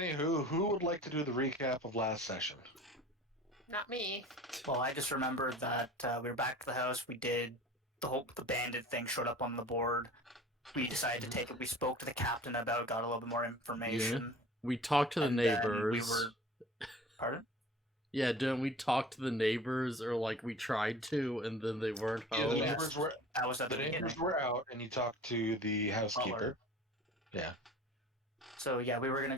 Anywho, who would like to do the recap of last session? Not me. Well, I just remembered that we were back to the house. We did the bandit thing showed up on the board. We decided to take it. We spoke to the captain about it, got a little bit more information. We talked to the neighbors. We were... Pardon? Yeah, didn't we talk to the neighbors, or like we tried to, and then they weren't home? Yeah, the neighbors were. That was at the neighbors were out, and you talked to the housekeeper. Yeah. So yeah, we were gonna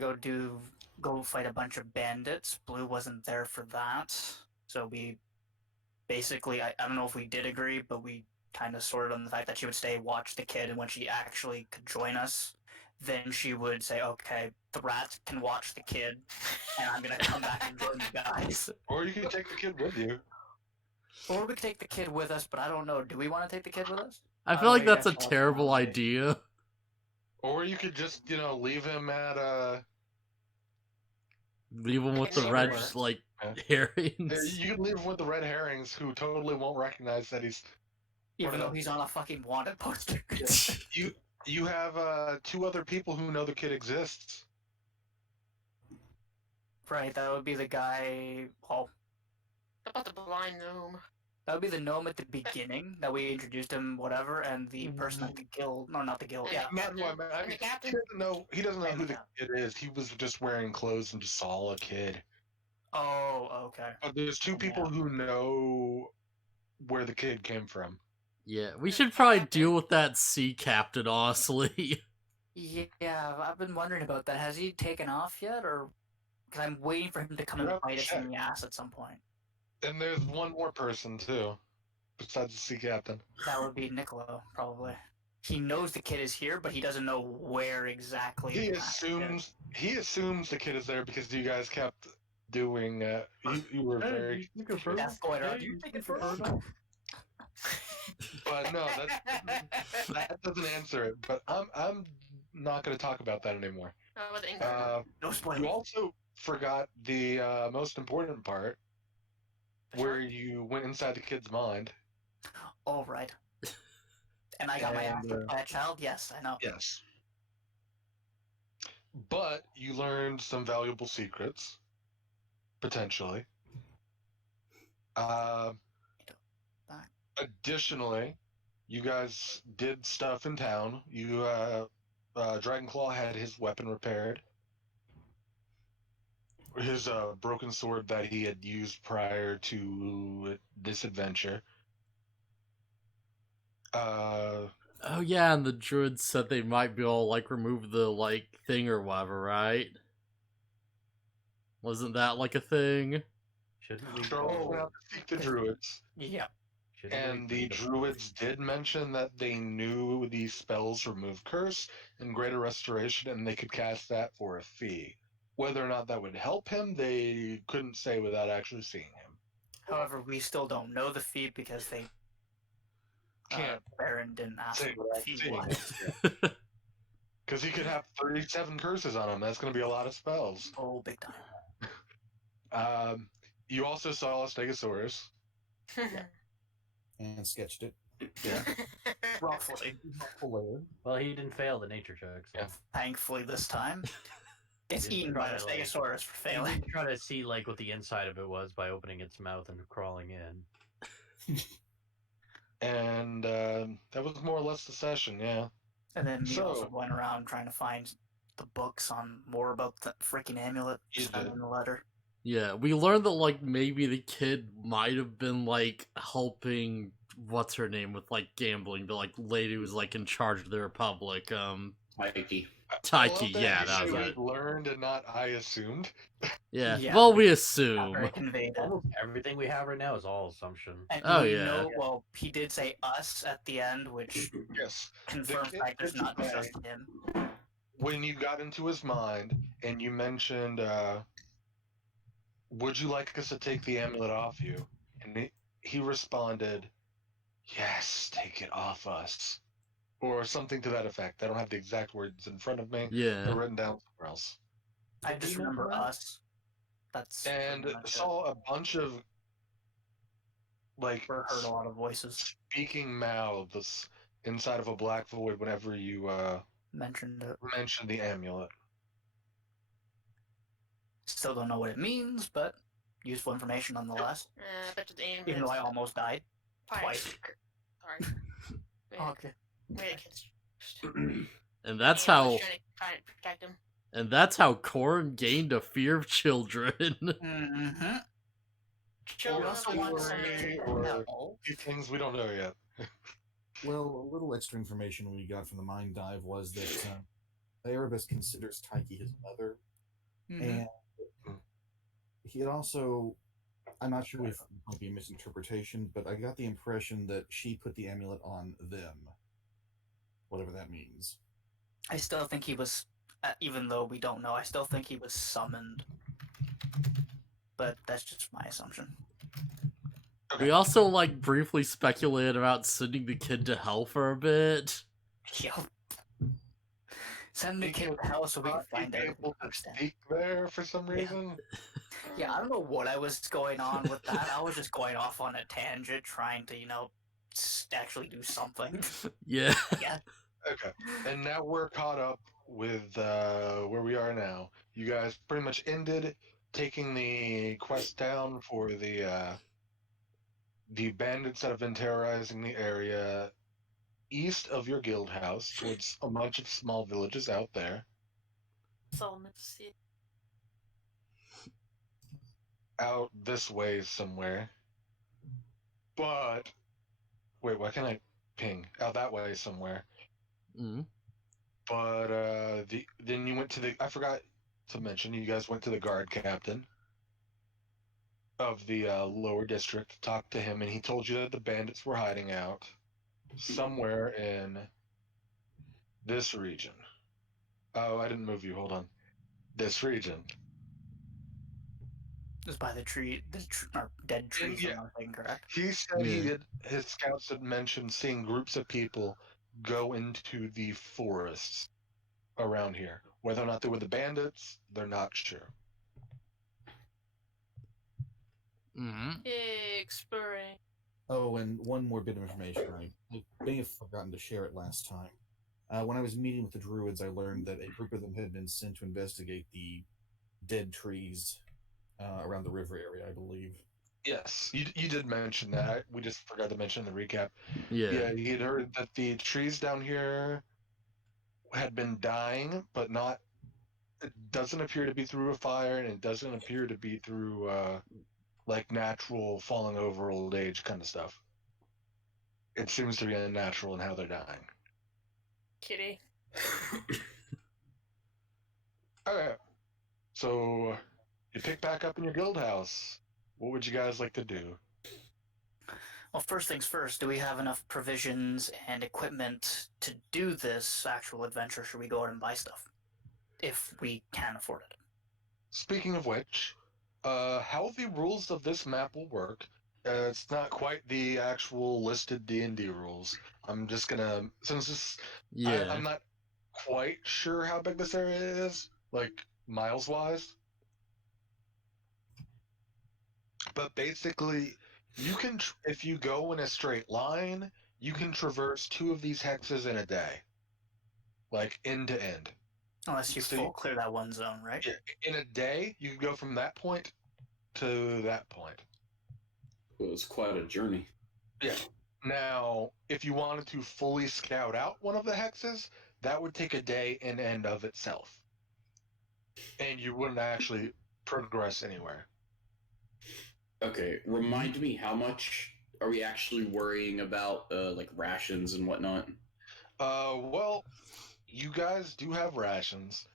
go fight a bunch of bandits. Blue wasn't there for that, so we basically I don't know if we did agree, but we kind of sorted on the fact that she would stay, watch the kid, and when she actually could join us, then she would say, "Okay, the rats can watch the kid, and I'm gonna come back and join you guys." Or you can take the kid with you. Or we could take the kid with us, but I don't know. Do we want to take the kid with us? I feel like that's a terrible idea. Or you could just, leave him at Leave him with the red, herrings. You could leave him with the red herrings, who totally won't recognize that he's... Even though he's on a fucking wanted poster. You have 2 other people who know the kid exists. Right, that would be the guy... Oh. About the blind gnome. That would be the gnome at the beginning, that we introduced him, whatever, and the person at the guild... No, not the guild, yeah. Not who I meant. I mean, he doesn't know who the kid is. He was just wearing clothes and just saw a kid. Oh, okay. But there's 2 people who know where the kid came from. Yeah, we should probably deal with that sea captain, honestly. Yeah, I've been wondering about that. Has he taken off yet, or... Because I'm waiting for him to come and bite us in the ass at some point. And there's one more person, too, besides the sea captain. That would be Niccolo, probably. He knows the kid is here, but he doesn't know where exactly. He assumes the kid is there because you guys kept doing... you were very... That's going on. You take it first. But no, that doesn't answer it. But I'm not going to talk about that anymore. No spoilers. You also forgot the most important part, where you went inside the kid's mind. Oh, right. And I got my ass kicked by a child? Yes, I know. Yes. But you learned some valuable secrets, potentially. Additionally, you guys did stuff in town. You, Dragonclaw had his weapon repaired. His broken sword that he had used prior to this adventure. Oh yeah, and the druids said they might be able to, remove the, thing or whatever, right? Wasn't that, a thing? Shouldn't we go out to seek the druids? Yeah. And the druids did mention that they knew these spells Remove Curse and Greater Restoration, and they could cast that for a fee. Whether or not that would help him, they couldn't say without actually seeing him. However, we still don't know the fee because they... Baron didn't ask what the fee was. Because he could have 37 curses on him. That's going to be a lot of spells. Oh, big time. You also saw a Stegosaurus. Yeah. And sketched it. Yeah. Roughly. Well, he didn't fail the nature check. So. Yeah. Thankfully this time. Gets eaten by the Stegosaurus for failing. He try to see what the inside of it was by opening its mouth and crawling in. And that was more or less the session, yeah. And then we also went around trying to find the books on more about the freaking amulet in the letter. Yeah, we learned that, maybe the kid might have been, helping, what's her name, with, gambling, the, lady who was, in charge of the Republic, Taiki, yeah, that was it. Learned and not I assumed. Yeah, well, we assume. Almost everything we have right now is all assumption. And well, he did say us at the end, which confirms that there's not just him. When you got into his mind and you mentioned, would you like us to take the amulet off you? And he responded, yes, take it off us. Or something to that effect. I don't have the exact words in front of me. Yeah. They're written down somewhere else. I just remember us. That's and saw a bunch of heard a lot of voices. Speaking mouths inside of a black void whenever you mentioned the amulet. Still don't know what it means, but useful information nonetheless. I bet you the aim Even though I almost died twice. Sorry. Okay. Wait, And that's Aim was how. trying to find it, protect him. And that's how Corn gained a fear of children. Mm-hmm. Children also of want the some Sun. or no. few things we don't know yet. Well, a little extra information we got from the mind dive was that Erebus considers Taiki his mother, and he had also, I'm not sure if it might be a misinterpretation, but I got the impression that she put the amulet on them, whatever that means. I still think he was, even though we don't know, I still think he was summoned. But that's just my assumption. We also, like, briefly speculated about sending the kid to hell for a bit. Yep. Send the kid to hell so we can find out. Able to speak there for some reason. Yeah, I don't know what I was going on with that. I was just going off on a tangent, trying to, actually do something. Yeah. Yeah. Okay, and now we're caught up with where we are now. You guys pretty much ended taking the quest down for the bandits that have been terrorizing the area east of your guild house, towards a bunch of small villages out there. So I meant to see it. Out this way somewhere. But wait, why can't I ping? Out that way somewhere. Mm. But then you went to the, I forgot to mention, you guys went to the guard captain of the lower district, talked to him, and he told you that the bandits were hiding out somewhere in this region. Oh, I didn't move you. Hold on. This region. Just by the tree, or dead trees Yeah. or nothing, correct? He said he Yeah. did. His scouts had mentioned seeing groups of people go into the forests around here. Whether or not they were the bandits, they're not sure. Mm-hmm. Yay, exploring. Oh, and one more bit of information. I may have forgotten to share it last time. When I was meeting with the druids, I learned that a group of them had been sent to investigate the dead trees around the river area, I believe. Yes, you did mention that. We just forgot to mention in the recap. Yeah. Yeah, he had heard that the trees down here had been dying, but not. It doesn't appear to be through a fire, and it doesn't appear to be through like natural falling over old age kind of stuff. It seems to be unnatural in how they're dying. Kitty. Okay, so you pick back up in your guild house. What would you guys like to do? Well, first things first, do we have enough provisions and equipment to do this actual adventure? Should we go out and buy stuff? If we can afford it. Speaking of which, how the rules of this map will work, it's not quite the actual listed D&D rules. I'm just gonna, since this, Yeah. I'm not quite sure how big this area is, like miles-wise. But basically, you can, if you go in a straight line, you can traverse 2 of these hexes in a day. Like, end to end. Unless you So full you- clear that one zone, right? Yeah, in a day, you can go from that point to that point. It was quite a journey. Yeah. Now, if you wanted to fully scout out one of the hexes, that would take a day in and of itself. And you wouldn't actually progress anywhere. Okay, remind me, how much are we actually worrying about, like rations and whatnot? Well, you guys do have rations.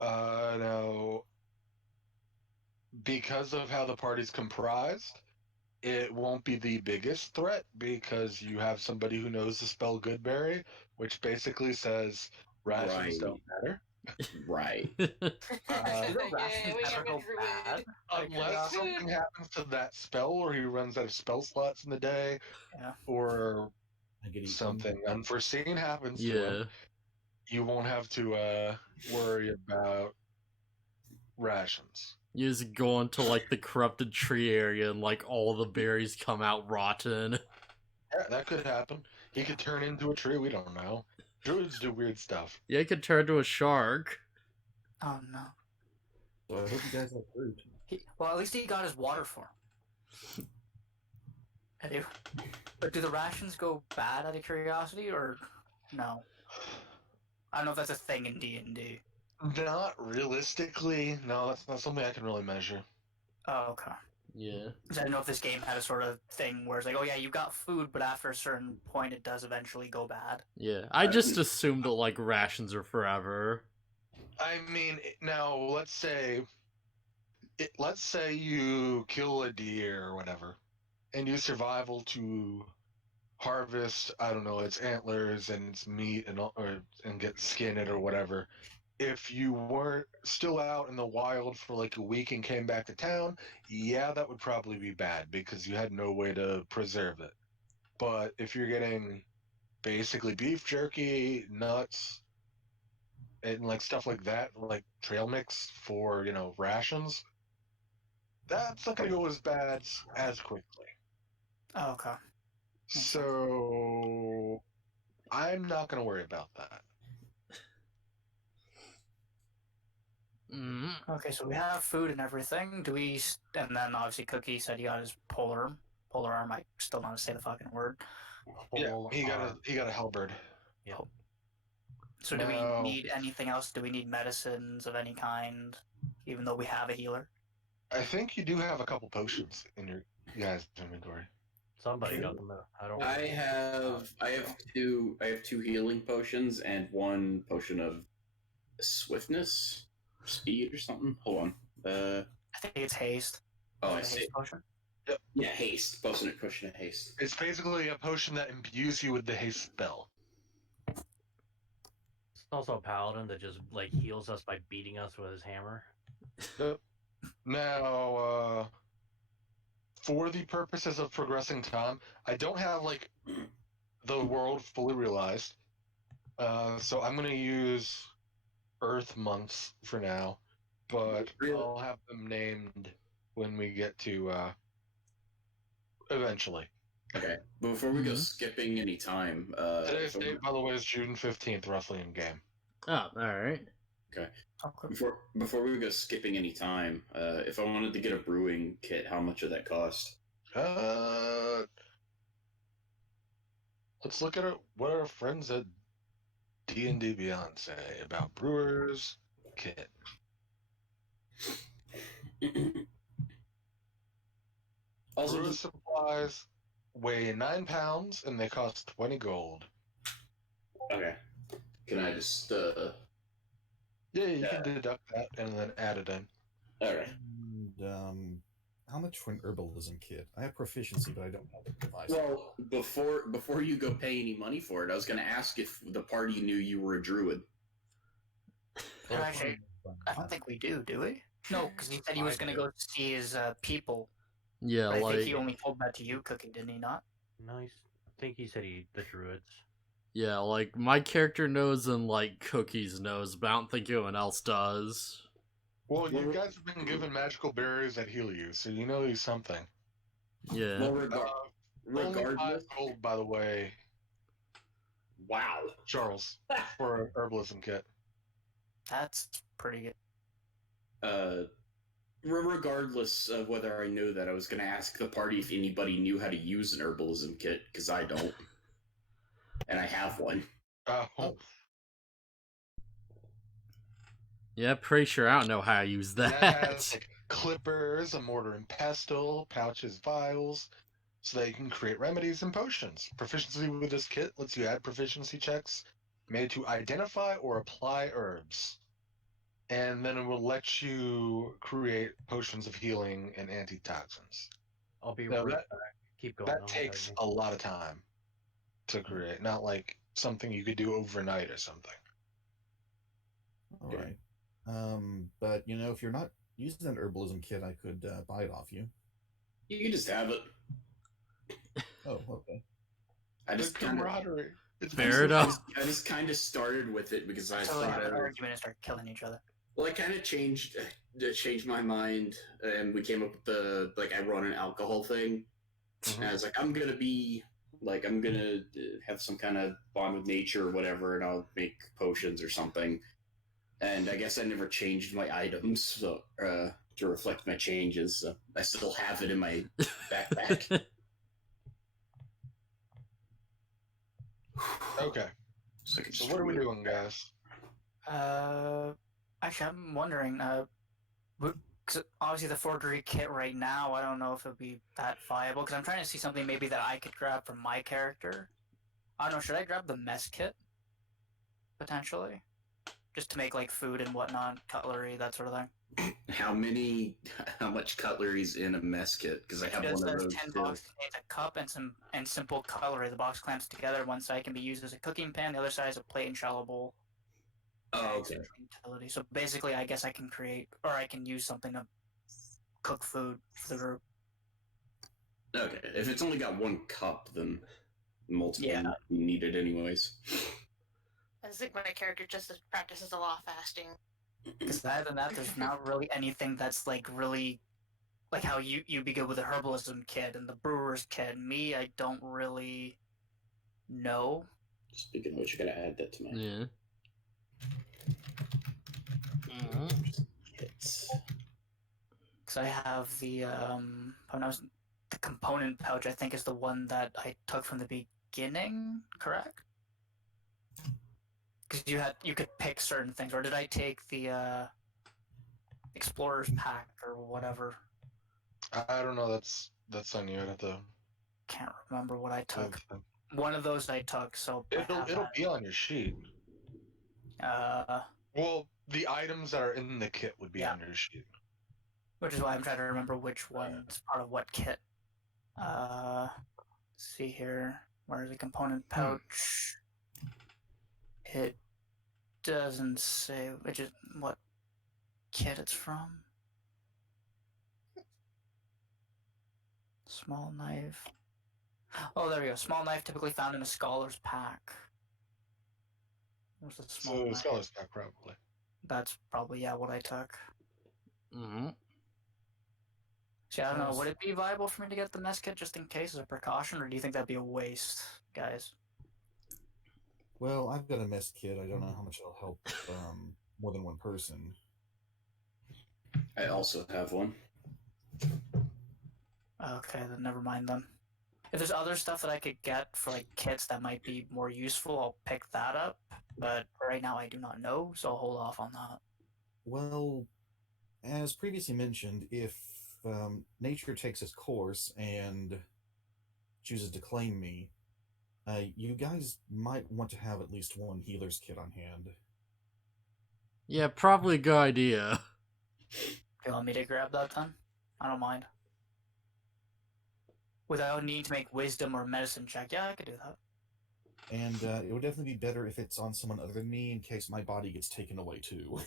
Now, because of how the party's comprised, it won't be the biggest threat because you have somebody who knows the spell Goodberry, which basically says rations Right. don't matter. Right. Do Yeah, the rations we ever have a go druid. bad? Unless something happens to that spell or he runs out of spell slots in the day, Yeah. or I get eaten. something unforeseen happens to him, Yeah. you won't have to worry about rations. You just go into, like, the corrupted tree area and, like, all the berries come out rotten. Yeah, that could happen. He could turn into a tree, we don't know. Druids do weird stuff. Yeah, it could turn to a shark. Oh no. So I hope you guys like fruit. Well, at least he got his water for him. Anyway, but do the rations go bad out of curiosity, or no? I don't know if that's a thing in D&D. Not realistically. No, that's not something I can really measure. Oh, okay. Yeah. Because I don't know if this game had a sort of thing where it's like, oh yeah, you got food, but after a certain point, it does eventually go bad. Yeah. I just assumed that like rations are forever. I mean, now let's say you kill a deer or whatever, and use survival to harvest, I don't know, its antlers and its meat and get skin it or whatever. If you weren't still out in the wild for like a week and came back to town, yeah, that would probably be bad because you had no way to preserve it. But if you're getting basically beef jerky, nuts, and like stuff like that, like trail mix for, rations, that's not going to go as bad as quickly. Oh, okay. So I'm not going to worry about that. Okay, so we have food and everything. Do we? And then obviously Cookie said he got his polar arm. I still don't know how to say the fucking word. Yeah, he got a halberd. Yeah. So do we need anything else? Do we need medicines of any kind, even though we have a healer? I think you do have a couple potions in your guys' inventory. Somebody got them. I don't. I have two healing potions and one potion of swiftness, speed or something. Hold on. I think it's haste. Oh, I The see. haste potion. Yep. Yeah, haste. Potion of haste. It's basically a potion that imbues you with the haste spell. It's also a paladin that just like heals us by beating us with his hammer. Now, for the purposes of progressing time, I don't have like the world fully realized, so I'm gonna use Earth monks for now, but I'll have them named when we get to eventually. Okay. Before we go skipping any time, Today's date, by the way, is June 15th, roughly in game. Oh, alright. Okay. Before we go skipping any time, if I wanted to get a brewing kit, how much would that cost? Let's look at what our friends at D&D Beyond say about brewers kit. Also, Brewer supplies weigh 9 pounds and they cost 20 gold. Okay. Can I just Yeah, you can deduct that and then add it in. Alright. And how much for an herbalism kit? I have proficiency, but I don't have the device. Well, before you go pay any money for it, I was going to ask if the party knew you were a druid. Actually, I don't think we do we? No, because he said he was going to go see his people. Yeah, but I like think he only told that to you, Cookie, didn't he not? Nice. I think he said the druids. yeah, like my character knows and like Cookies knows, but I don't think anyone else does. Well, you guys have been given magical berries that heal you, so you know something. Yeah. Well, Only 5 regardless. gold, by the way, Wow. Charles, for an herbalism kit. That's pretty good. Regardless of whether I know that, I was going to ask the party if anybody knew how to use an herbalism kit, because I don't. And I have one. Oh. Yeah, pretty sure I don't know how to use that. That has like clippers, a mortar and pestle, pouches, vials, so that you can create remedies and potions. Proficiency with this kit lets you add proficiency checks made to identify or apply herbs. And then it will let you create potions of healing and antitoxins. I'll be Now, right that- back. Keep going. That takes a lot of time to create, not like something you could do overnight or something. All right. But if you're not using an herbalism kit, I could buy it off you. You can just have it. Oh, okay. I just kind of camaraderie. It's Fair enough. I just kind of started with it because I So they thought have an argument and start killing each other. Well, I kind of changed my mind, and we came up with I run an alcohol thing. And I was like, I'm gonna have some kind of bond with nature or whatever, and I'll make potions or something. And I guess I never changed my items so to reflect my changes. So I still have it in my backpack. Okay. So what are we doing, guys? Actually, I'm wondering, 'cause obviously the forgery kit right now, I don't know if it'd be that viable, because I'm trying to see something maybe that I could grab from my character. I don't know, should I grab the mess kit? Potentially? Just to make, like, food and whatnot, cutlery, that sort of thing. How much cutlery's in a mess kit? Because I have It one of says those 10 too. box contains a cup and simple cutlery. The box clamps together. One side can be used as a cooking pan, the other side is a plate and shallow bowl. Oh, okay. Utility. So basically, I guess I can create, or I can use something to cook food for the group. Okay, if it's only got one cup, then multiple Yeah. needed anyways. I think my character just practices a lot of fasting. Because other than that, there's not really anything that's like really like how you'd be good with the herbalism kit and the brewer's kit. Me, I don't really know. Speaking of which, I gotta add that to my Yeah. kits. Because I have the the component pouch. I think is the one that I took from the beginning. Correct? Because you could pick certain things, or did I take the explorer's pack or whatever? I don't know. That's on you. I'd have to. Can't remember what I took. One of those I took, so I have It'll that. be on your sheet. Well, the items that are in the kit would be on your sheet. Which is why I'm trying to remember which one's part of what kit. Let's see here. Where's the component pouch? It doesn't say which is what kit it's from. Small knife. Oh, there we go. Small knife typically found in a scholar's pack. Where's the small So knife? scholar's pack, probably. That's probably what I took. Mm-hmm. See, I don't know. Would it be viable for me to get the mess kit just in case as a precaution, or do you think that'd be a waste, guys? Well, I've got a mess kit. I don't know how much it'll help more than one person. I also have one. Okay, then never mind then. If there's other stuff that I could get for like kits that might be more useful, I'll pick that up. But right now I do not know, so I'll hold off on that. Well, as previously mentioned, if nature takes its course and chooses to claim me, you guys might want to have at least one healer's kit on hand. Yeah, probably a good idea. You want me to grab that then? I don't mind. Without needing to make wisdom or medicine check. Yeah, I could do that. And it would definitely be better if it's on someone other than me in case my body gets taken away too.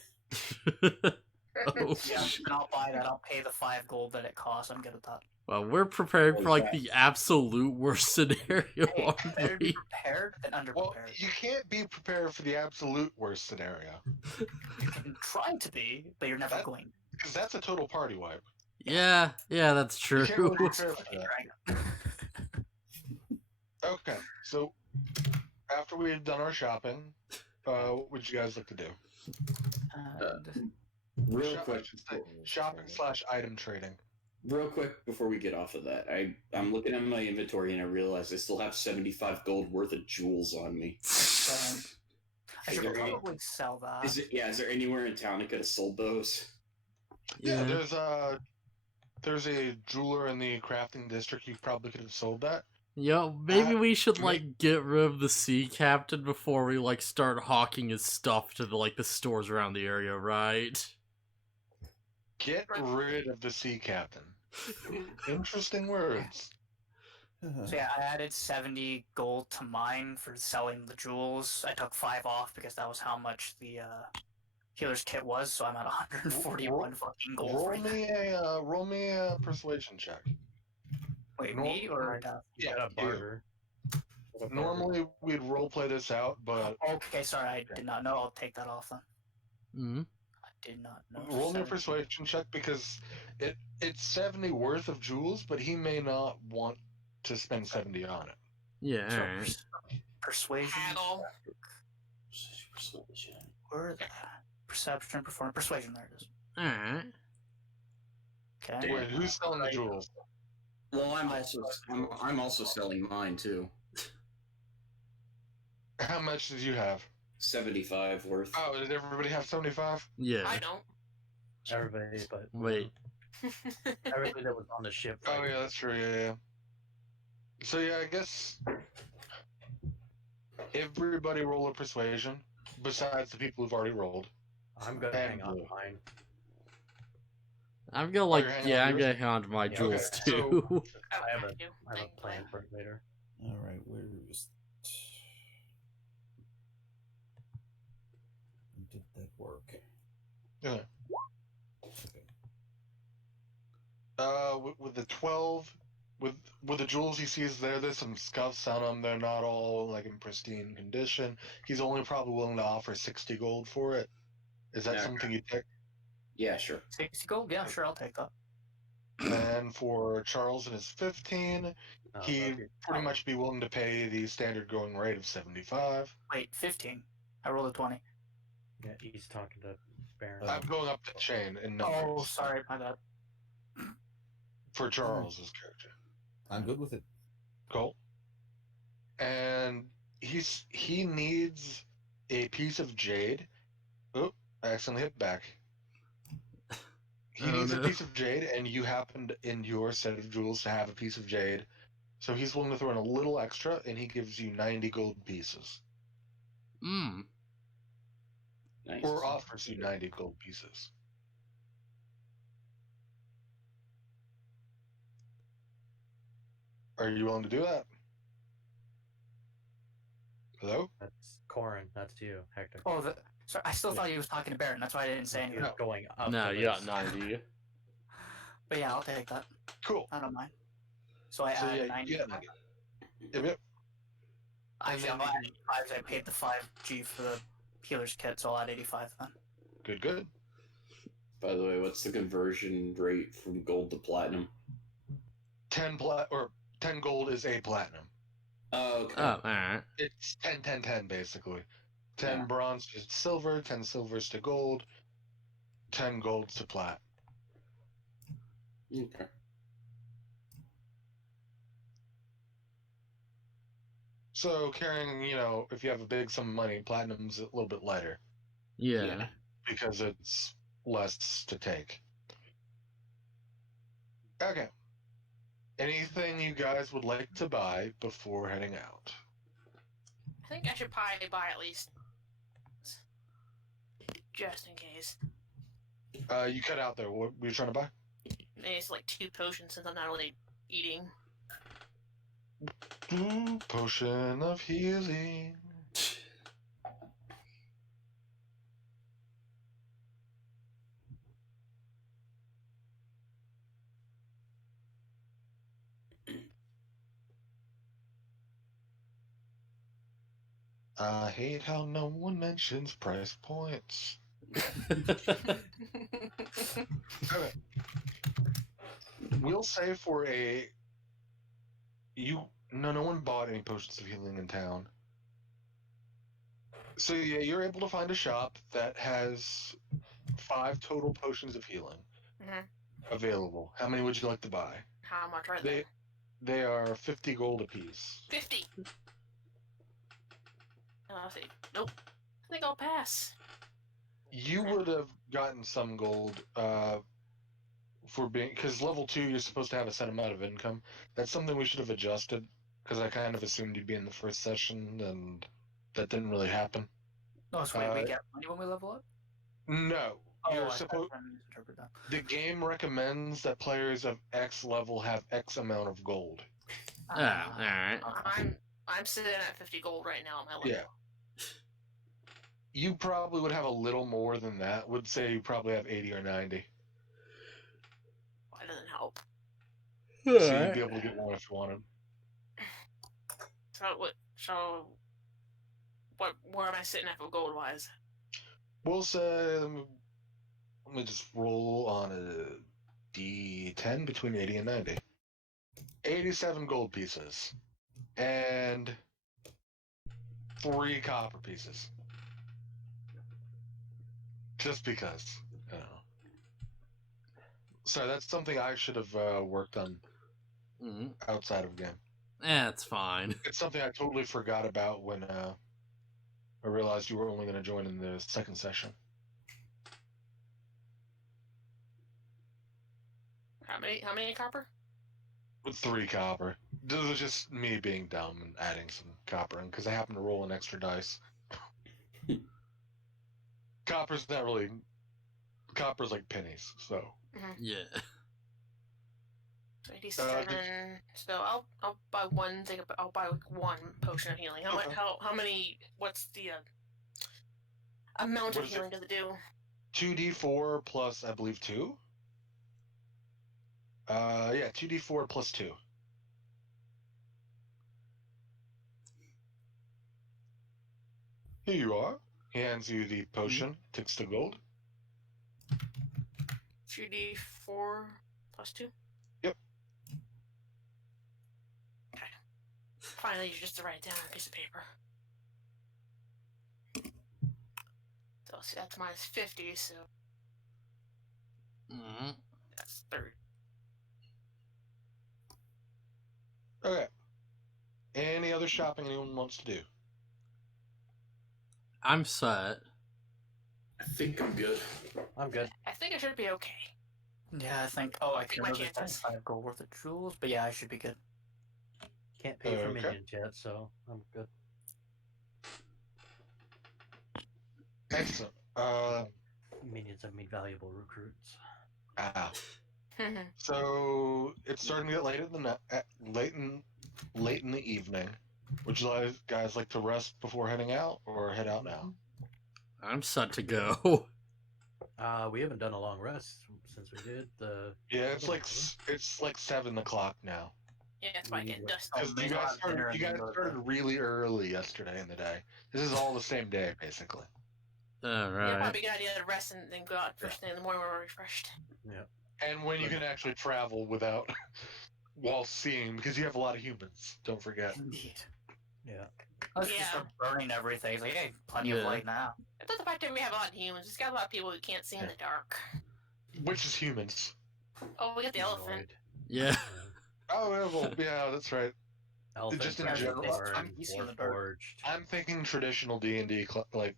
Oh. Yeah, then I'll buy that. I'll pay the 5 gold that it costs. I'm good at that. Well, we're prepared for like the absolute worst scenario. Hey, better aren't be we? prepared than underprepared. Well, you can't be prepared for the absolute worst scenario. You can try to be, but you're never going. Because that's a total party wipe. Yeah, that's true. You can't really prepare for that. Okay, so after we had done our shopping, what would you guys like to do? Real quick. Shopping/item trading. Real quick before we get off of that, I'm looking at my inventory and I realize I still have 75 gold worth of jewels on me. I should probably sell that. Is there anywhere in town I could have sold those? Yeah, there's a jeweler in the crafting district. You probably could have sold that. Yo, maybe we should like get rid of the sea captain before we like start hawking his stuff to the stores around the area, right? Get rid of the sea captain. Interesting words. So yeah, I added 70 gold to mine for selling the jewels. I took 5 off because that was how much the healer's kit was, so I'm at 141 fucking gold. Roll me a persuasion check. Wait, me or yeah, a barter. Normally we'd roleplay this out, but okay, sorry, I did not know. I'll take that off then. Mm-hmm. I did not know. Roll me a persuasion check because it's 70 worth of jewels, but he may not want to spend 70 on it. Yeah. So, alright. persuasion. Paddle. Where the perception, persuasion. There it is. Alright. Okay. Wait, who's selling the jewels? Well, I'm also selling mine too. How much did you have? 75 worth. Oh, did everybody have 75? Yeah. I don't. Everybody, but Wait. everybody that was on the ship. Oh, yeah, that's true. Yeah. So, yeah, I guess everybody roll a persuasion, besides the people who've already rolled. I'm gonna hang on to mine. I'm gonna you're hanging on I'm yours? gonna hang on to my Yeah, jewels okay, too. I have a Thank you. plan for it later. All right, where is? Did that work? Yeah. Okay. With the 12, with the jewels he sees there, there's some scuffs on them. They're not all like in pristine condition. He's only probably willing to offer 60 gold for it. Is that Yeah. something you'd take? Yeah, sure. 60 gold? Yeah, sure, I'll take that. And for Charles and his 15, he'd pretty much be willing to pay the standard going rate of 75. Wait, 15. I rolled a 20. Yeah, he's talking to Baron. I'm going up the chain in numbers. Oh, sorry, my bad. For Charles's character. I'm good with it. Cool. And he needs a piece of jade. Oh, I accidentally hit back. He needs a piece of jade, and you happened in your set of jewels to have a piece of jade. So he's willing to throw in a little extra, and he gives you 90 gold pieces. Hmm. Nice. Or offers you 90 gold pieces. Are you willing to do that? Hello? That's Corin. That's you, Hector. Oh, sorry, I still thought he was talking to Baron. That's why I didn't say anything. You're going up. No, the you got list. 90. But yeah, I'll take that. Cool. I don't mind. So I So add yeah, 90. you get 90. Yep. Actually, And I'll then add 85 as I paid the 5G for the healer's kit, so I'll add 85 then. Good. By the way, what's the conversion rate from gold to platinum? 10 gold is a platinum. Oh, okay. Oh, alright. It's 10, basically. 10 Yeah. bronze to silver, 10 silvers to gold, 10 golds to plat. Okay. So carrying, if you have a big sum of money, platinum's a little bit lighter Yeah. because it's less to take. Okay. Anything you guys would like to buy before heading out? I think I should probably buy at least. Just in case. You cut out there. What were you trying to buy? Maybe it's like 2 potions since I'm not really eating. Potion of healing. I hate how no one mentions price points. Okay. We'll say for no one bought any potions of healing in town. So yeah, you're able to find a shop that has 5 total potions of healing available. How many would you like to buy? How much are they? They are 50 gold apiece. 50! I'll see. Nope. I think I'll pass. You would have gotten some gold for being, because level 2 you're supposed to have a set amount of income. That's something we should have adjusted, because I kind of assumed you'd be in the first session, and that didn't really happen. Oh, so wait, we get money when we level up? No, you're I supposed. misinterpret that. The game recommends that players of X level have X amount of gold. Oh, alright. I'm sitting at 50 gold right now on my level. Yeah. You probably would have a little more than that. Would say you probably have 80 or 90. That doesn't help. So you'd be able to get one if you wanted. Where am I sitting at for gold wise? We'll say, let me just roll on a D10 between 80 and 90. 87 gold pieces. And 3 copper pieces. Just because. You know. So that's something I should have worked on outside of game. It's fine. It's something I totally forgot about when I realized you were only going to join in the second session. How many copper? 3 copper. This was just me being dumb and adding some copper in because I happened to roll an extra dice. Copper's not really. Copper's like pennies, so. Yeah. 87. So I'll buy one thing. I'll buy like 1 potion of healing. Okay. How many? What's the amount What of is healing does it do? 2d4 plus, I believe, 2? Yeah, 2d4 plus 2. Here you are. He hands you the potion, takes the gold. 2d4 plus 2? Yep. Okay. Finally, you just write it down on a piece of paper. So, see, that's minus 50, so that's 30. Okay. Any other shopping anyone wants to do? I'm set. I think I'm good. I'm good. I think I should be okay. Yeah, I think. Oh, I can My remove the chances. 5 gold worth of jewels, but yeah, I should be good. Can't pay for Okay. minions yet, so I'm good. Excellent. Minions have made valuable recruits. So it's starting to get late late in the evening. Would you guys like to rest before heading out, or head out now? I'm set to go. We haven't done a long rest since we did the. Yeah, it's like 7 o'clock now. Yeah, it's probably getting dusty. Oh, Because maybe you I'll guys have dinner started, and then go to bed. really early yesterday in the day. This is all the same day, basically. All Yeah, right. probably a good idea to rest and then go out first thing in the morning when we're refreshed. Yeah. And when you can actually travel without while seeing, because you have a lot of humans. Don't forget. Indeed. Yeah. I was just Yeah. start burning everything. It's like, hey, plenty of Yeah. light now. It's not the fact that we have a lot of humans. It's got a lot of people who can't see in the dark. Which is humans. Oh, we got the elephant. Humanoid. Yeah. Oh, yeah, well, yeah, that's right. Elephants Just in are general, born I'm easy in the dark. forged. I'm thinking traditional D&D like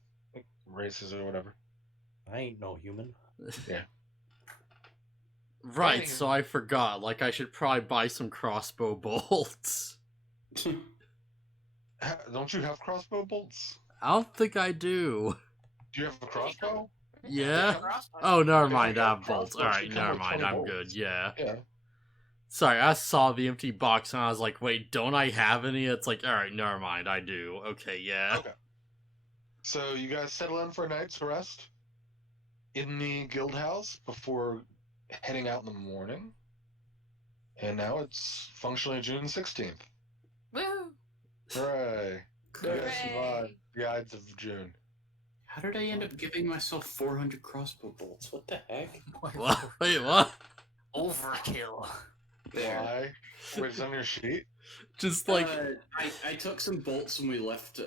races or whatever. I ain't no human. Right, so I forgot. Like, I should probably buy some crossbow bolts. Don't you have crossbow bolts? I don't think I do. Do you have a crossbow? Yeah? Crossbow. Oh, never If mind. you I got have bolts. crossbows, Alright, you come never with mind. 20 I'm bolts. good. Yeah. Yeah. Sorry, I saw the empty box and I was like, wait, don't I have any? It's like, alright, never mind. I do. Okay, yeah. Okay. So you guys settle in for a night's rest in the guild house before heading out in the morning. And now it's functionally June 16th. Woo! Hooray. You guys Hooray. survived the Ides of June. How did I end up giving myself 400 crossbow bolts? What the heck? What? Wait, what? Overkill. There. Why? Wait, it's on your sheet? Just like, I took some bolts when we left,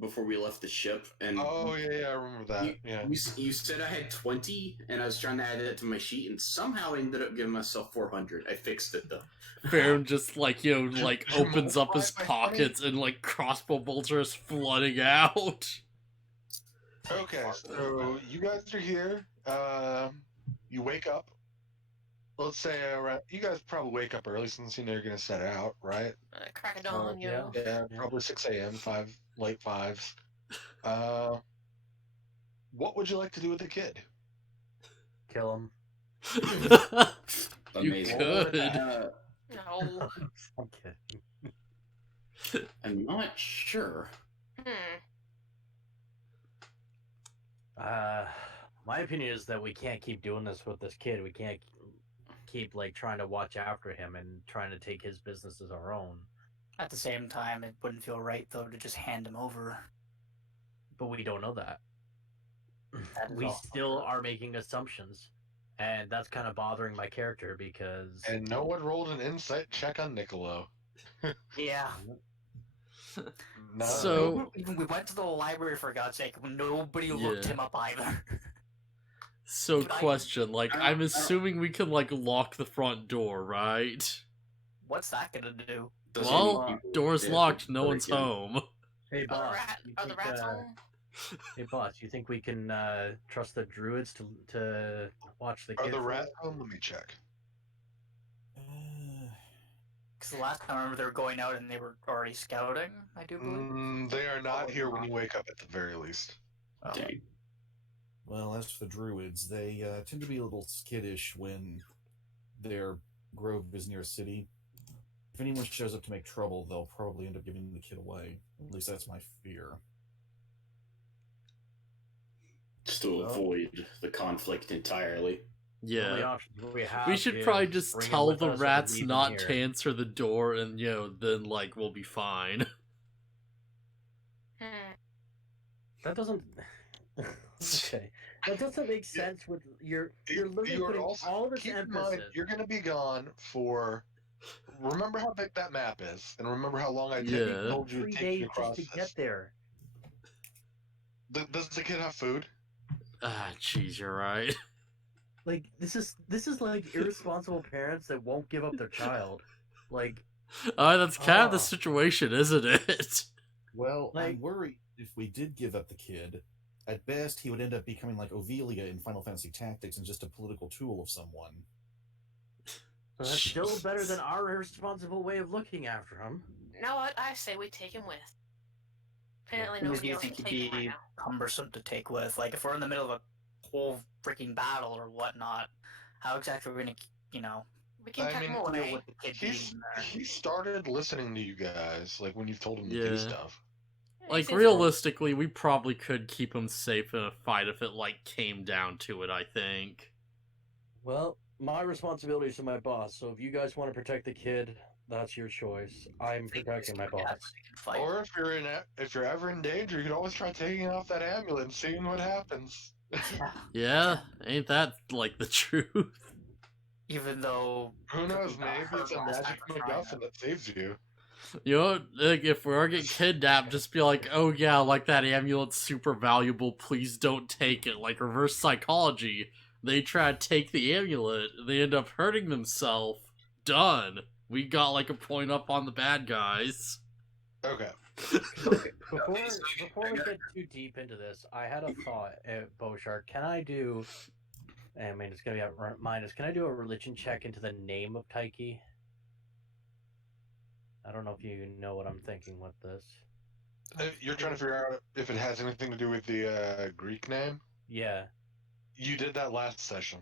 before we left the ship, and Oh, yeah, I remember that. Yeah. you said I had 20, and I was trying to add it to my sheet, and somehow I ended up giving myself 400. I fixed it, though. Baron just, like, you know, like, Did you opens up his multiply by 20? pockets and, like, crossbow bolts are just flooding out. Okay, so you guys are here. You wake up. Let's say around, you guys probably wake up early since you know you're gonna set out, right? Crack of dawn, yeah. yo. Yeah, probably 6 a.m., late 5s. What would you like to do with the kid? Kill him. You Amazing. could. No. I'm kidding. I'm not sure. My opinion is that we can't keep doing this with this kid. We can't keep like trying to watch after him and trying to take his business as our own. At the same time, it wouldn't feel right, though, to just hand him over. But we don't know that. That is We all. still are making assumptions, and that's kind of bothering my character because And no one rolled an insight check on Niccolo. Yeah. No. So- We went to the library, for God's sake. Nobody looked Yeah. him up either. So, Dude, question, like, I I'm don't- assuming we can, like, lock the front door, right? What's that gonna do? Doesn't Well, mean people door's did, locked, but no one's again, home. Hey, boss. you Are the think, rats home? Hey, boss. You think we can trust the druids to watch the Are kid? the for rats us? home? Let me check. Because the last time I remember they were going out and they were already scouting, I do believe. They are not Probably here when not. you wake up, at the very least. Oh. dang. Well, as for the druids, they tend to be a little skittish when their grove is near a city. If anyone shows up to make trouble, they'll probably end up giving the kid away. At least that's my fear. Just to avoid the conflict entirely. The only Yeah. option we have We should is probably just bring him tell with the us or rats leave him not here. to answer the door, and, then, like, we'll be fine. That doesn't. Okay, that doesn't make sense. With you're literally You are putting also, all this keep in emphasis. mind, you're going to be gone for. Remember how big that map is, and remember how long I Yeah. told you to 3 take you days across just to this. get there. Does the kid have food? Ah, jeez, you're right. Like this is like irresponsible parents that won't give up their child. Like That's kind of the Ah. situation, isn't it? Well, Like- I'm worried if we did give up the kid, at best he would end up becoming like Ovelia in Final Fantasy Tactics and just a political tool of someone. that's still better than our irresponsible way of looking after him. No, I say we take him with. Apparently Who do nobody you else think can he'd take him right be now. cumbersome to take with? Like, if we're in the middle of a whole freaking battle or whatnot, how exactly are we gonna, We can I tuck mean, him deal away. with the kid being there? He started listening to you guys, like when you've told him to do Yeah. stuff. Like, If it's- realistically, we probably could keep him safe in a fight if it, like, came down to it, I think. Well, my responsibility is to my boss. So if you guys want to protect the kid, that's your choice. I'm protecting my boss. We can fight. Or if you're ever in danger, you could always try taking off that amulet and seeing what happens. Yeah. Yeah, ain't that, like, the truth? Even though Who knows? we got Maybe hurt it's a last magic time for trying MacGuffin that saves you. You know, like, if we are getting kidnapped, just be like, oh yeah, like, that amulet's super valuable, please don't take it. Like, reverse psychology. They try to take the amulet, they end up hurting themselves. Done. We got, like, a point up on the bad guys. Okay. Okay, before we get too deep into this, I had a thought, BaronvonCreepy. Can I do? I mean, it's gonna be mine. Can I do a religion check into the name of Taiki? I don't know if you know what I'm thinking with this. You're trying to figure out if it has anything to do with the Greek name? Yeah, You did that last session.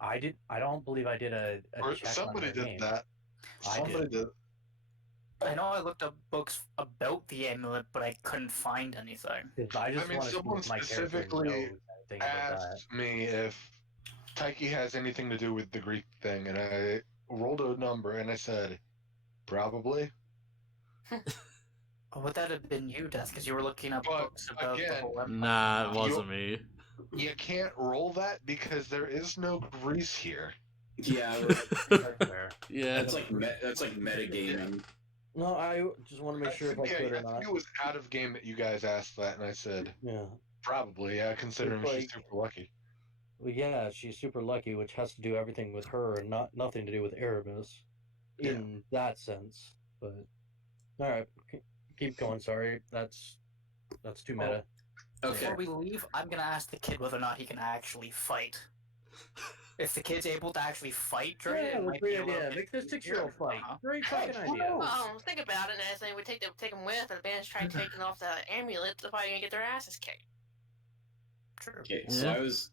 I don't believe I did a Or check somebody on their did name. that. I Somebody did. I know I looked up books about the amulet, but I couldn't find anything. 'Cause I just I mean, want to see someone if my character specifically knows anything about that. Asked me if Taiki has anything to do with the Greek thing, and I rolled a number and I said, probably. Oh, would that have been you, Death? Because you were looking up But, books about the again, whole empire. Nah, it wasn't me. You can't roll that because there is no Greece here. Yeah, That's fair. Yeah. that's like metagaming. No, I just want to make sure if I Yeah, could I or not. think it was out of game that you guys asked that, and I said, Yeah. probably, yeah, considering It's she's like- super lucky. Well, yeah, she's super lucky, which has to do everything with her and nothing to do with Erebus, in that sense. But all right, keep going. Sorry, that's too meta. Okay. Before we leave, I'm gonna ask the kid whether or not he can actually fight. If the kid's able to actually fight during it, Yeah, it might great be a little idea. bit Make this 6-year-old fight. Uh-huh. Great fucking Hey, who idea. knows? Think about it and everything. We take him with, and the band's trying taking off the amulet. They're probably gonna get their asses kicked. True. Okay, so Yeah. I was.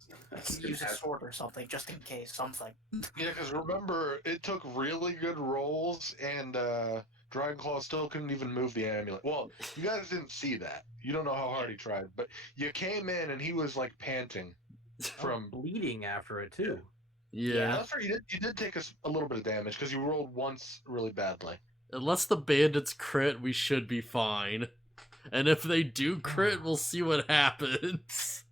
Use a sword or something, just in case, something. Yeah, because remember, it took really good rolls, and Dragonclaw still couldn't even move the amulet. Well, you guys didn't see that. You don't know how hard he tried, but you came in and he was like panting from. Bleeding after it too. Yeah. That's right. You did take a little bit of damage because you rolled once really badly. Unless the bandits crit, we should be fine. And if they do crit, we'll see what happens.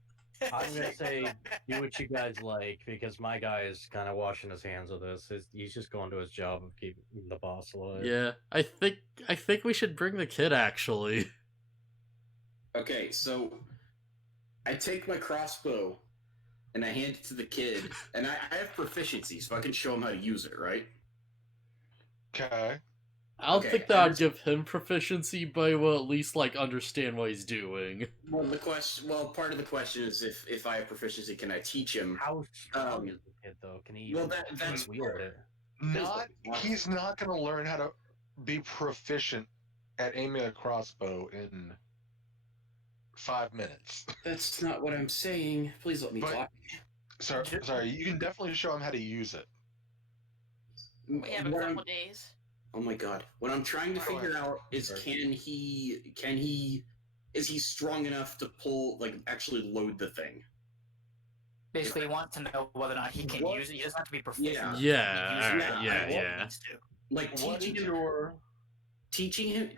I'm gonna say do what you guys like because my guy is kind of washing his hands of this. He's just going to his job of keeping the boss alive. Yeah, I think we should bring the kid, actually. Okay, so I take my crossbow and I hand it to the kid, and I have proficiency, so I can show him how to use it, right? Okay. I don't Okay, think that would give him proficiency, but he will at least like understand what he's doing. Well, part of the question is if I have proficiency, can I teach him? How strong is the kid, though? Can he Well, even that's wield it? He's not going to learn how to be proficient at aiming a crossbow in 5 minutes. That's not what I'm saying. Please let me talk. Sorry, you can definitely show him how to use it. We have a couple days. Oh my god! What I'm trying to figure out is is he strong enough to actually load the thing? Basically, he wants to know whether or not he can use it. He doesn't have to be proficient. Yeah. Like teaching him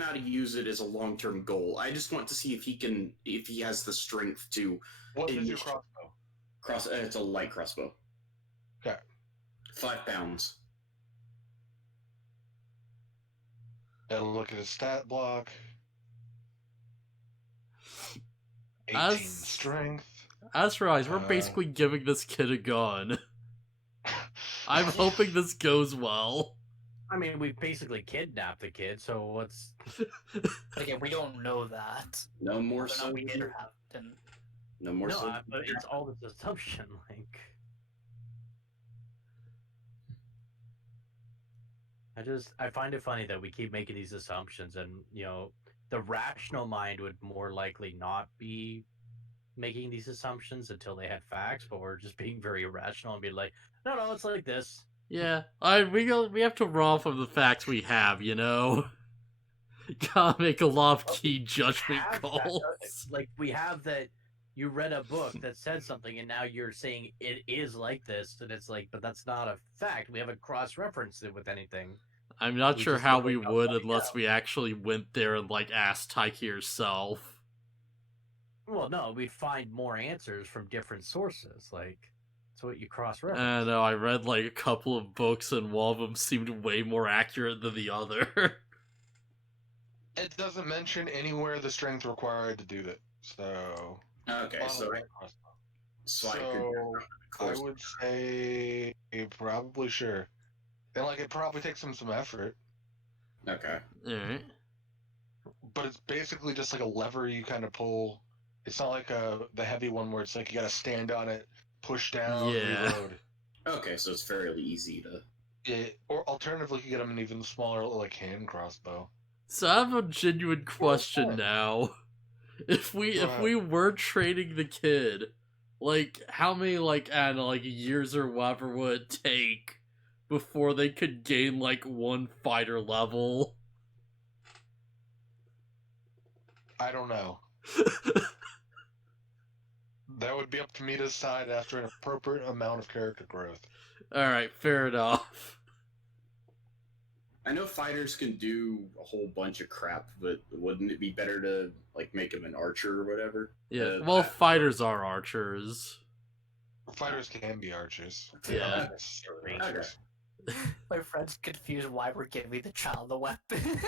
how to use it is a long-term goal. I just want to see if he has the strength to. What is your crossbow? It's a light crossbow. Okay. 5 pounds. And look at his stat block. 18 As- strength. As for eyes, we're basically giving this kid a gun. I'm hoping this goes well. I mean, we basically kidnapped the kid, so what's... Again, we don't know that. No more Whether or not we did or soldier. haven't. No more No, soldier. but it's all this assumption, like... I find it funny that we keep making these assumptions, and, the rational mind would more likely not be making these assumptions until they had facts, but we're just being very irrational and be like, no, it's like this. Yeah, we have to roll from the facts we have, Gotta make a lot of key judgment calls. Like, we have that you read a book that said something, and now you're saying it is like this, and it's like, but that's not a fact. We haven't cross-referenced it with anything. I'm not sure how we would unless out. we actually went there and, asked Taiki herself. Well, no, we'd find more answers from different sources. It's what you cross-reference. I know, I read, a couple of books, and one of them seemed way more accurate than the other. It doesn't mention anywhere the strength required to do that, so... Okay, I would say probably sure. And it probably takes him some effort. Okay. Alright. But it's basically just a lever you kind of pull. It's not like the heavy one where it's you gotta stand on it, push down, reload. Okay, so it's fairly easy to... Yeah, or alternatively, you get him an even smaller hand crossbow. So I have a genuine question now. If we were training the kid, how many I don't know, years or whatever would it take before they could gain one fighter level? I don't know. That would be up to me to decide after an appropriate amount of character growth. Alright, fair enough. I know fighters can do a whole bunch of crap, but wouldn't it be better to make him an archer or whatever? Yeah, fighters are archers. Fighters can be archers. Yeah. My friend's confused why we're giving the child a weapon.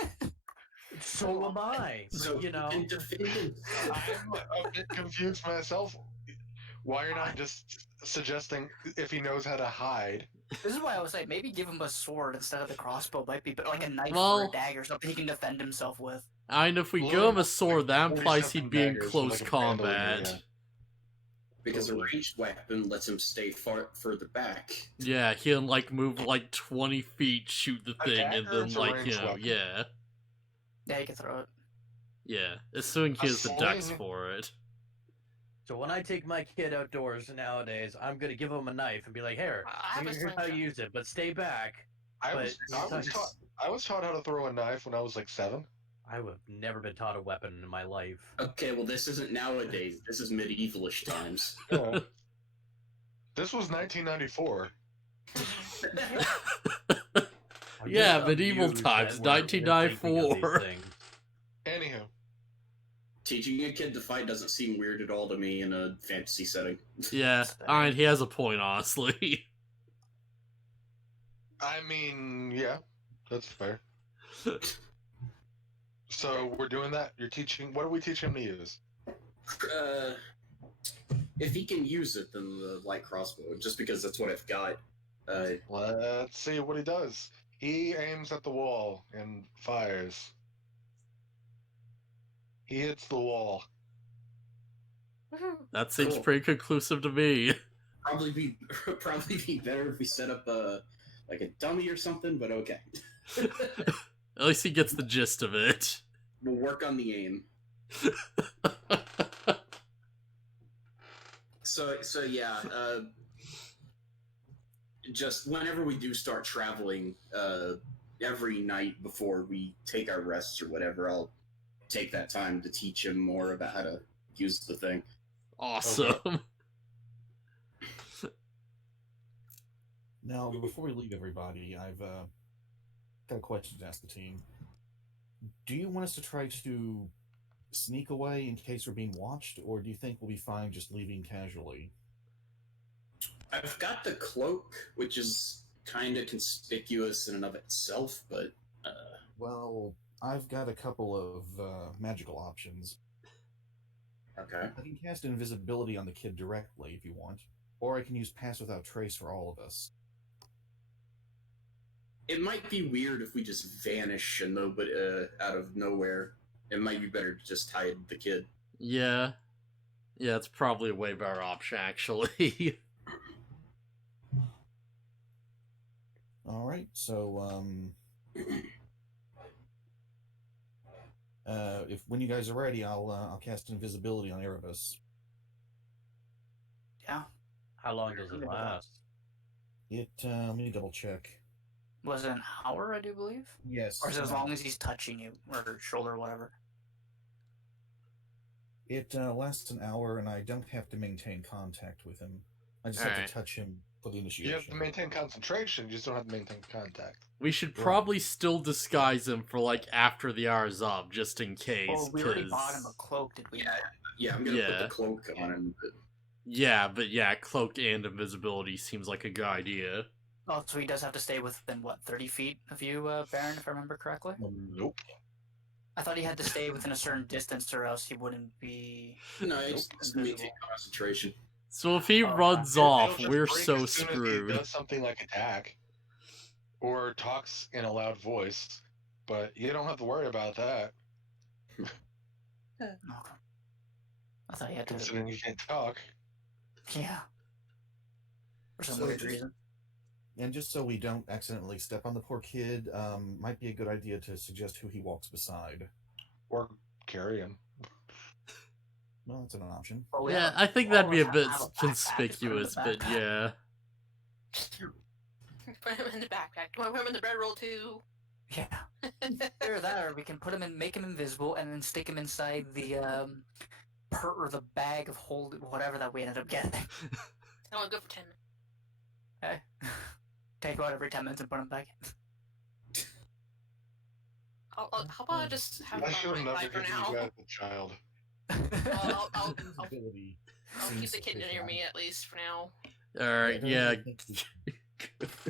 So am I. So, I'm a bit confused myself. Why you're not just suggesting if he knows how to hide? This is why I was saying maybe give him a sword instead of the crossbow. Might be a knife or a dagger, something he can defend himself with. And if we give him a sword, that implies he'd be in close combat. Because a ranged weapon lets him stay further back. Yeah, he'll move 20 feet, shoot the thing, and then yeah. Yeah, you can throw it. Yeah, assuming he has the dex for it. So when I take my kid outdoors nowadays, I'm gonna give him a knife and be like, "Here, here's how to use it, but stay back." I was taught how to throw a knife when I was 7. I have never been taught a weapon in my life. Okay, well this isn't nowadays. This is medievalish times. Yeah. This was 1994. Yeah, medieval times, 1994. Anywho. Teaching a kid to fight doesn't seem weird at all to me in a fantasy setting. Yeah, he has a point, honestly. I mean, yeah, that's fair. So we're doing that. You're teaching. What do we teach him to use? If he can use it, then the light crossbow, just because that's what I've got. Let's see what he does. He aims at the wall and fires. He hits the wall. That seems Cool. pretty conclusive to me. Probably be better if we set up a dummy or something, but okay. At least he gets the gist of it. We'll work on the aim. So yeah, just whenever we do start traveling, every night before we take our rests or whatever, I'll take that time to teach him more about how to use the thing. Awesome. Okay. Now, before we leave everybody, I've got a question to ask the team. Do you want us to try to sneak away in case we're being watched, or do you think we'll be fine just leaving casually? I've got the cloak, which is kind of conspicuous in and of itself, but... Well, I've got a couple of magical options. Okay. I can cast invisibility on the kid directly if you want, or I can use Pass Without Trace for all of us. It might be weird if we just vanish and nobody out of nowhere. It might be better to just hide the kid. Yeah. Yeah, it's probably a way better option, actually. All right, so if when you guys are ready, I'll cast invisibility on Erebus. Yeah. How long does it last? Let me double check. Was it an hour, I do believe? Yes. Or is it as long as he's touching you, or shoulder, or whatever? It lasts an hour, and I don't have to maintain contact with him. I just All have right. to touch him for the You initiation. have to maintain concentration, you just don't have to maintain contact. We should probably still disguise him for, like, after the hour's up, just in case. Oh, we already 'cause- bought him a cloak, did we? Yeah, I'm gonna put Yeah. the cloak on him. but yeah, cloak and invisibility seems like a good idea. Oh, so he does have to stay within, what, 30 feet of you, Baron, if I remember correctly? Nope. I thought he had to stay within a certain distance or else he wouldn't be... No, it's just maintain concentration. So if he Oh, runs It'll off, just we're break so as soon as he screwed. does something like attack, or talks in a loud voice, but you don't have to worry about that, Okay. I thought he had to... considering you can't talk. Yeah. For some So weird just- reason. And just so we don't accidentally step on the poor kid, might be a good idea to suggest who he walks beside. Or carry him. Well, that's an option. Well, we Yeah, have I think all that'd of be a us bit have backpack. conspicuous, Put him in but the backpack. yeah. Put him in the backpack. Put him in the bedroll too. Yeah. Either that, or we can put him in, make him invisible, and then stick him inside the or the bag of whatever that we ended up getting. It's only good for 10 minutes. Okay. Take him out every 10 minutes and put him back in. How about I just have I him should on have my never side for given now? you guys a child. I'll Invisibility keep seems the kid near sufficient. me at least for now. Alright, I don't yeah. really think we-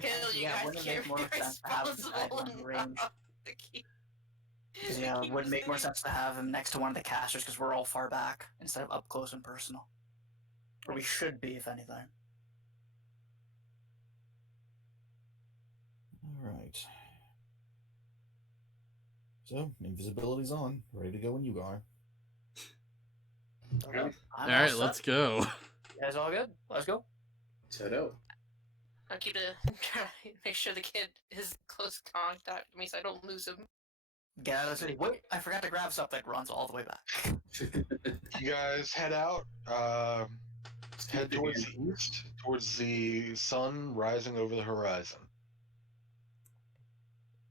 Kill you Yeah, guys wouldn't it can't make more be sense to have him responsible in range? enough to keep. Yeah, to it keep would make more his- sense to have him next to one of the casters because we're all far back instead of up close and personal. Or we should be, if anything. Alright. So, invisibility's on. Ready to go when you are. I'm all Alright, set. let's go. You guys all good? Let's go. Toto. I'll keep try to make sure the kid is close contact with me so I don't lose him. Get out of the city. Wait, I forgot to grab something. Runs all the way back. You guys head out, head towards the east, towards the sun rising over the horizon.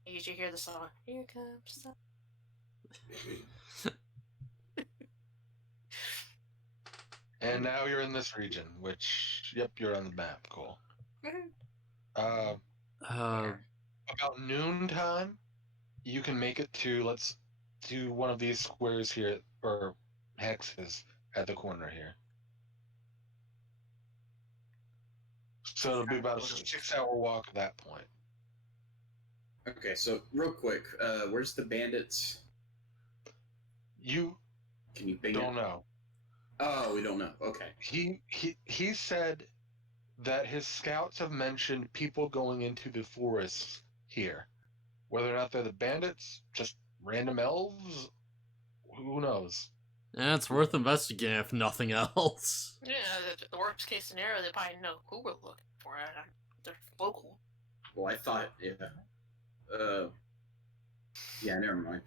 Did you hear the song? Here comes the... And now you're in this region, which, yep, you're on the map. Cool. About noontime, you can make it to, let's do one of these squares here, or hexes at the corner here. So it'll be about a 6-hour walk at that point. Okay, so real quick, where's the bandits? You Can you ping don't it? know. Oh, we don't know. Okay. He said that his scouts have mentioned people going into the forests here. Whether or not they're the bandits, just random elves, who knows? Yeah, it's worth investigating if nothing else. Yeah, the worst case scenario, they probably know who we're looking for. They're local. Well, I thought, yeah, never mind.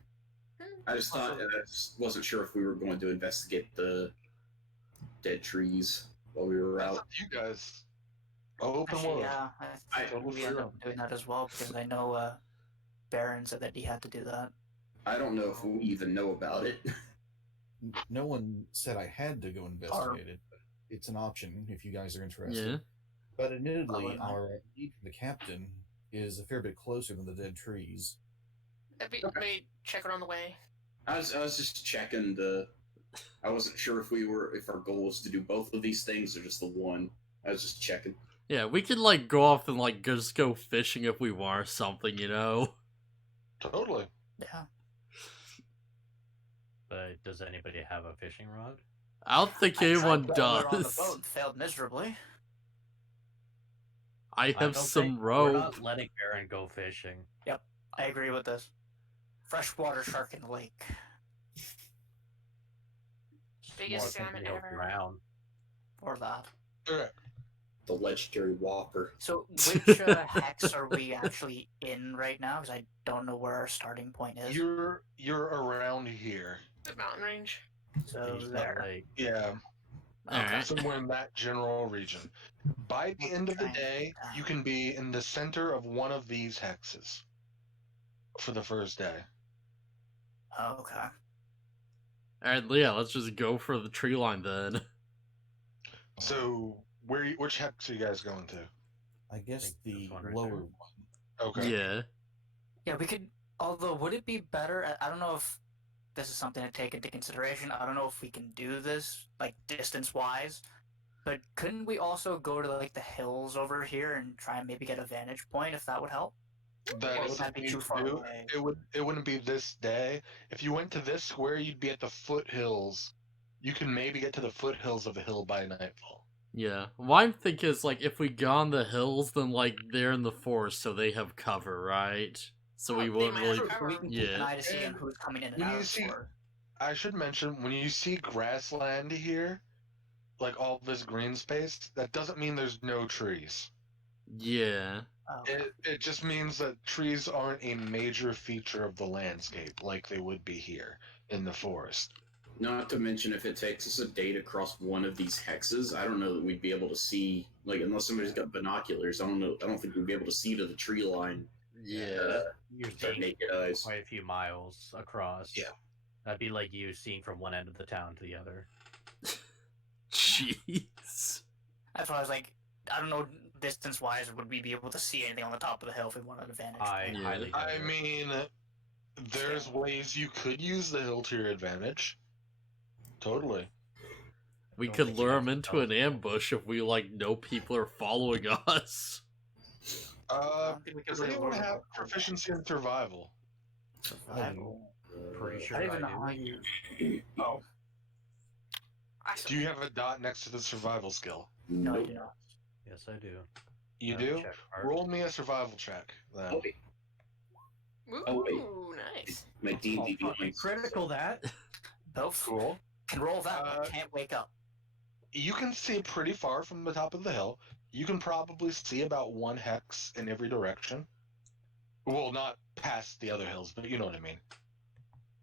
I just thought, I just wasn't sure if we were going to investigate the dead trees while we were That's out. up to you guys. Open Actually, world. yeah, I think totally we end free. up doing that as well because I know Baron said that he had to do that. I don't know if we even know about it. No one said I had to go investigate it, but it's an option if you guys are interested. Yeah. But admittedly, not. our lead from the captain is a fair bit closer than the dead trees. Maybe check it on the way. I was just checking I wasn't sure if our goal was to do both of these things or just the one. I was just checking. Yeah, we could like go off and like just go fishing if we want or something, you know? Totally. Yeah. But does anybody have a fishing rod? I don't think anyone I tried while we were on the does. boat and failed miserably. I I have don't some think- We're rope. not letting Baron go fishing. I agree with this. Freshwater shark in the lake. Biggest More salmon than he'll ever. drown. Or that. Okay. The legendary Whopper. So, which hex are we actually in right now? Because I don't know where our starting point is. You're around here. The mountain range. So He's not there. like- Yeah. Alright. Somewhere in that general region. By the end of the day, you can be in the center of one of these hexes for the first day. Okay. Alright, yeah, let's just go for the tree line then. So, which hex are you guys going to? I guess think the this one right lower there. one. Okay. Yeah. Yeah, we could. Although, would it be better? I don't know if this is something to take into consideration. I don't know if we can do this, like distance wise. But couldn't we also go to like the hills over here and try and maybe get a vantage point if that would help? That Or is would that be something you too could far do. away? It wouldn't be this day. If you went to this square, you'd be at the foothills. You can maybe get to the foothills of the hill by nightfall. Yeah. What I'm thinking is, like, if we go on the hills, then, like, they're in the forest, so they have cover, right? So we They wouldn't might really... have cover. We can keep an Yeah. eye to see And who's coming in and when out you of see- the I should mention, when you see grassland here, like all this green space, that doesn't mean there's no trees. Yeah. It just means that trees aren't a major feature of the landscape like they would be here in the forest. Not to mention, if it takes us a day to cross one of these hexes, I don't know that we'd be able to see. Like, unless somebody's got binoculars, I don't know. I don't think we'd be able to see to the tree line. Yeah. You're With our seeing naked eyes. quite a few miles across. Yeah. That'd be like you seeing from one end of the town to the other. Jeez. That's why I was like, I don't know, distance wise, would we be able to see anything on the top of the hill if we wanted a vantage I point? Yeah. highly doubt I it. mean, there's ways you could use the hill to your advantage. Totally. We Don't could think you lure guys them can into tell. an ambush if we, like, know people are following us. I Uh, don't think we could does really anyone lure them have out. proficiency in survival? Survival. Pretty I sure don't even know I how do. you. Oh, Do you have a dot next to the survival skill? no, I Nope. do not. Yes, I do. You Uh, do? check mark. Roll me a survival check, then. Oh, wait. Ooh, Oh, wait. nice. My D&D Oh, fucking points. critical that. Both Cool. can roll that, Uh, but can't wake up. You can see pretty far from the top of the hill. You can probably see about one hex in every direction. Well, not past the other hills, but you know what I mean.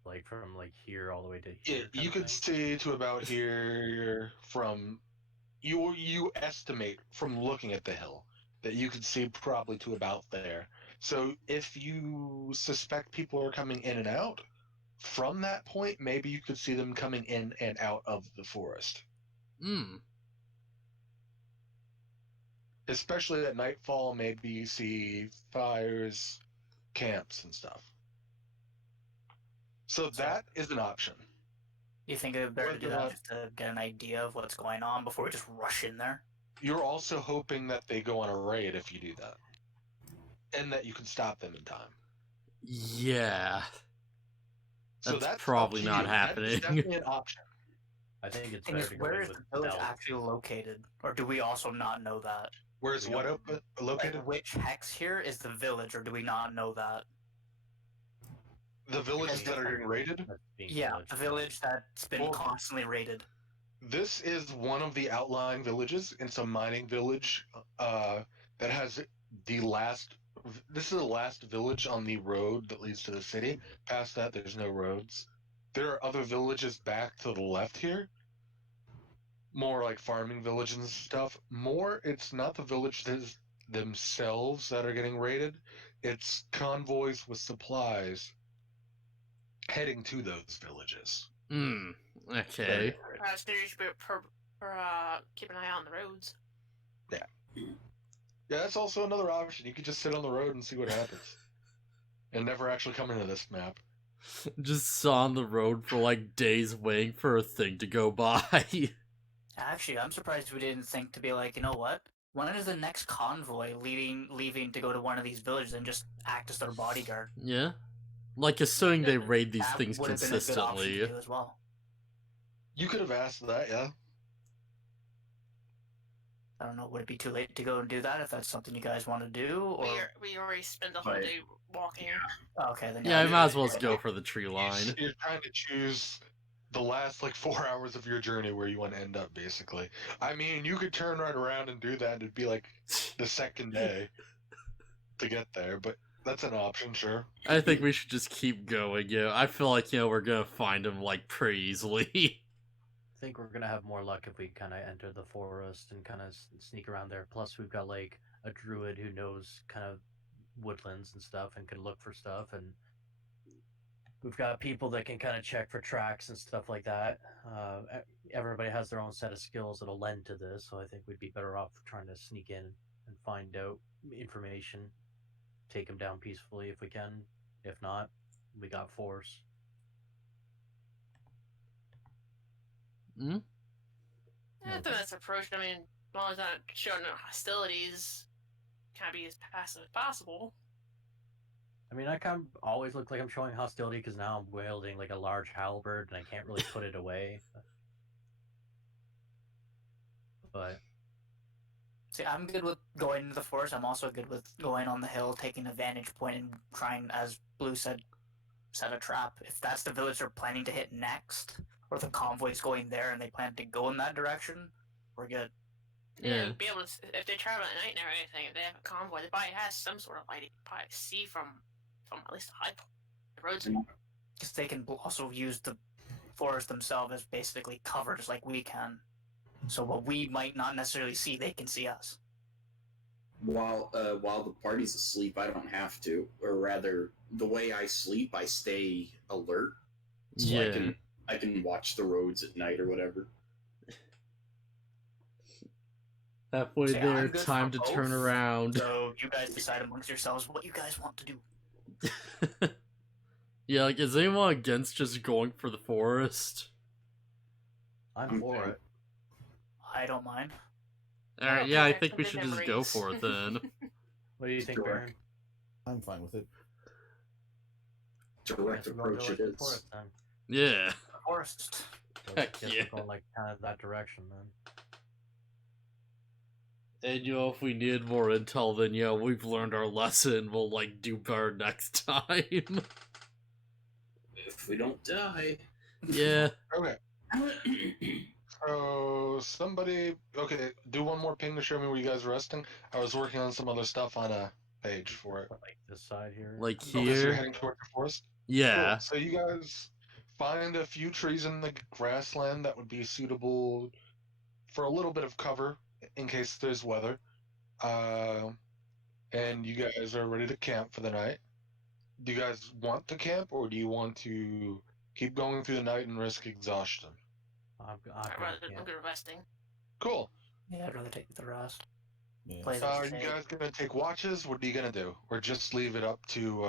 Like from like here all the way to Yeah, here. you could see to about here from you estimate from looking at the hill that you could see probably to about there. So if you suspect people are coming in and out from that point, maybe you could see them coming in and out of the forest. Hmm. Especially at nightfall, maybe you see fires, camps, and stuff. So that is an option. You think it would be better to do Whether that that- just to get an idea of what's going on before we just rush in there? You're also hoping that they go on a raid if you do that. And that you can stop them in time. Yeah. So That's that's probably up to not you. happening. That's definitely an option. I think it's Thing better is, to go where in is with the village stealth. actually located? Or do we also not know that? Where's We what don't- located? Like, which hex here is the village, or do we not know that? The villages that are getting raided? That's being Yeah, village. the village that's been Well- constantly raided. This is one of the outlying villages. It's a mining village that has the last. This is the last village on the road that leads to the city. Past that, there's no roads. There are other villages back to the left here. More like farming villages and stuff. More, it's not the villages themselves that are getting raided. It's convoys with supplies heading to those villages. Hmm. Okay. So you should keep an eye out on the roads. Yeah, that's also another option. You could just sit on the road and see what happens. And never actually come into this map. Just on the road for like days waiting for a thing to go by. Actually, I'm surprised we didn't think to be like, you know what? When is the next convoy leaving to go to one of these villages and just act as their bodyguard? Yeah. Like, assuming they raid these That things would have been a good option to consistently. do as well. You could have asked that, yeah. I don't know, would it be too late to go and do that if that's something you guys want to do? Or We already spent the whole Right. day walking. oh, okay, then Yeah, I yeah. might as well just go for the tree line. You're trying to choose the last, 4 hours of your journey where you want to end up, basically. I mean, you could turn right around and do that, and it'd be like the second day to get there, but that's an option, sure. I think we should just keep going, I feel like, we're gonna find him, pretty easily. I think we're gonna have more luck if we kind of enter the forest and kind of sneak around there. Plus, we've got a druid who knows kind of woodlands and stuff and can look for stuff, and we've got people that can kind of check for tracks and stuff like that. Everybody has their own set of skills that'll lend to this, so I think we'd be better off trying to sneak in and find out information, take them down peacefully if we can. If not, we got force. I think that's approach. I mean, as long as not showing no hostilities, kind of be as passive as possible. I mean, I kind of always look like I'm showing hostility because now I'm wielding a large halberd and I can't really put it away. But See, I'm good with going into the forest. I'm also good with going on the hill, taking a vantage point, and trying, as Blue said, set a trap. If that's the village they're planning to hit next, or the convoy's going there and they plan to go in that direction, we're good. Yeah. Be able to, if they travel at night or anything, if they have a convoy, they probably has some sort of light. You can probably see from at least a high point. The roads are Because they can also use the forest themselves as basically cover, just like we can. So what we might not necessarily see, they can see us. While the party's asleep, I don't have to, or rather, the way I sleep, I stay alert, so Yeah. I can watch the roads at night or whatever. Halfway See, I'm there, good time for to both. turn around. So you guys decide amongst yourselves what you guys want to do. Yeah, is anyone against just going for the forest? I'm for it. I don't mind. Alright, don't yeah, I think think we that's should the just go memories. for it then. What do you think, Sure. Baron? I'm fine with it. Direct Guess we'll approach go it with the is. forest then. Yeah. Forest. So Heck guess yeah. we're going kind of that direction then. And if we needed more intel, then we've learned our lesson. We'll do better next time. If we don't die. Yeah. Okay. So, somebody... Okay, do one more ping to show me where you guys are resting. I was working on some other stuff on a page for it. Like this side here. Like Okay, so you're here. heading toward the forest? Yeah. Cool. So you guys find a few trees in the grassland that would be suitable for a little bit of cover in case there's weather. And you guys are ready to camp for the night. Do you guys want to camp, or do you want to keep going through the night and risk exhaustion? I'm I'm good at resting. Cool. Yeah, I'd rather take the rest. Yeah. Play Are the you guys gonna take watches? What are you gonna do? Or just leave it up to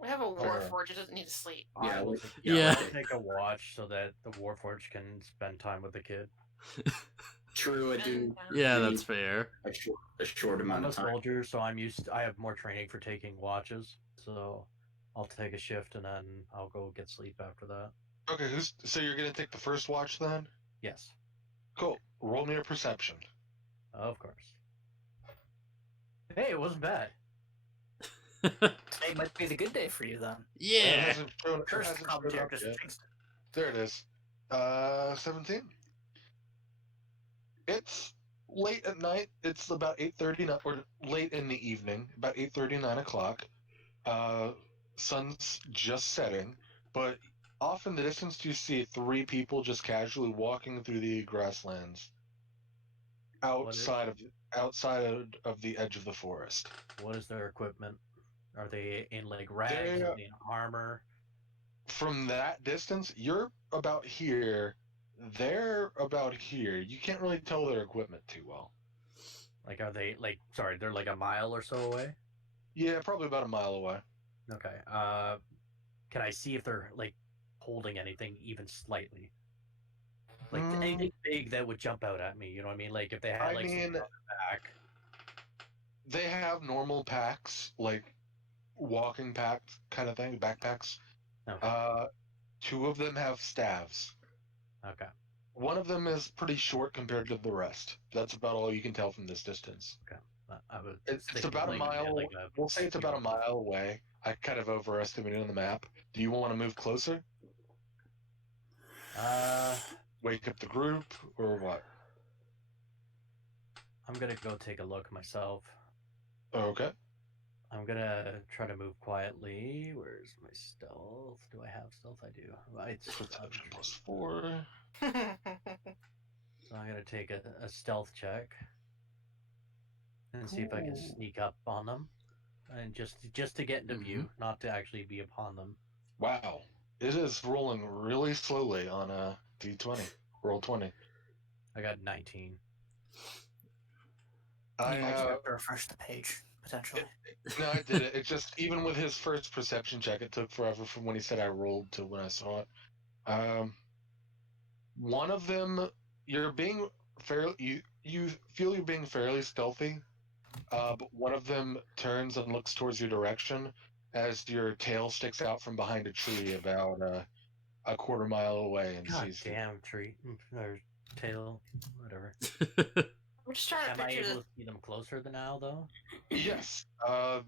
We have a war Fair. forge. It doesn't need to sleep. Yeah, I'll like- take, Yeah. I'll take a watch so that the Warforged can spend time with the kid. True, I do. Yeah, that's fair. A short I'm amount a of time. soldier, so I have more training for taking watches. So I'll take a shift and then I'll go get sleep after that. Okay, so you're gonna take the first watch then? Yes. Cool. Roll me a perception. Of course. Hey, it wasn't bad. Today might be the good day for you then. It Yeah. hasn't shown, it Curse hasn't commentary showed up just yet. jinxed it. There it is. 17. It's late at night. It's about 8:30, or late in the evening, about 8:30, 9 o'clock. Sun's just setting, but off in the distance you see 3 people just casually walking through the grasslands outside of the edge of the forest. What is their equipment? Are they in like rags? They- Are they in armor? From that distance, you're about here. They're about here. You can't really tell their equipment too well. Like, are they like? Sorry, they're like a mile or so away. Yeah, probably about a mile away. Okay. Can I see if they're like holding anything even slightly? Like anything big that would jump out at me? You know what I mean? Like if they had like something on their back. They have normal packs, like walking packs kind of thing, backpacks. Okay. 2 of them have staves. Okay. One of them is pretty short compared to the rest. That's about all you can tell from this distance. I was It's thinking about a like, mile. like a We'll say it's about a spear. mile away. I kind of overestimated on the map. Do you want to move closer? Wake up the group, or what? I'm gonna go take a look myself. Okay. I'm gonna try to move quietly. Where's my stealth? Do I have stealth? I do. It's Perception +4. So I'm gonna take a stealth check and see if I can sneak up on them, and just to get into view, not to actually be upon them. Wow. It is rolling really slowly on a D20. Roll 20. I got 19. You I might just have to refresh the page, potentially. No, I did it. It just, even with his first perception check, it took forever from when he said I rolled to when I saw it. One of them, you're being fairly, you feel you're being fairly stealthy, but one of them turns and looks towards your direction as your tail sticks out from behind a tree about a quarter mile away and God sees you. damn tree or tail, whatever. I'm just trying Am to I picture able this. to see them closer than now, though? Yes,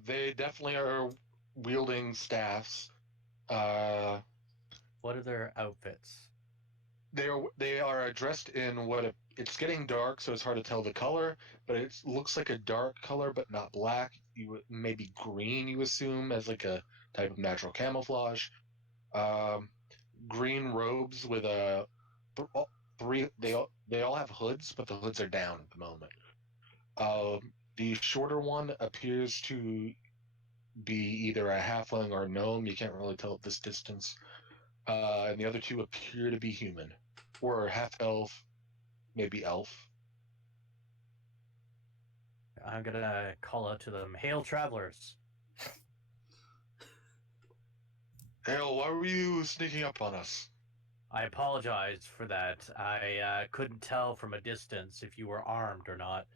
they definitely are wielding staffs. What are their outfits? They are dressed in what it's getting dark, so it's hard to tell the color, but it looks like a dark color, but not black. Maybe green, you assume, as like a type of natural camouflage. Green robes with a three. They all have hoods, but the hoods are down at the moment. The shorter one appears to be either a halfling or a gnome. You can't really tell at this distance. And the other 2 appear to be human, or half elf, maybe elf. I'm gonna call out to them. Hail, travelers! Hail, why were you sneaking up on us? I apologize for that. I couldn't tell from a distance if you were armed or not.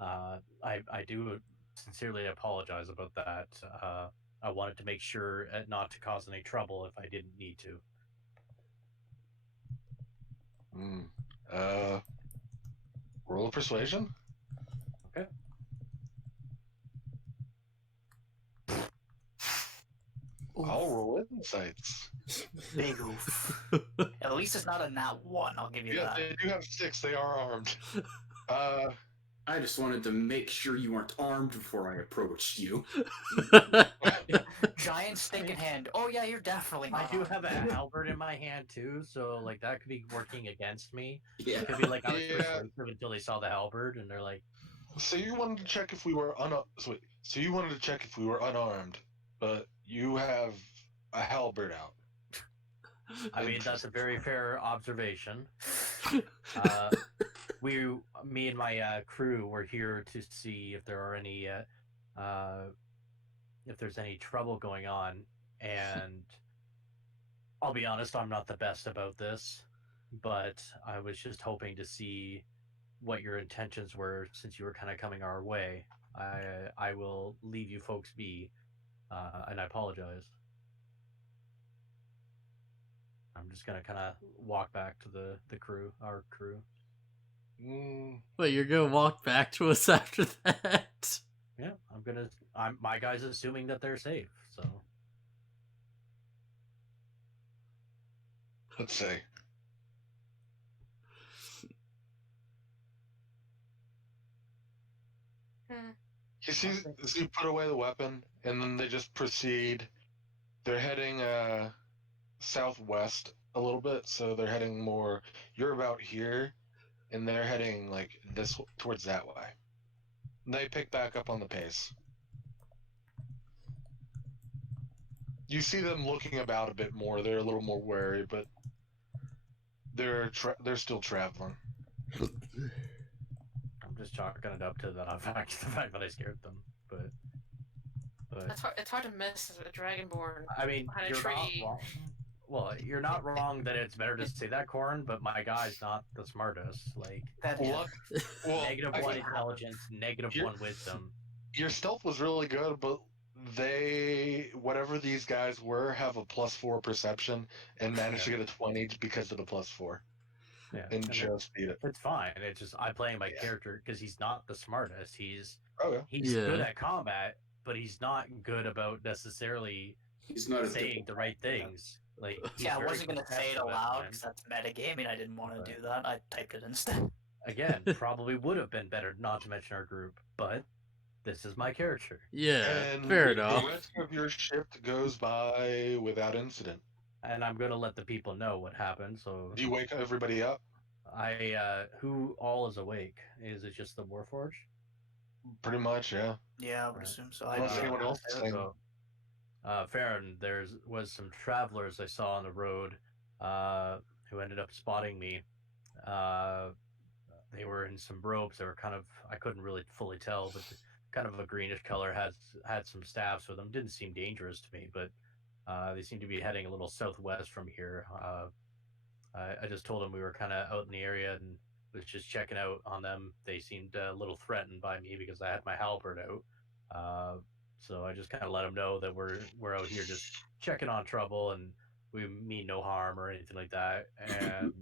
I do sincerely apologize about that. I wanted to make sure not to cause any trouble if I didn't need to. Roll a persuasion? Okay. I'll roll insights. Big oof. At least it's not a nat 1, I'll give you Yeah, that. they do have 6. They are armed. I just wanted to make sure you weren't armed before I approached you. Giant stick in hand. Oh yeah, you're definitely not. I do have a halberd in my hand too, so like that could be working against me. Yeah. It could be like I was Yeah. persuasive until they saw the halberd and they're like, So you wanted to check if we were So you wanted to check if we were unarmed, but you have a halberd out. I mean, that's a very fair observation. Me and my crew were here to see if there are any, if there's any trouble going on. And I'll be honest, I'm not the best about this, but I was just hoping to see what your intentions were since you were kind of coming our way. I will leave you folks be, and I apologize. I'm just gonna kind of walk back to the crew, our crew. Wait, you're gonna walk back to us after that? Yeah, my guy's assuming that they're safe, so. Let's see. You see, put away the weapon, and then they just proceed. They're heading southwest a little bit, so they're heading more. You're about here, and they're heading like this towards that way. And they pick back up on the pace. You see them looking about a bit more. They're a little more wary, but they're still traveling. I'm just chalking it up to the fact that I scared them, but it's hard to miss a dragonborn. I mean, behind a you're not tree. wrong. Well, you're not wrong that it's better to say that, Corn, but my guy's not the smartest. Like, Well, -1 intelligence, -1 wisdom. Your stealth was really good, but whatever these guys were, have a +4 perception and managed to get a 20 because of the +4. Yeah, and just beat it. It's fine. It's just I'm playing my character because he's not the smartest. He's he's good at combat, but he's not good about necessarily saying the right things. Like, I wasn't gonna say it aloud because that's metagaming. I didn't want to do that. I typed it instead. Again, probably would have been better not to mention our group, but this is my character. Yeah, and fair enough. The rest of your shift goes by without incident. And I'm gonna let the people know what happened. So do you wake everybody up? Who all is awake? Is it just the Warforged? Pretty much, yeah. Yeah, I would assume so. Unless anyone else is saying. Farron, was some travelers I saw on the road who ended up spotting me. They were in some robes. They were I couldn't really fully tell, but kind of a greenish color, had some staffs with them. Didn't seem dangerous to me, but they seem to be heading a little southwest from here. I just told them we were kind of out in the area and was just checking out on them. They seemed a little threatened by me because I had my halberd out. So I just kind of let them know that we're out here just checking on trouble and we mean no harm or anything like that. And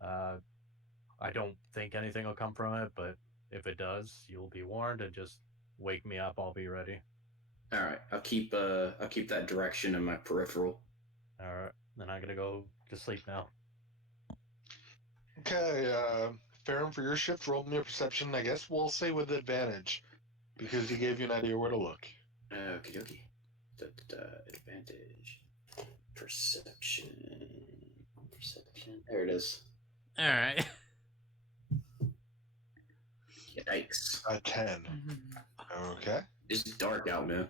I don't think anything will come from it, but if it does, you'll be warned and just wake me up. I'll be ready. All right, I'll keep that direction in my peripheral. All right, then I'm gonna go to sleep now. Okay, Farron, for your shift, roll me a perception. I guess we'll say with advantage, because he gave you an idea where to look. Okie dokie. Advantage. Perception. There it is. All right. Yikes. A 10. Okay. It's dark out, man.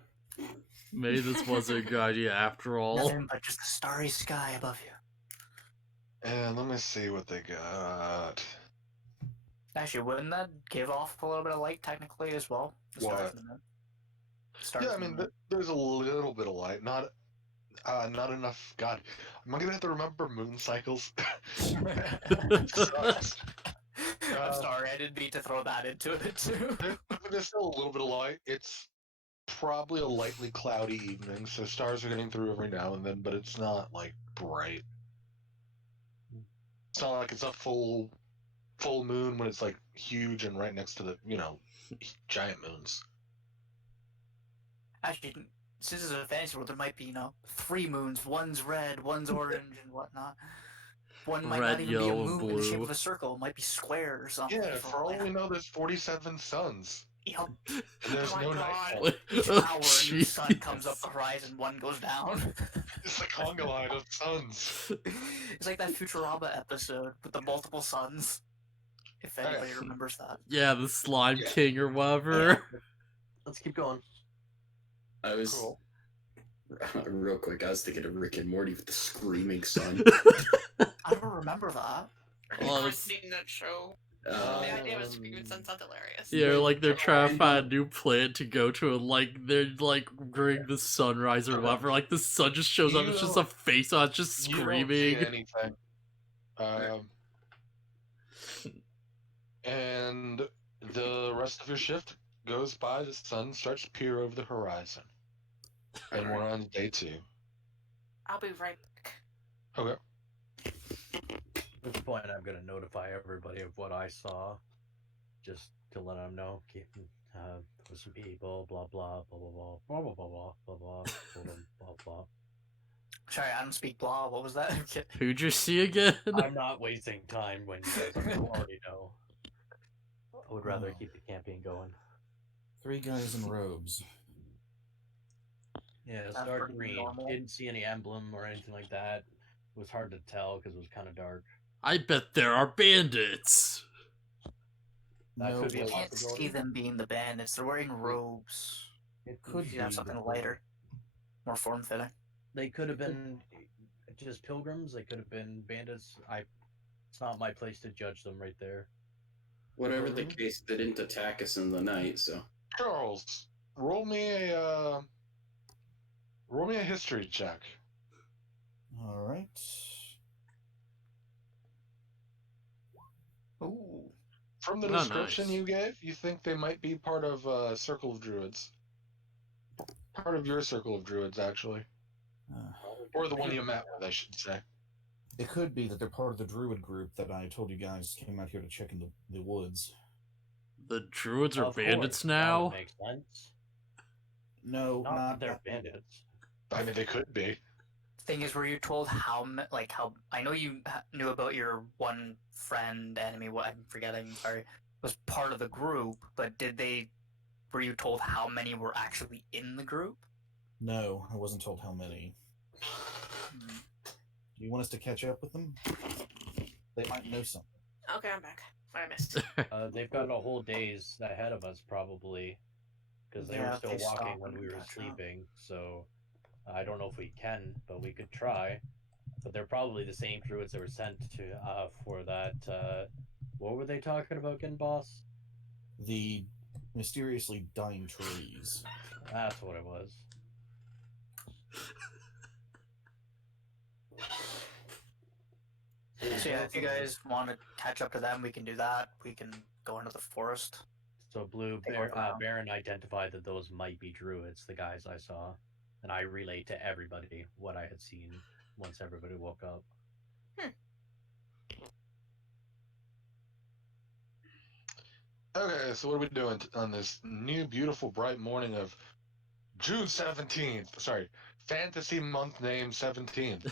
Maybe this wasn't a good idea after all. Nothing but just a starry sky above you. And let me see what they got. Actually, wouldn't that give off a little bit of light technically as well? The What? stars in the moon. Stars Yeah, I in the mean, moon. there's a little bit of light. Not enough. God, am I gonna have to remember moon cycles? Sucks. I'm sorry, I didn't mean to throw that into it too. There's still a little bit of light. It's probably a lightly cloudy evening, so stars are getting through every now and then, but it's not like bright. It's not like it's a full moon when it's like huge and right next to the giant moons. Actually, since it's a fantasy world, there might be 3 moons. One's red, one's orange, and whatnot. One might Red, not even be a yellow, moon in the shape blue. of a circle. It might be square or something. Yeah, for all we know, there's 47 suns. Yup. And there's Oh my no God. nightfall. Each Oh, hour, a new sun jeez. comes up the horizon, one goes down. It's the conga line of suns. It's like that Futurama episode with the multiple suns. If anybody remembers that. Yeah, the Slime Yeah. King or whatever. Let's keep going. I was Cool. real quick. I was thinking of Rick and Morty with the screaming sun. I don't remember that. I've Well, never it's- seen that show. Um, The idea was Screaming Sun sounds hilarious. Yeah, like they're trying to find a new planet to go to, and like they're like during the sunrise or whatever. Like the sun just shows up, it's just a face on, it's just You don't see screaming. anything. And the rest of your shift goes by. The sun starts to peer over the horizon, and we're on day 2. I'll be right back. Okay. At this point, I'm gonna notify everybody of what I saw, just to let them know. There was some people, blah blah blah blah blah blah blah blah blah blah blah blah blah. Sorry, I don't speak blah. What was that? Who'd you see again? I'm not wasting time when you guys already know. I would rather keep the campaign going. 3 guys in robes. Yeah, it's That's dark pretty green. normal. Didn't see any emblem or anything like that. It was hard to tell because it was kind of dark. I bet there are bandits. That No, could be You a can't possibility. see them being the bandits. They're wearing robes. It could You be. should have something lighter, more form-fitting. They could have been just pilgrims. They could have been bandits. It's not my place to judge them right there. Whatever the case, they didn't attack us in the night, so. Charles, roll me a history check. All right. Ooh. From the Oh, description nice. you gave, you think they might be part of a circle of druids. Part of your circle of druids, actually. Or the one you met with, I should say. It could be that they're part of the druid group that I told you guys came out here to check in the woods. The druids are Of bandits course, now? That would make sense. No, Not that not they're bandits. I mean, they could be. Thing is, were you told how I know you knew about your one friend, enemy, what I'm forgetting, sorry, was part of the group, but were you told how many were actually in the group? No, I wasn't told how many. Do you want us to catch up with them? They might know something. Okay, I'm back. What I missed. They've got a whole days ahead of us, probably, because they were Yeah, still they walking stopped when and we were catch up. sleeping. So I don't know if we can, but we could try. But they're probably the same druids that were sent to for that. What were they talking about again, boss? The mysteriously dying trees. That's what it was. So yeah, if you guys want to catch up to them, we can do that. We can go into the forest. So Baron identified that those might be druids, the guys I saw, and I relayed to everybody what I had seen once everybody woke up. Okay, so what are we doing on this new, beautiful, bright morning of June 17th? Sorry, fantasy month name 17th.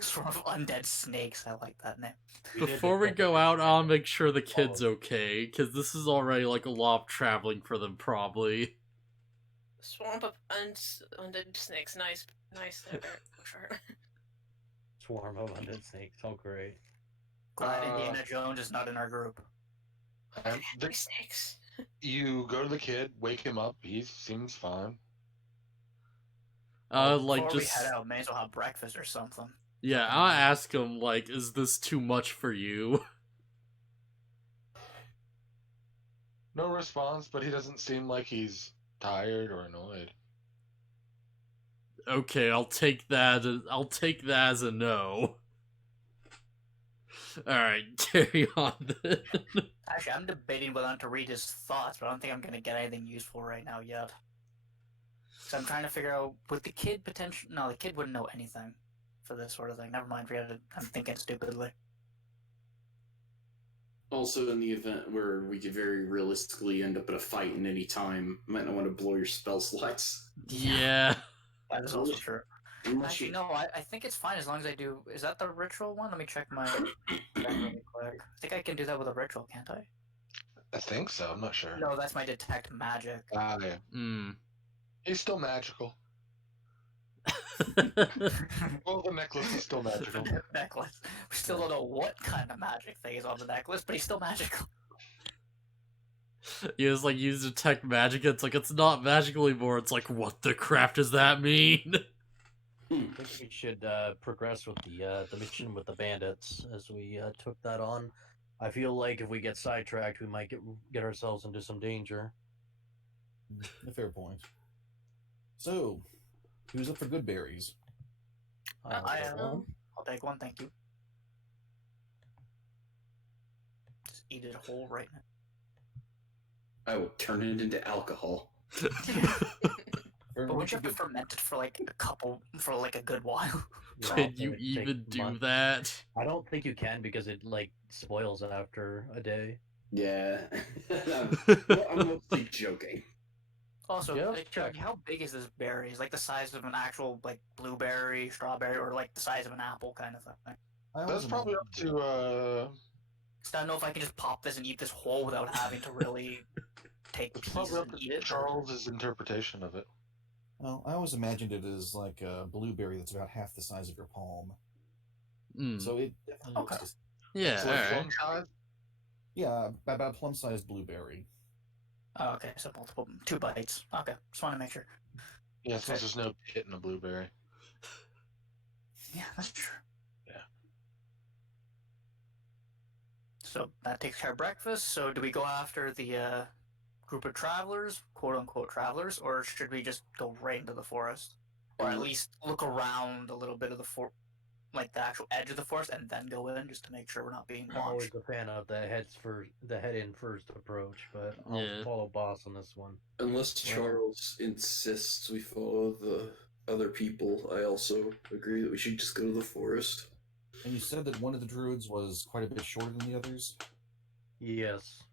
Sort of undead snakes. I like that name. Before we go out, I'll make sure the kid's okay, because this is already like a lot of traveling for them, probably. Swamp of undead snakes. Nice short. Swarm of undead snakes. Oh, great. Glad Indiana Jones is not in our group. Snakes. You go to the kid, wake him up. He seems fine. Before we just head out, may as well have breakfast or something. yeah, I'll ask him like, is this too much for you? No response, but he doesn't seem like he's tired or annoyed. Okay, I'll take that as a no. Alright, carry on then. Actually, I'm debating whether or not to read his thoughts, but I don't think I'm going to get anything useful right now yet. So I'm trying to figure out, would the kid No, the kid wouldn't know anything for this sort of thing. Never mind, forget it. I'm thinking stupidly. Also, in the event where we could very realistically end up in a fight in any time, you might not want to blow your spell slots. Yeah. That is also true. Unless Actually, you- no, I think it's fine as long as I do... Is that the ritual one? Let me check my... really quick. I think I can do that with a ritual, can't I? I think so. I'm not sure. No, that's my detect magic. Yeah. Hmm. He's still magical. Well, the necklace is still magical. The necklace. We still don't know what kind of magic thing is on the necklace, but he's still magical. You just like use detect magic, it's like it's not magical anymore, it's like, what the crap does that mean? I think we should progress with the mission with the bandits as we took that on. I feel like if we get sidetracked, we might get ourselves into some danger. A fair point. So, who's up for good berries? I am. I'll take one, thank you. Just eat it whole right now. I will turn it into alcohol. But would you have to ferment it for like a good while? Yeah, Can you it takes even do months. that? I don't think you can because it like spoils after a day. Yeah. I'm mostly joking. Also, Yeah, like, check. how big is this berry? Is it like the size of an actual like blueberry, strawberry, or like the size of an apple kind of thing? That's probably up to Cause I don't know if I can just pop this and eat this whole without having to really take it's pieces probably up and to eat it. Charles's interpretation of it. Well, I always imagined it as like a blueberry that's about half the size of your palm. Mm. So it definitely looks Okay. just, Yeah, It's like alright. plum size. yeah, about a plum-sized blueberry. Oh, okay, so multiple 2 bites. Okay, just want to make sure. Yeah, since there's no pit in a blueberry. Yeah, that's true. Yeah. So that takes care of breakfast. So do we go after the group of travelers, quote unquote travelers, or should we just go right into the forest, or at least look around a little bit of the like the actual edge of the forest, and then go in just to make sure we're not being I'm always launched? a fan of the head in first approach, but I'll Yeah. follow boss on this one. Unless Charles insists we follow the other people, I also agree that we should just go to the forest. And you said that one of the druids was quite a bit shorter than the others? Yes.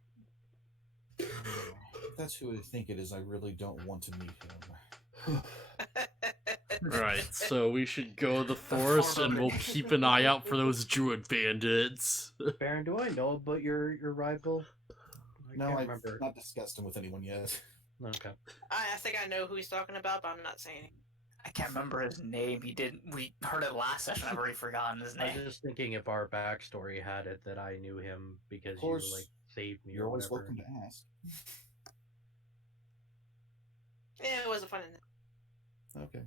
If that's who I think it is, I really don't want to meet him. Right, so we should go to the forest and we'll keep an eye out for those druid bandits. Baron, do I know about your rival? No, can't I've remember. not discussed him with anyone yet. Okay. I think I know who he's talking about, but I'm not saying it. I can't remember his name. We heard it last session. I've already forgotten his I was name. just thinking if our backstory had it that I knew him because Of course, you like saved me You're or always whatever. welcome to ask. Yeah, it wasn't fun. Okay.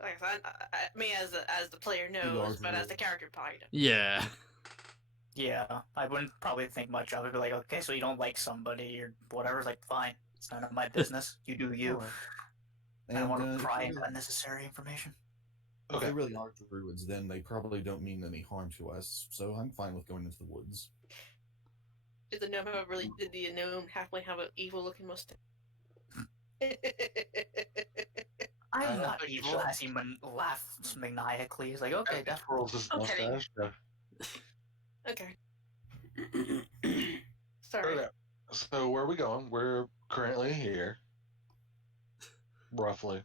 Like I said, me as the player knows, but as the character probably don't. Yeah. Yeah, I wouldn't probably think much of it. Be like, okay, so you don't like somebody or whatever. It's like, fine, it's none of my business. You do you. Alright. I don't want to if pry they into really- unnecessary information. If Okay. they really are druids, then they probably don't mean any harm to us, so I'm fine with going into the woods. Did the gnome halfway have an evil looking mustache? I'm don't not think you evil. should. As he laughs maniacally. He's like, okay, definitely. Charles's Okay. mustache. Yeah. Okay. Sorry. Okay. So where are we going? We're currently here. Roughly.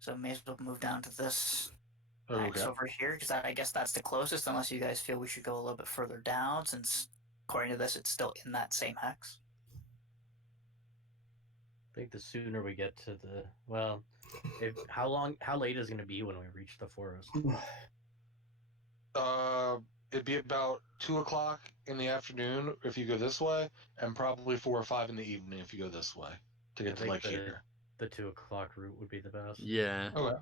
So may as well move down to this Okay. X over here, because I guess that's the closest, unless you guys feel we should go a little bit further down, since according to this, it's still in that same hex. I think the sooner we get to the how late is it going to be when we reach the forest? It'd be about 2:00 in the afternoon if you go this way, and probably 4 or 5 in the evening if you go this way to I get to think like that here. the 2:00 route would be the best. Yeah. Okay.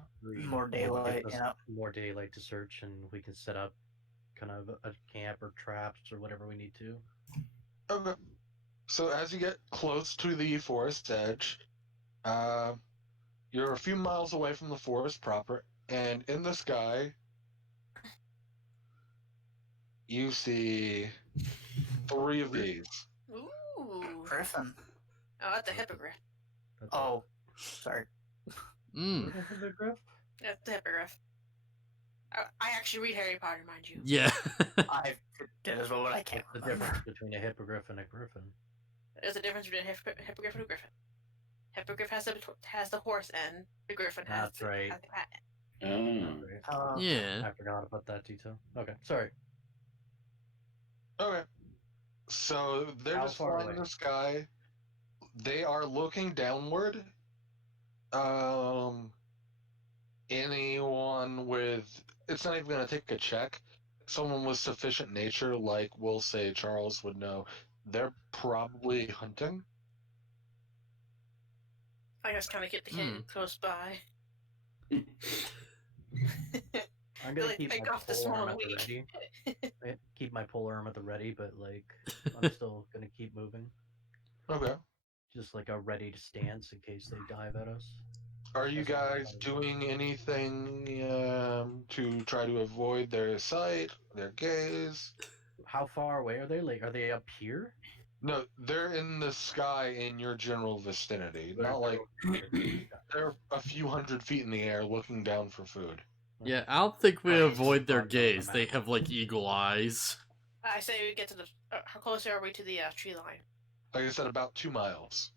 More daylight, Gives us yeah. more daylight to search, and we can set up kind of a camp or traps or whatever we need to. Okay. So as you get close to the forest edge, you're a few miles away from the forest proper, and in the sky, you see 3 of these. Ooh. Griffin. Oh, that's a hippogriff. That's Oh, sorry. Mm. That's the hippogriff. I actually read Harry Potter, mind you. Yeah. I did as well, but I can't the remember. difference between a hippogriff and a griffin. There's a difference between a hippogriff and a griffin. Hippogriff has the horse end. The griffin has That's right. has the cat end. Oh. Yeah. I forgot about that detail. Okay, sorry. Okay. So they're How just far flying in away? the sky. They are looking downward. Anyone with it's not even gonna take a check. Someone with sufficient nature, like we'll say Charles would know, they're probably hunting. I just kind of get the hint close by. I'm gonna Like, keep take my off the pole small arm at the weak. ready. Keep my pole arm at the ready, but like I'm still gonna keep moving, Okay. just like a ready to stance in case they dive at us. Are you That's not guys bad. doing anything to try to avoid their sight, their gaze? How far away are they? Like, are they up here? No, they're in the sky in your general vicinity. Not like they're a few hundred feet in the air looking down for food. Yeah, I don't think we Right. avoid their On the gaze. map. They have like eagle eyes. I say we get to the. How close are we to the tree line? Like I said, about 2 miles.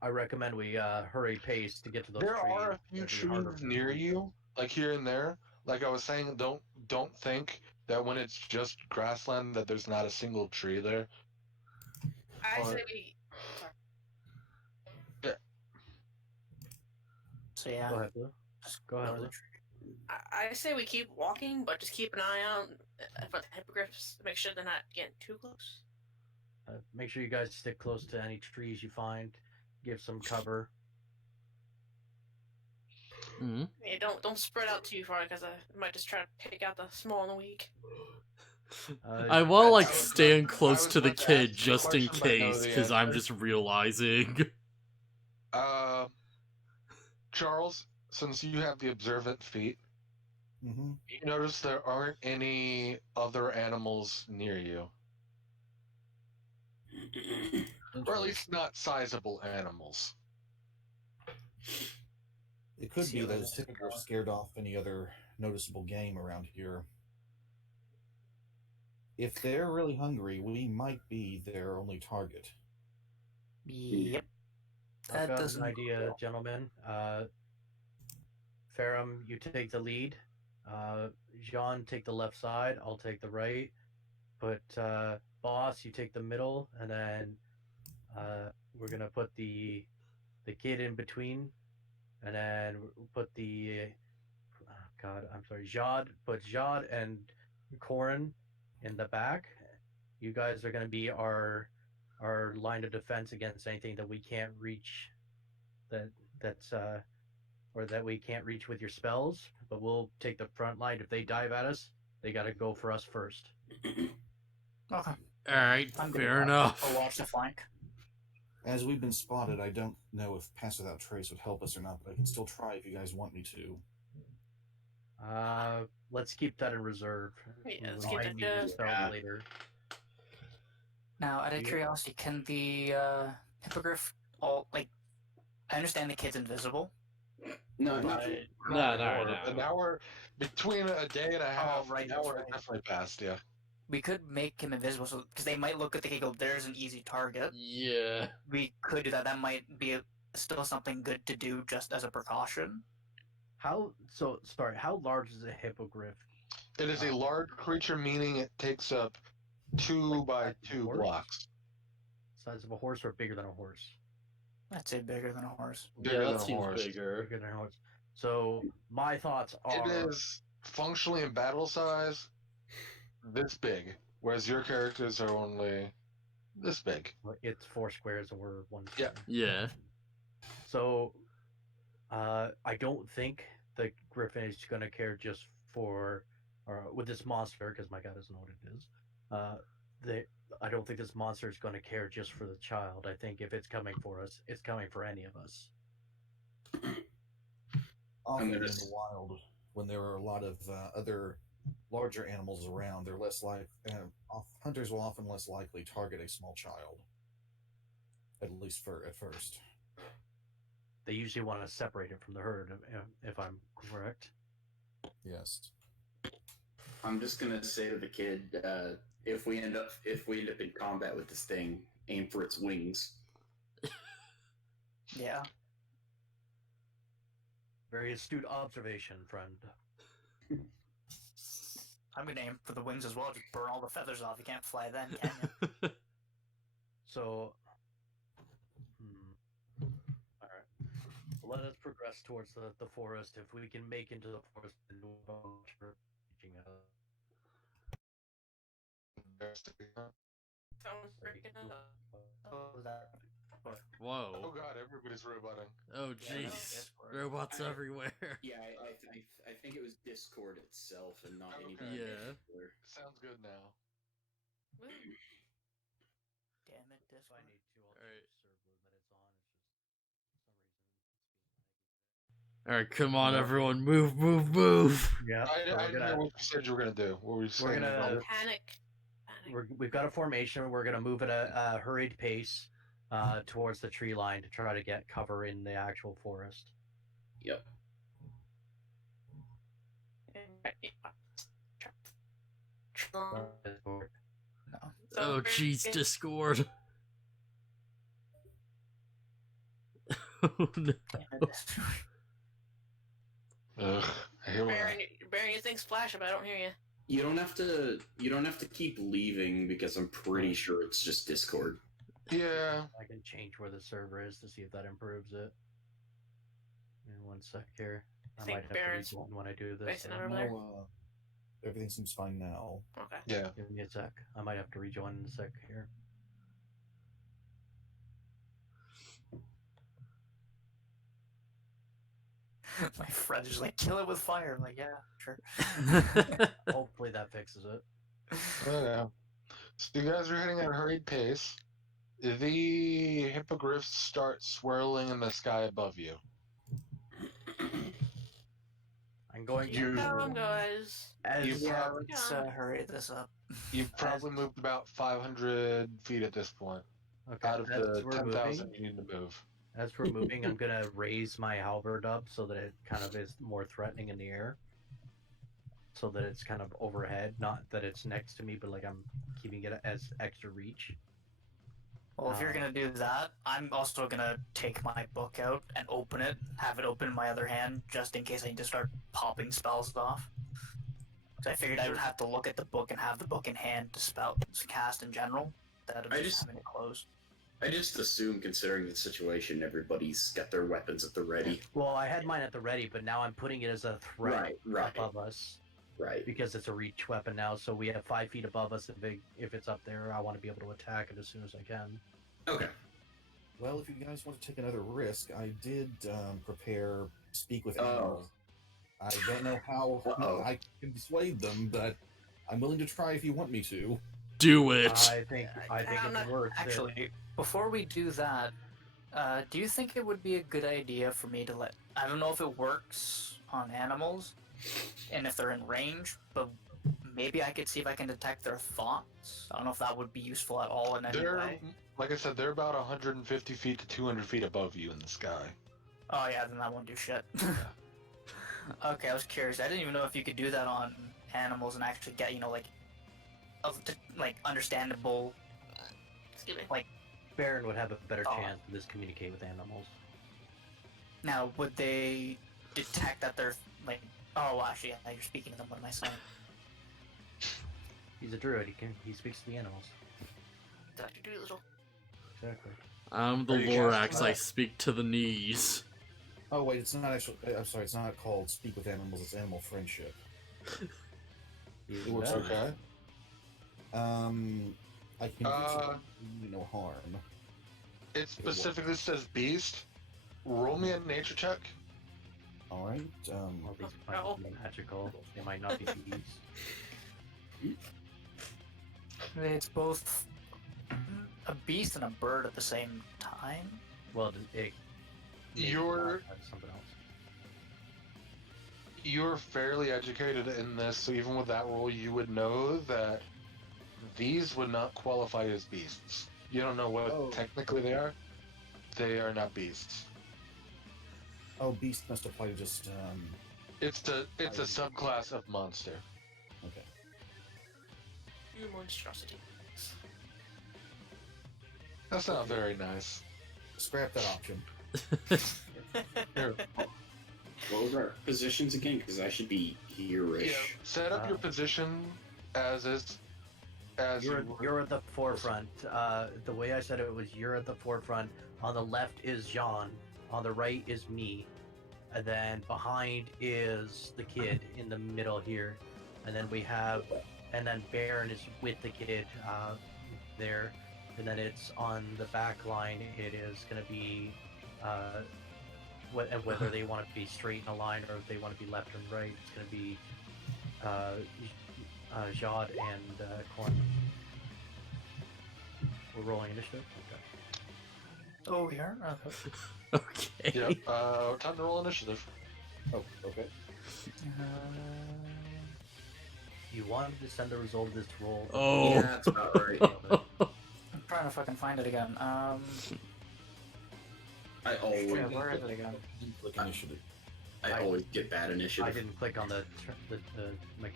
I recommend we hurry pace to get to those There trees. are a few That'd be harder trees for near us. you, like here and there. Like I was saying, don't think that when it's just grassland that there's not a single tree there. I say Or- we. Sorry. So yeah, Go ahead, Blue. just Go ahead, to the Blue. tree. I say we keep walking, but just keep an eye out for the hippogriffs to make sure they're not getting too close. Make sure you guys stick close to any trees you find. Give some cover. Mm-hmm. Yeah, don't spread out too far because I might just try to pick out the small and the weak. I will like I was stand about- I close was to the about to ask kid you a just in question, but I know case, the because I'm answer. just realizing. Charles, since you have the observant feet, Mm-hmm. you notice there aren't any other animals near you, or at least not sizable animals. It could See be where those this is hippogriffs scared off any other noticeable game around here. If they're really hungry, we might be their only target. Yep. I've That got doesn't an idea, gentlemen. Ferrum, you take the lead. Jean, take the left side. I'll take the right. But Boss, you take the middle, and then we're gonna put the kid in between, and then we'll put the Jad. Put Jad and Corin in the back. You guys are gonna be our line of defense against anything that we can't reach. Or that we can't reach with your spells, but we'll take the front line. If they dive at us, they got to go for us first. Okay. Alright, I'm good fair with that. enough. I'll watch the flank. As we've been spotted, I don't know if Pass Without Trace would help us or not, but I can still try if you guys want me to. Let's keep that in reserve. Yeah, let's We keep might that need to good. spell Yeah. later. Now, out of Yeah. curiosity, can the hippogriff all like? I understand the kid's invisible. No, not No, anymore. An hour between a day and a half, right, an that's hour right. definitely passed. Yeah. We could make him invisible, so because they might look at the kid and go, "There's an easy target." Yeah. We could do that. That might be still something good to do, just as a precaution. How large is a hippogriff? It is a large creature, meaning it takes up 2 by 2 horse? blocks. Size of a horse or bigger than a horse? I'd say bigger than a horse. Bigger Yeah, than that a seems horse. bigger. Bigger than a horse. So my thoughts are It is functionally in battle size this big, whereas your characters are only this big. it's 4 squares and we're 1 Yeah. square. Yeah. So I don't think the Griffin is going to care just for with this monster, because my guy doesn't know what it is. I don't think this monster is going to care just for the child. I think if it's coming for us, it's coming for any of us. Often in gonna the wild, when there are a lot of other larger animals around, they're less like hunters will often less likely target a small child. At least at first. They usually want to separate it from the herd, if I'm correct. Yes. I'm just gonna say to the kid, if we end up in combat with this thing, aim for its wings. Yeah. Very astute observation, friend. I'm gonna aim for the wings as well. Just burn all the feathers off. You can't fly then, can you? So, all right. Let us progress towards the forest. If we can make into the forest, then we'll reaching out. Someone's freaking out. Oh, that. Oh Whoa. god, everybody's roboting. Oh Yeah, jeez. Discord. Robots I- everywhere. Yeah, I think it was Discord itself and not Okay. anybody. Yeah. particular. Sounds good now. Woo. Damn it, If I Discord. need to, I'll Alright. just serve that it's on. It's just for some reason it's being Alright, come on No. everyone. Move, move, move. Yeah, I didn't hear what you said you were gonna do. What were you saying? gonna- Panic. we've got a formation. We're gonna move at a hurried pace towards the tree line to try to get cover in the actual forest. Yep. Oh, jeez, Discord. Oh, no. Ugh, here we are. Baron, you think splash, but I don't hear you. You don't have to. You don't have to keep leaving because I'm pretty sure it's just Discord. Yeah. I can change where the server is to see if that improves it. In 1 sec here. I think might have Baron's to rejoin when I do this. facing over there. No, everything seems fine now. Okay. Yeah. Give me a sec. I might have to rejoin in a sec here. My friend is like, kill it with fire. I'm like, yeah, sure. Hopefully that fixes it. Yeah. So you guys are heading at a hurried pace. The hippogriffs start swirling in the sky above you. I'm going You- to. Come, guys. As, Yeah, let's hurry this up. You've probably moved about 500 feet at this point. okay, Out of as the we're 10,000 moving, you need to move. as we're moving, I'm gonna raise my halberd up so that it kind of is more threatening in the air. So that it's kind of overhead, not that it's next to me, but like I'm keeping it as extra reach. Well, if you're gonna do that, I'm also gonna take my book out and open it, have it open in my other hand, just in case I need to start popping spells off. So I figured I would have to look at the book and have the book in hand to cast in general, instead of just having it closed. I just assume, considering the situation, everybody's got their weapons at the ready. Well, I had mine at the ready, but now I'm putting it as a threat Right. above us Right. because it's a reach weapon now. So we have 5 feet above us. If it's up there, I want to be able to attack it as soon as I can. Okay. Well, if you guys want to take another risk, I did prepare Speak with Oh. Animals. I don't know how I can persuade them, but I'm willing to try if you want me to. Do it. I think I'm not- it's worth it. Actually, before we do that, do you think it would be a good idea for me to let... I don't know if it works on animals, and if they're in range, but maybe I could see if I can detect their thoughts. I don't know if that would be useful at all in any way. Like I said, they're about 150 feet to 200 feet above you in the sky. Oh yeah, then that won't do shit. Okay, I was curious. I didn't even know if you could do that on animals and actually get, understandable. Excuse me. Baron would have a better Oh. chance to communicate with animals. Now, would they detect that they're like? Oh, actually, yeah, you're speaking to them. What am I saying? He's a druid. He speaks to the animals. Dr. Doolittle. Exactly. I'm the Are you Lorax, casting I that? speak to the knees. Oh wait, it's not actually. I'm sorry, it's not called Speak with Animals. It's Animal Friendship. It works Yeah. Okay. I can do no harm. It specifically says beast. Roll me a nature check. All right. Well, these might be magical. They might not be bees. It's both a beast and a bird at the same time. Well, it. You're something else. you're fairly educated in this, so even with that roll, you would know that these would not qualify as beasts. You don't know what technically they are. They are not beasts. Oh, beast must apply to just. It's a subclass of monster. Okay. You monstrosity. That's not very nice. Scrap that option. Here. What was our positions again? Because I should be here-ish. Yeah. Set up your position as is. As You're at the forefront. The way I said it was you're at the forefront. On the left is Jean. On the right is me. And then behind is the kid in the middle here. And then then Baron is with the kid there. And then it's on the back line. It is going to be whether they want to be straight in a line or if they want to be left and right. It's going to be Jod and Corn. We're rolling initiative. Okay. Oh, we are. Okay. Yep. Time to roll initiative. Oh, okay. you wanted to send the result of this roll. Oh. Yeah, that's about right. I'm trying to fucking find it again. I always, Yeah, where is it again? Click initiative. I always get bad I initiative. didn't click on my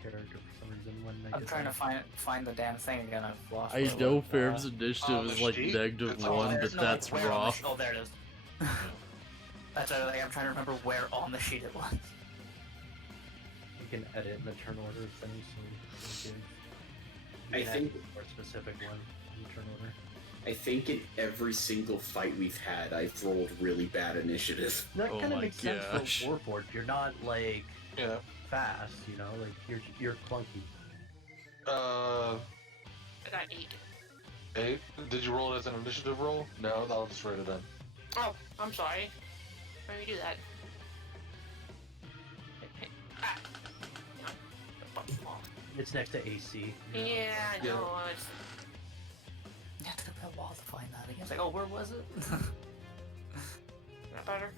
character for some reason when I I'm trying to find the damn thing again. I've lost. I where it know was. Fair's initiative the is like sheet? -1, It's on there. but No, that's where on the rough. sheet- Oh, there it is. That's like, I'm trying to remember where on the sheet it was. You can edit in the turn order thing, so you I can think- add a more specific one in the turn order. I think in every single fight we've had, I've rolled really bad initiative. That Oh kind of my makes gosh. sense for Warboard. You're not like Yeah. fast, you know, like you're clunky. I got 8. 8. Did you roll it as an initiative roll? No, I'll just write it in. Oh, I'm sorry. Why do you do that? Ah. It's next to AC. you know. Yeah, I know. It's... You have to go to the wall to find that again. It's like, oh, where was it? Not better.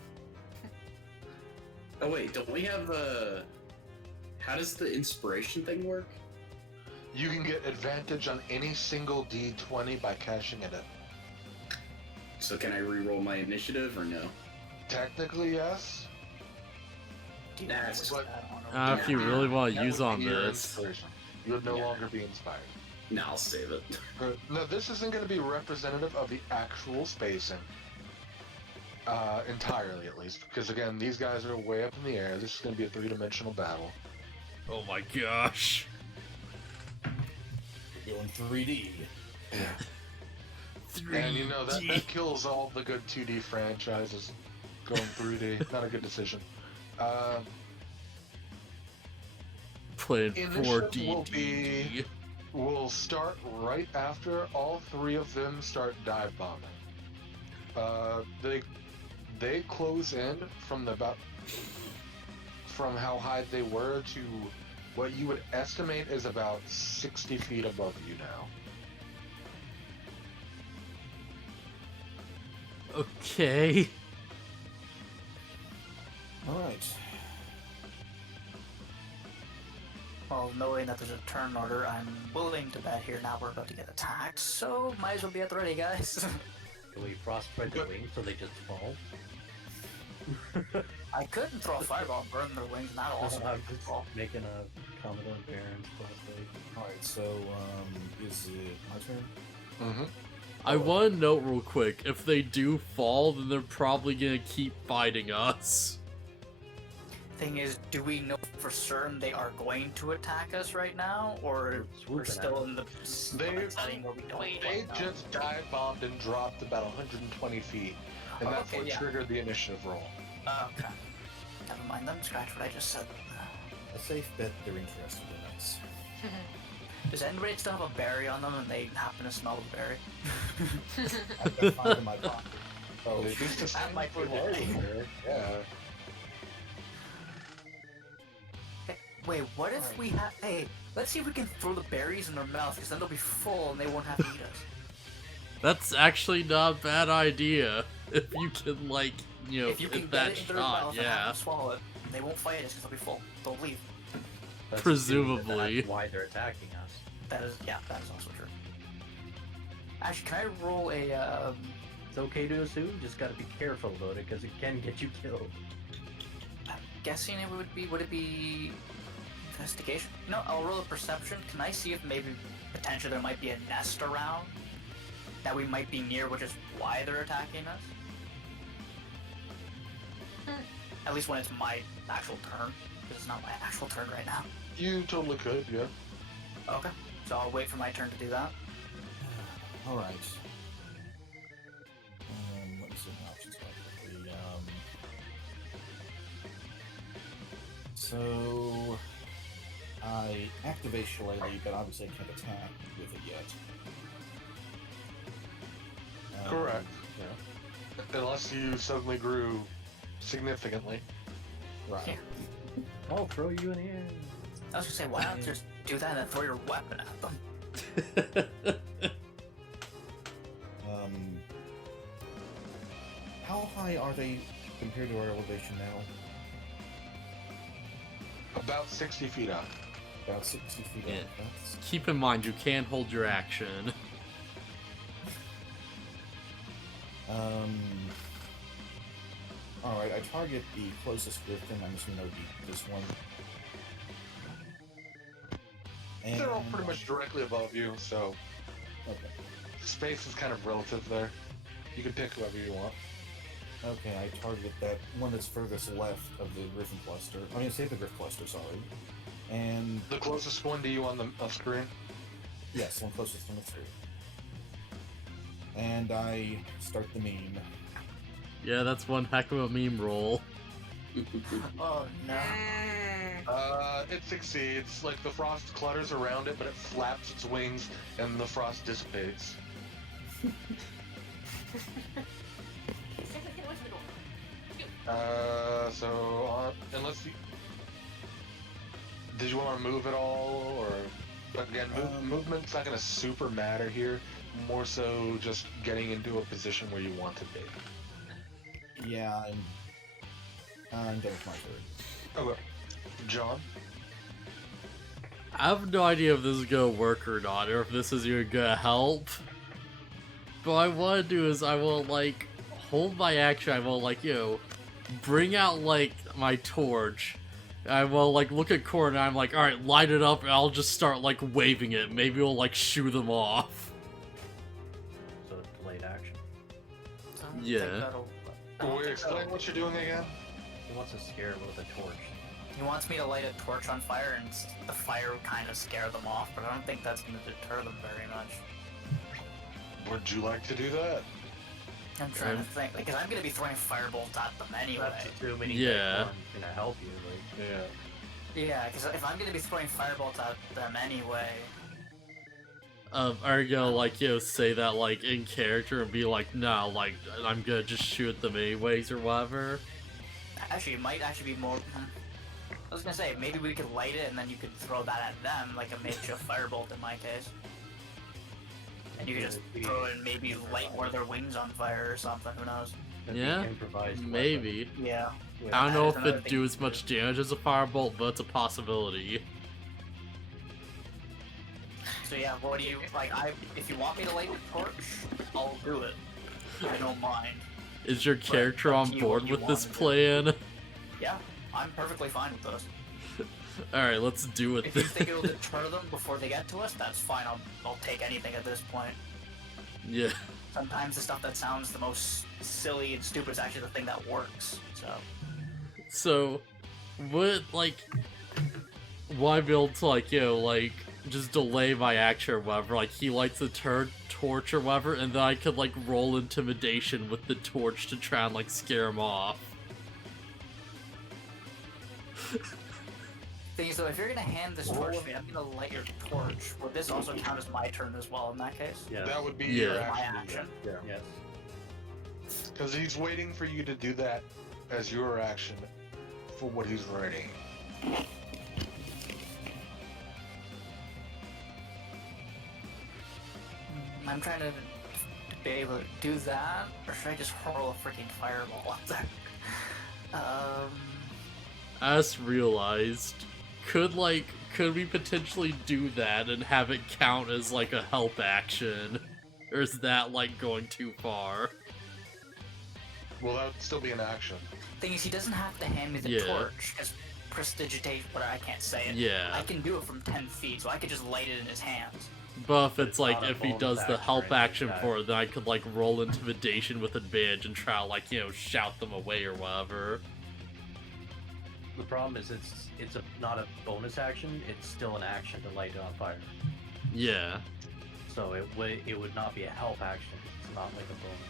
Oh wait, don't we have how does the inspiration thing work? You can get advantage on any single D20 by cashing it in. So can I re-roll my initiative or no? Technically, yes. Do you That's know what- that on If you really want to That use would on be your this. inspiration. You would no Yeah. longer be inspired. No, I'll save it. No, this isn't going to be representative of the actual spacing. Entirely, at least. Because, again, these guys are way up in the air. This is going to be a 3-dimensional battle. Oh my gosh. Going 3D. And, you know, that kills all the good 2D franchises. Going 3D. Not a good decision. Playing Initiative will 4D. We'll start right after all 3 of them start dive bombing. They close in from from how high they were to what you would estimate is about 60 feet above you now. Okay. Alright. Well, knowing that there's a turn order, I'm willing to bet here now we're about to get attacked, so might as well be at the ready, guys. Can we frostbite their wings so they just fall? I couldn't throw a fireball and burn their wings, and that also I'm just making a comment on Baron's frostbite. Alright, so, is it my turn? Mm-hmm. I want to note real quick, if they do fall, then they're probably gonna keep fighting us. Thing is, do we know for certain they are going to attack us right now, or we're Swooping still at in the They- setting where we don't Wait. They quite know? just dive bombed and dropped about 120 feet. And Oh, that's okay, what yeah. triggered the initiative roll. Okay. Never mind them, scratch what I just said. A safe bet they're interested in us. Does anybody still have a berry on them and they happen to smell the berry? I've got 5 in my pocket. Oh, At least the That same might for be why. Warrior. Yeah. Wait, what if we have... Hey, let's see if we can throw the berries in their mouth, because then they'll be full and they won't have to eat us. That's actually not a bad idea. If you can, like, you know, If you can hit get that it into their shot, mouth and yeah. have to swallow it, they won't fight us because they'll be full. They'll leave. That's Presumably. assuming that's why they're attacking us. That is also true. Actually, can I roll a, It's okay to assume, just gotta be careful about it, because it can get you killed. I'm guessing would it be investigation? No, I'll roll a perception. Can I see if maybe potentially there might be a nest around that we might be near, which is why they're attacking us? At least when it's my actual turn, because it's not my actual turn right now. You totally could, yeah. Okay, so I'll wait for my turn to do that. Alright. Let me see what my options are quickly. So... I activate Shillelagh, but obviously I can't attack with it yet. Correct. Yeah. Unless you suddenly grew significantly. Right. Yeah. I'll throw you in the air. I was gonna say, why not just do that and throw your weapon at them? How high are they compared to our elevation now? About 60 feet up. About 60 feet Yeah. out. That's... Keep in mind, you can hold your action. Alright, I target the closest Griffin. I'm assuming that would be this one. And... They're all pretty much directly above you, so Okay. space is kind of relative there. You can pick whoever you want. Okay, I target that one that's furthest left of the Griffin cluster. I mean, say the Griff cluster, sorry. And... The closest one to you on the screen? Yes, one closest on the screen. And I start the meme. Yeah, that's one heck of a meme roll. Oh no. It succeeds. Like, the frost clutters around it, but it flaps its wings, and the frost dissipates. Unless you... Did you want to move at all, or... But again, movement's not going to super matter here. More so just getting into a position where you want to be. Yeah, I'm done with my turn. Okay. John? I have no idea if this is gonna work or not, or if this is even gonna help. But what I want to do is I will, like, hold my action. I will, like, bring out, like, my torch. I will, like, look at Core and I'm like, alright, light it up, and I'll just start, like, waving it. Maybe it'll, like, shoo them off. So it's delayed action. Yeah. Will you explain what you're doing again? He wants to scare with a torch. He wants me to light a torch on fire and the fire would kind of scare them off, but I don't think that's going to deter them very much. Would you like to do that? I'm trying to think, because I'm going to be throwing firebolts at them anyway. That's assuming Yeah. he's gonna help you. Like, Yeah. Yeah, because if I'm going to be throwing firebolts at them anyway... Are you gonna, like, say that, like, in character and be like, no, like, I'm gonna just shoot them anyways or whatever? Actually, it might actually be more... I was going to say, maybe we could light it and then you could throw that at them, like a makeshift firebolt in my case. And you could just throw it and maybe light one of their wings on fire or something, who knows? that'd be Yeah, improvised maybe. Yeah. weapon. I don't know That is if another it'd thing do to as much damage as a firebolt, but it's a possibility. So yeah, what do you, like, if you want me to light the torch, I'll do it. I don't mind. Is your character up on to you board what you with this want to plan? Yeah, I'm perfectly fine with this. Alright, let's do it If you then. think it'll deter them before they get to us, that's fine. I'll take anything at this point. Yeah. Sometimes the stuff that sounds the most silly and stupid is actually the thing that works. So, would, like, why be able to, like, like, just delay my action or whatever? Like, he lights the torch or whatever, and then I could, like, roll intimidation with the torch to try and, like, scare him off. Thing is, though, if you're gonna hand this torch to me, I'm gonna light your torch. Would this also count as my turn as well in that case? Yeah. That would be Yeah. your My action. action. Yeah. Yes. Because he's waiting for you to do that as your action for what he's writing. I'm trying to be able to do that, or should I just hurl a freaking fireball up there? I just realized, could we potentially do that and have it count as, like, a help action? Or is that, like, going too far? Well, that would still be an action. Thing is, he doesn't have to hand me the Yeah. torch, because prestidigitate, whatever, I can't say it. Yeah. I can do it from 10 feet, so I could just light it in his hands. But if But it's it's like, not a if he bonus does the action or help anything action like for it, then I could, like, roll intimidation with advantage and try to, like, shout them away or whatever. The problem is it's not a bonus action. It's still an action to light it on fire. Yeah. So it would not be a help action. It's not like a bonus.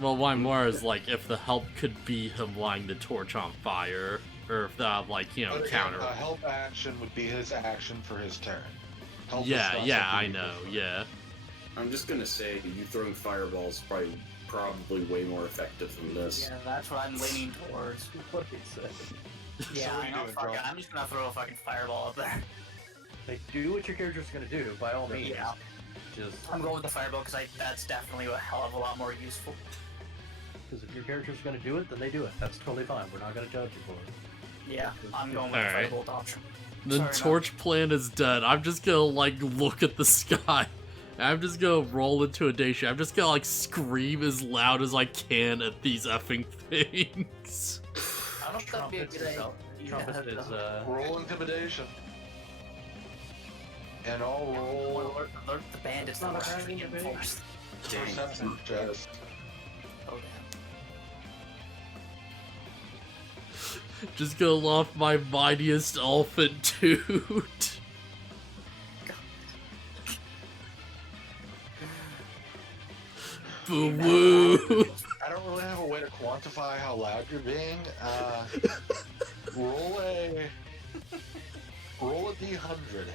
Well, why more is, like, if the help could be him lighting the torch on fire, or if that, like, But again, counter. a help action would be his action for his turn. Help is Yeah, not yeah, something I you know, prefer. yeah. I'm just gonna say you throwing fireballs is probably way more effective than this. Yeah, that's what I'm leaning towards. What he said. Yeah, what I are you know, doing, fuck it, John? I'm just gonna throw a fucking fireball up there. Like, do what your character's gonna do by all means. Yeah. Just I'm going with the fireball because that's definitely a hell of a lot more useful. because if your character's gonna do it, then they do it. That's totally fine. We're not gonna judge you for it. Yeah, I'm going with the Alright. firebolt option. Then Sorry, Torch Plan is dead. I'm just gonna, like, look at the sky. I'm just gonna roll into a day shift. I'm just gonna, like, scream as loud as I can at these effing things. I don't think that'd be a good idea. Trumpet is Roll intimidation. And I'll roll Alert the bandits that not were a actually bad idea. enforced. perception checks. Oh, damn. Just gonna loft my mightiest elephant toot. Boo woo. I don't really have a way to quantify how loud you're being. Roll a d100.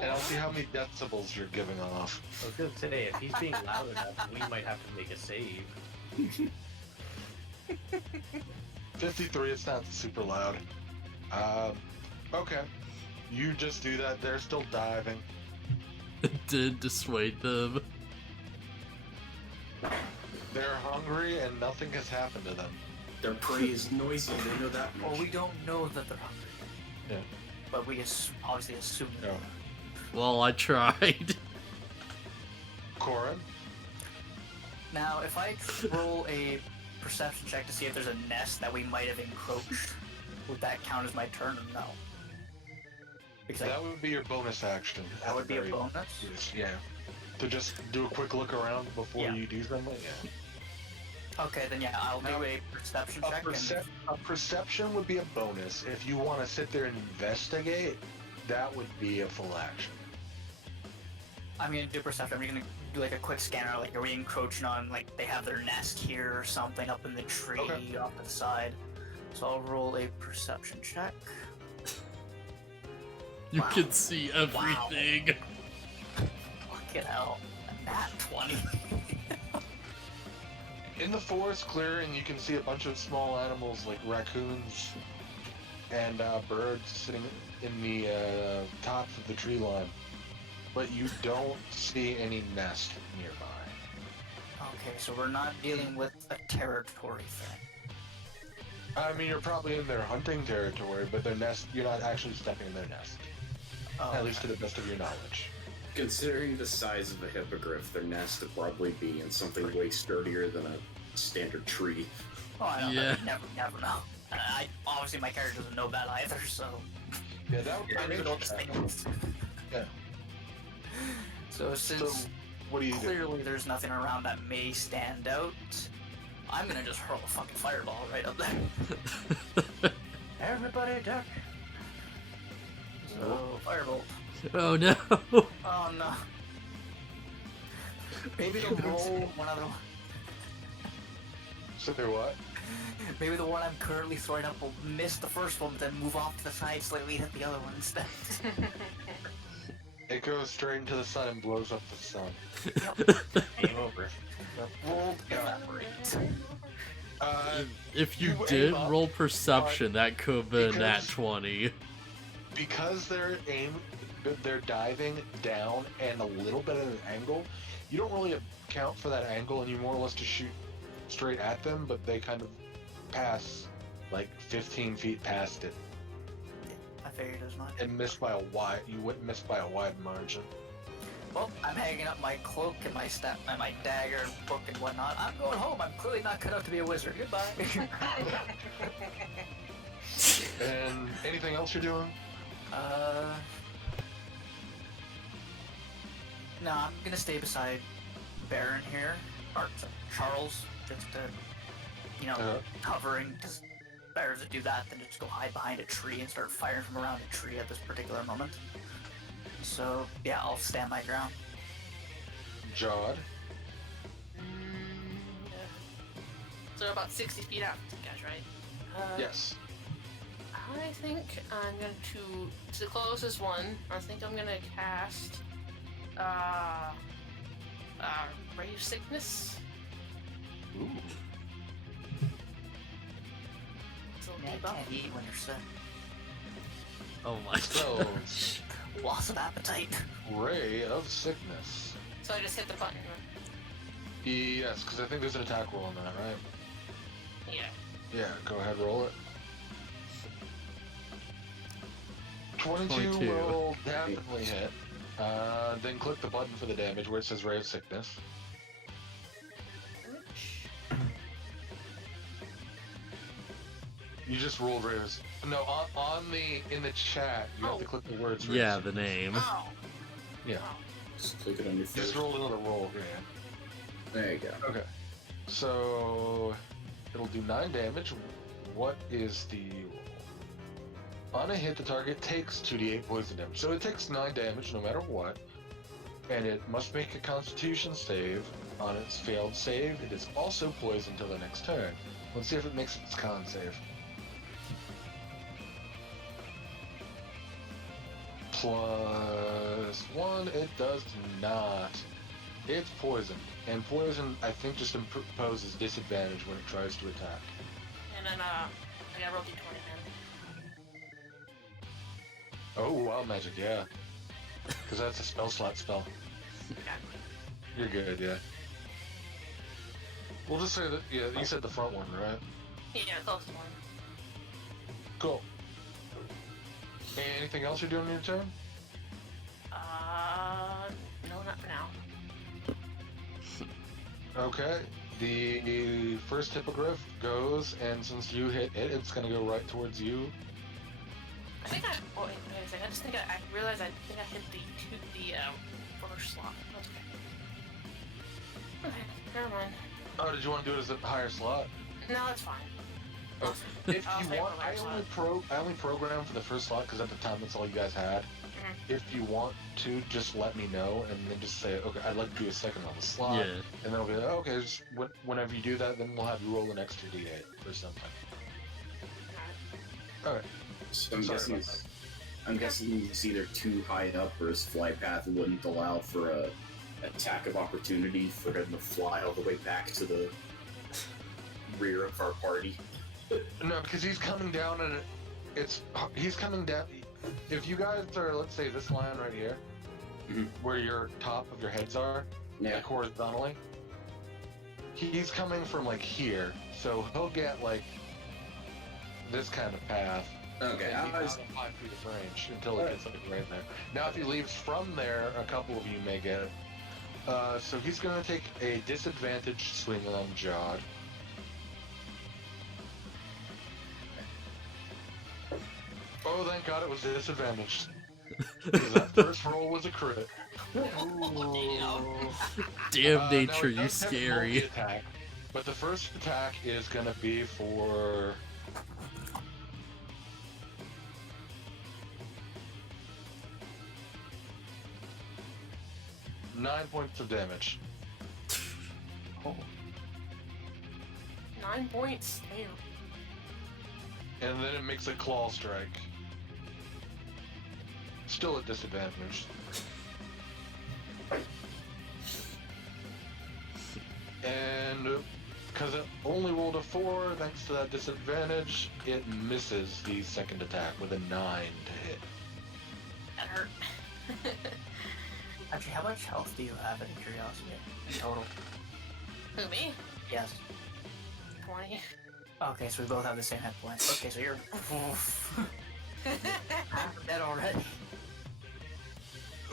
And I'll see how many decibels you're giving off. I was gonna say, if he's being loud enough, we might have to make a save. 53, it's not super loud. Okay. You just do that. They're still diving. Did dissuade them. They're hungry and nothing has happened to them. Their prey is noisy, they know that much. Well, we don't know that they're hungry. Yeah. But we obviously assume that. Yeah. Well, I tried. Corin? Now, if I roll a perception check to see if there's a nest that we might have encroached, would that count as my turn or no? Because That would be your bonus action. that would be a Very- bonus? Yeah. To just do a quick look around before Yeah. you do something? Yeah. Okay, then yeah, I'll Now, do a perception A, check. a perception would be a bonus. If you want to sit there and investigate, that would be a full action. I'm gonna do perception. I'm gonna do like a quick scanner. Like, are we encroaching on, like, they have their nest here or something up in the tree Okay. off to the side? So I'll roll a perception check. You Wow. can see everything. Fucking hell. Nat 20. In the forest clearing, you can see a bunch of small animals like raccoons and birds sitting in the tops of the tree line. But you don't see any nest nearby. Okay, so we're not dealing with a territory thing. I mean, you're probably in their hunting territory, but their nest, you're not actually stepping in their nest. Oh, At least to the best of your knowledge. Considering the size of a hippogriff, their nest would probably be in something way sturdier than a standard tree. Oh, I don't Yeah. know. Never know. Obviously, my character doesn't know that either, so. Yeah, that would I be don't understand. Yeah. So since So, what do you do? clearly there's nothing around that may stand out, I'm gonna just hurl a fucking fireball right up there. Everybody duck! So, firebolt. Oh no. Oh no. Maybe the roll one other one. So they're what? Maybe the one I'm currently throwing up will miss the first one, but then move off to the side slightly and hit the other one instead. It goes straight into the sun and blows up the sun. Game over. Roll Yeah. evaporate. If you You did aim up, roll perception, that could have been nat because- 20. Because they're diving down and a little bit at an angle, you don't really account for that angle, and you more or less just shoot straight at them, but they kind of pass like 15 feet past it I figured as much. and you wouldn't miss by a wide margin. Well, I'm hanging up my cloak and my and my dagger and book and whatnot. I'm going home. I'm clearly not cut out to be a wizard. Goodbye. And anything else you're doing? No, I'm gonna stay beside Baron here, or Charles, just to, covering, because better to do that than to just go hide behind a tree and start firing from around a tree at this particular moment. So, yeah, I'll stand my ground. Jod? So about 60 feet out, guys, right? Yes. I think I'm going to the closest one, I think I'm going to cast, Ray of Sickness. Ooh. So Yeah, you debuff. can't eat when you're sick. Oh my So, god. Loss of appetite. Ray of Sickness. So I just hit the button. Yes, because I think there's an attack roll on that, right? Yeah. Yeah, go ahead, roll it. 22 22. will definitely hit. Then click the button for the damage where it says Ray of Sickness. You just rolled Ray of... No, in the chat, you have to click the words Ray of Yeah, Sickness. the name. Oh. Yeah. Just click it on your Just first. roll another roll here. There you go. Okay. So it'll do 9 damage. What is the roll? On a hit, the target takes 2d8 poison damage. So it takes 9 damage no matter what. And it must make a Constitution save. On its failed save, it is also poisoned until the next turn. Let's see if it makes its con save. +1, it does not. It's poison, and poison, I think, just imposes disadvantage when it tries to attack. And then, I got roll d20 then. Oh, wild magic, yeah. Because that's a spell slot spell. You're good, yeah. We'll just say that, yeah, you said the front one, right? Yeah, close one. Cool. Anything else you're doing in your turn? No, not for now. Okay. The first hippogriff goes, and since you hit it, it's gonna go right towards you. I think wait a second, I just think I realized I think I hit the first slot. That's okay. Okay, never mind. Oh, did you want to do it as a higher slot? No, that's fine. Oh, if I'll you say want, higher slot. I only programmed for the first slot because at the time that's all you guys had. If you want to, just let me know, and then just say, okay, I'd like to do a second on the slot. Yeah. And then I'll be like, okay, just whenever you do that, then we'll have you roll an extra d8 or something. Okay. So I'm Sorry guessing about it's, I'm guessing it's either too high up or his flight path wouldn't allow for a attack of opportunity for him to fly all the way back to the rear of our party. No, because he's coming down, and he's coming down. If you guys are, let's say, this line right here, where your top of your heads are, like horizontally, he's coming from like here, so he'll get like this kind of path. Okay, And he's out of 5 feet of range until he gets like right there. Now, if he leaves from there, a couple of you may get it. So he's going to take a disadvantaged swing on Jod. Oh, thank God it was disadvantaged. Because that first roll was a crit. Damn nature, now it you does have a scary. multi-attack, but the first attack is going to be for... Nine points of damage. 9 points. Damn. And then it makes a claw strike. Still at disadvantage. And because it only rolled a 4, thanks to that disadvantage, it misses the second attack with a 9 to hit. That hurt. Actually, how much health do you have, in curiosity, in total? Who, me? Yes. 20. Okay, so we both have the same hit points. Okay, so you're half dead already.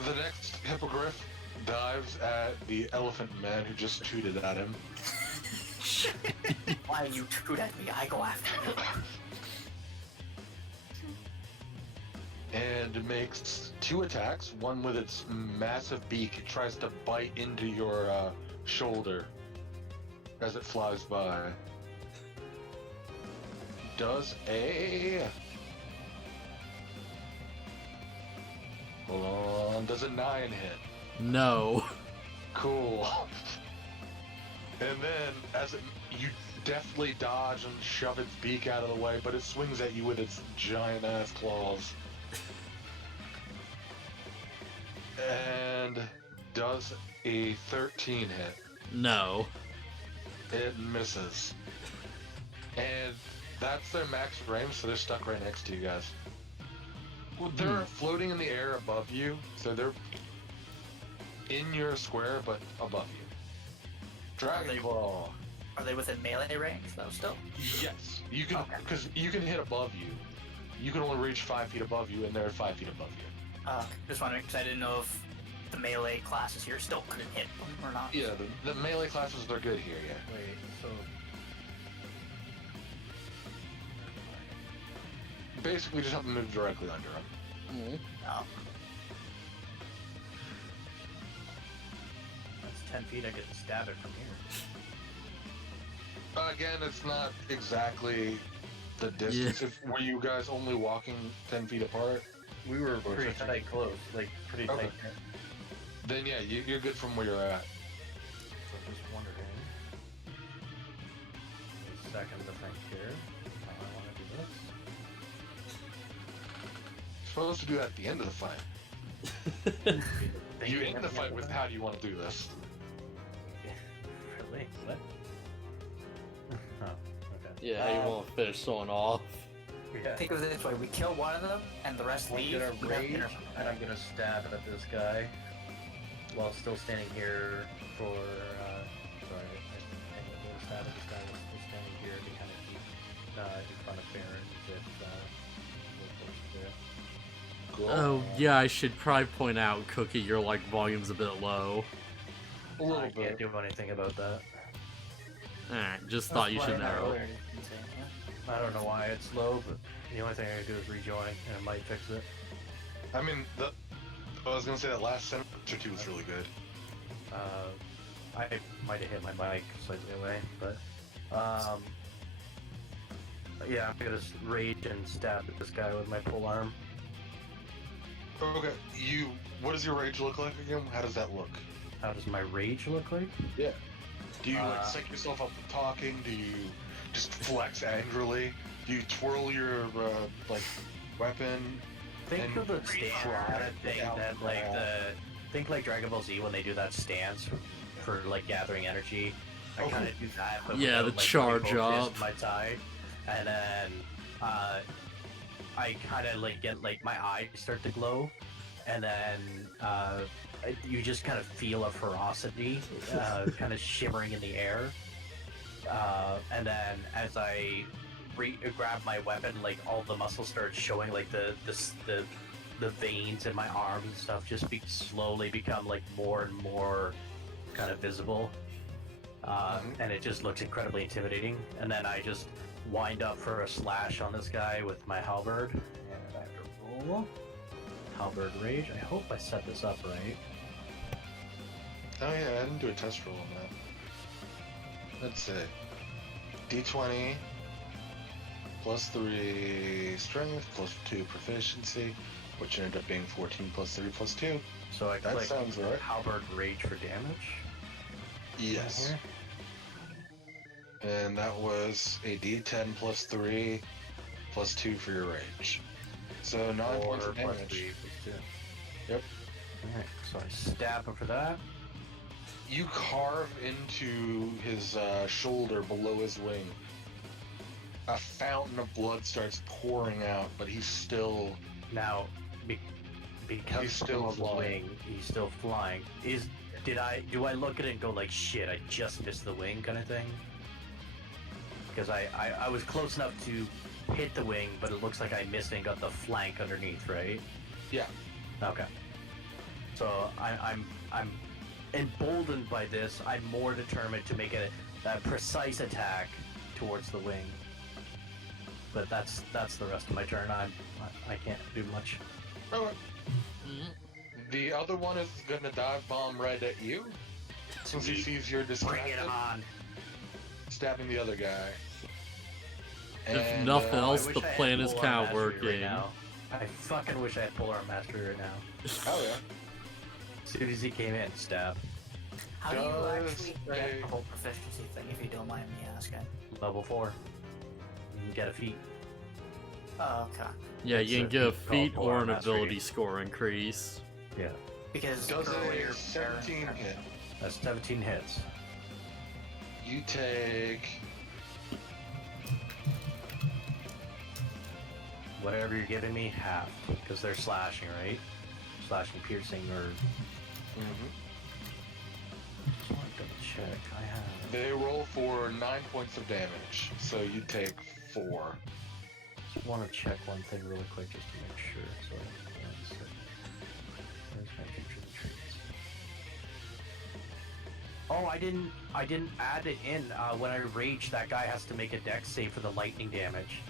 The next hippogriff dives at the elephant man who just tooted at him. Why you toot at me? I go after you. And makes 2 attacks, one with its massive beak. It tries to bite into your shoulder as it flies by. Does a... Hold on, does a 9 hit? No. Cool. And then, you deftly dodge and shove its beak out of the way, but it swings at you with its giant-ass claws. And does a 13 hit? No. It misses. And that's their max range, so they're stuck right next to you guys. Well, they're floating in the air above you, so they're in your square, but above you. Dragon Ball. Are they within melee range, though, still? Yes. You can, because you can hit above you. You can only reach 5 feet above you, and they're 5 feet above you. Just wondering, because I didn't know if the melee classes here still couldn't hit them or not. Yeah, the melee classes are good here, yeah. Wait, so Basically, just have to move directly under them. Oh. that's 10 feet. I get to stab it from here. Again, it's not exactly the distance. Were you guys only walking 10 feet apart? We were Or pretty 50? tight close, like pretty Okay. tight. Here. Then yeah, you're good from where you're at. So just wondering. A second to think here. How I want to do this. You're supposed to do that at the end of the fight. You end the fight with how do you want to do this? Really? What? Oh, okay. Yeah, how you want to finish someone off? Yeah. Think of it this way: we kill one of them, and the rest I'm leave. gonna we have rage, dinner. and I'm gonna stab at this guy while still standing here for. Sorry, I'm gonna stab at this guy while still standing here to kind of keep in front of Baron if Cool. Oh, yeah, I should probably point out, Cookie, your, like, volume's a bit low. A little I can't bit. do anything about that. Alright, just thought you should know. I don't know why it's low, but the only thing I can do is rejoin, and it might fix it. I mean, I was gonna say that last sentence or two was really good. I might have hit my mic slightly away, but yeah, I'm gonna rage and stab at this guy with my pole arm. Okay, what does your rage look like again? How does that look? How does my rage look like? Yeah. Do you like psych yourself up with talking? Do you just flex angrily? Do you twirl your like weapon? Think And of the stance thing that think like Dragon Ball Z when they do that stance for like gathering energy. I Oh, kind of do that, but Yeah, without, the like, charge putting both fists up. to my side, and then I kind of like get like my eyes start to glow, and then you just kind of feel a ferocity kind of shimmering in the air, and then as I grab my weapon, like all the muscles start showing, like the veins in my arms and stuff just slowly become like more and more kind of visible, and it just looks incredibly intimidating. And then I just wind up for a slash on this guy with my halberd, and I have to roll halberd rage. I hope I set this up right. Oh yeah, I didn't do a test roll on that. Let's see. D20 plus 3 strength plus 2 proficiency, which ended up being 14 plus 3 plus 2. So I That click sounds right. halberd rage for damage. Yes. Here. And that was a D10 plus 3 plus 2 for your rage. So 9 points of Plus damage. 3 plus 2. Yep. Alright, so I stab him for that. You carve into his shoulder below his wing. A fountain of blood starts pouring out, but he's still... Now, because He's still of the flying. wing, he's still flying. Do I look at it and go like, shit, I just missed the wing kind of thing? Because I was close enough to hit the wing, but it looks like I missed and got the flank underneath, right? Yeah. Okay. So I'm emboldened by this. I'm more determined to make a precise attack towards the wing. But that's the rest of my turn. I can't do much. Alright. The other one is gonna dive bomb right at you. Since he sees you're Bring distracted, it on. stabbing the other guy. If nothing I else, wish the I had plan is Polearm kind of Mastery working. right now. I fucking wish I had Polearm Mastery right now. Oh yeah. As soon as he came in, stab. How do you Does actually a- get the whole proficiency thing, if you don't mind me asking? Level 4. You can get a feat. Oh, okay. Yeah, It's you a can get a feat feat called or an Polearm Mastery. ability score increase. Yeah. Because Does earlier, a 17 hit. That's 17 hits. You take... Whatever you're giving me, half. Because they're slashing, right? Slashing, piercing, or... Mhm. Just want to double check. I have... They roll for 9 points of damage, so you take 4. So want to check one thing really quick just to make sure. So, where's my picture of the trees? Oh, I didn't add it in. When I rage, that guy has to make a dex save for the lightning damage.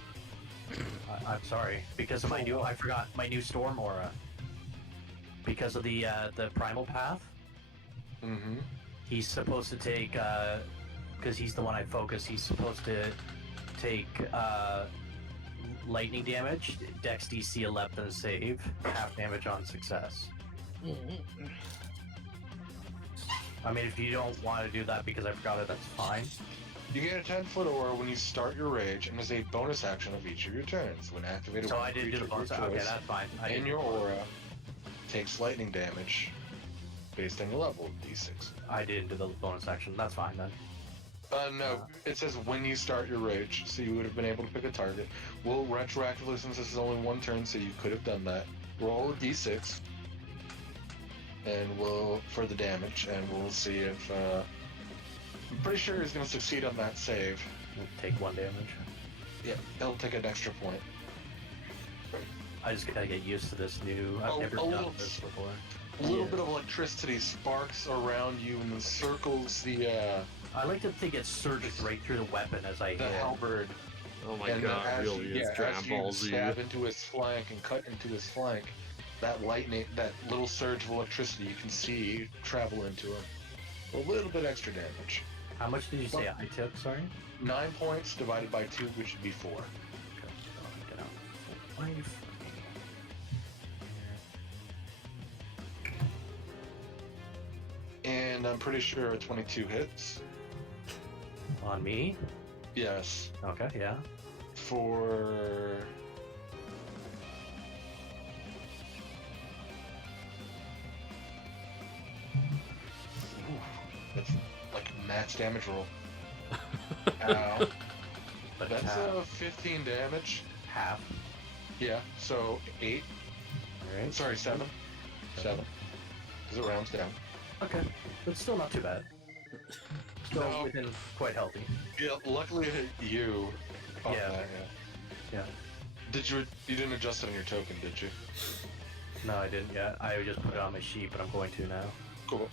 I'm sorry, because of I forgot my new storm aura. Because of the primal path. Mm-hmm. He's supposed to take, because he's the one I focus. He's supposed to take lightning damage, Dex DC 11 save, half damage on success. I mean, if you don't want to do that because I forgot it, that's fine. You get a 10-foot aura when you start your rage, and as a bonus action of each of your turns. When activated, So I didn't do the bonus. Okay, that's fine. In your aura, takes lightning damage based on your level, d6. I didn't do the bonus action. That's fine then. No, it says when you start your rage, so you would have been able to pick a target. We'll retroactively, since this is only one turn, so you could have done that. Roll a d6, and we'll for the damage, and we'll see if. I'm pretty sure he's going to succeed on that save. Take 1 damage. Yeah, he'll take an extra point. I just gotta get used to this new. I've never done this before. A little bit of electricity sparks around you and then circles the. I like to think it surges right through the weapon as I the hit. halberd. Oh my And god, as really you, is as Dragon you Ball Z. stab into his flank and cut into his flank, that lightning, that little surge of electricity you can see travel into him. A little bit extra damage. How much did you say I took? Sorry. 9 points divided by 2, which would be 4. Okay, so I'll get out. 5. And I'm pretty sure 22 hits. On me? Yes. Okay, yeah. For. Ooh, that's like max damage roll. Ow. But That's half. 15 damage. Half. Yeah, so 8. Alright. Sorry, 7. 7. Because it rounds down. Okay. But still not too bad. Still No. within quite healthy. Yeah, luckily it hit you. on Yeah. that, Yeah. You didn't adjust it on your token, did you? No, I didn't yet. I just put it on my sheet, but I'm going to now. Cool.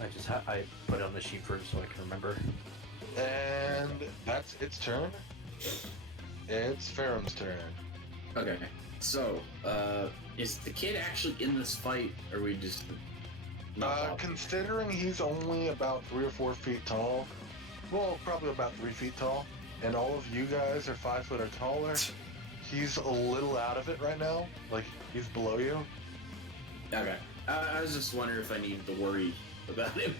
I put it on the sheet first so I can remember. And that's its turn. It's Ferrum's turn. Okay, so, is the kid actually in this fight, or are we just not bothering? Considering he's only about 3 or 4 feet tall, well, probably about 3 feet tall, and all of you guys are 5 foot or taller, he's a little out of it right now. Like, he's below you. Okay, I was just wondering if I needed to worry about him.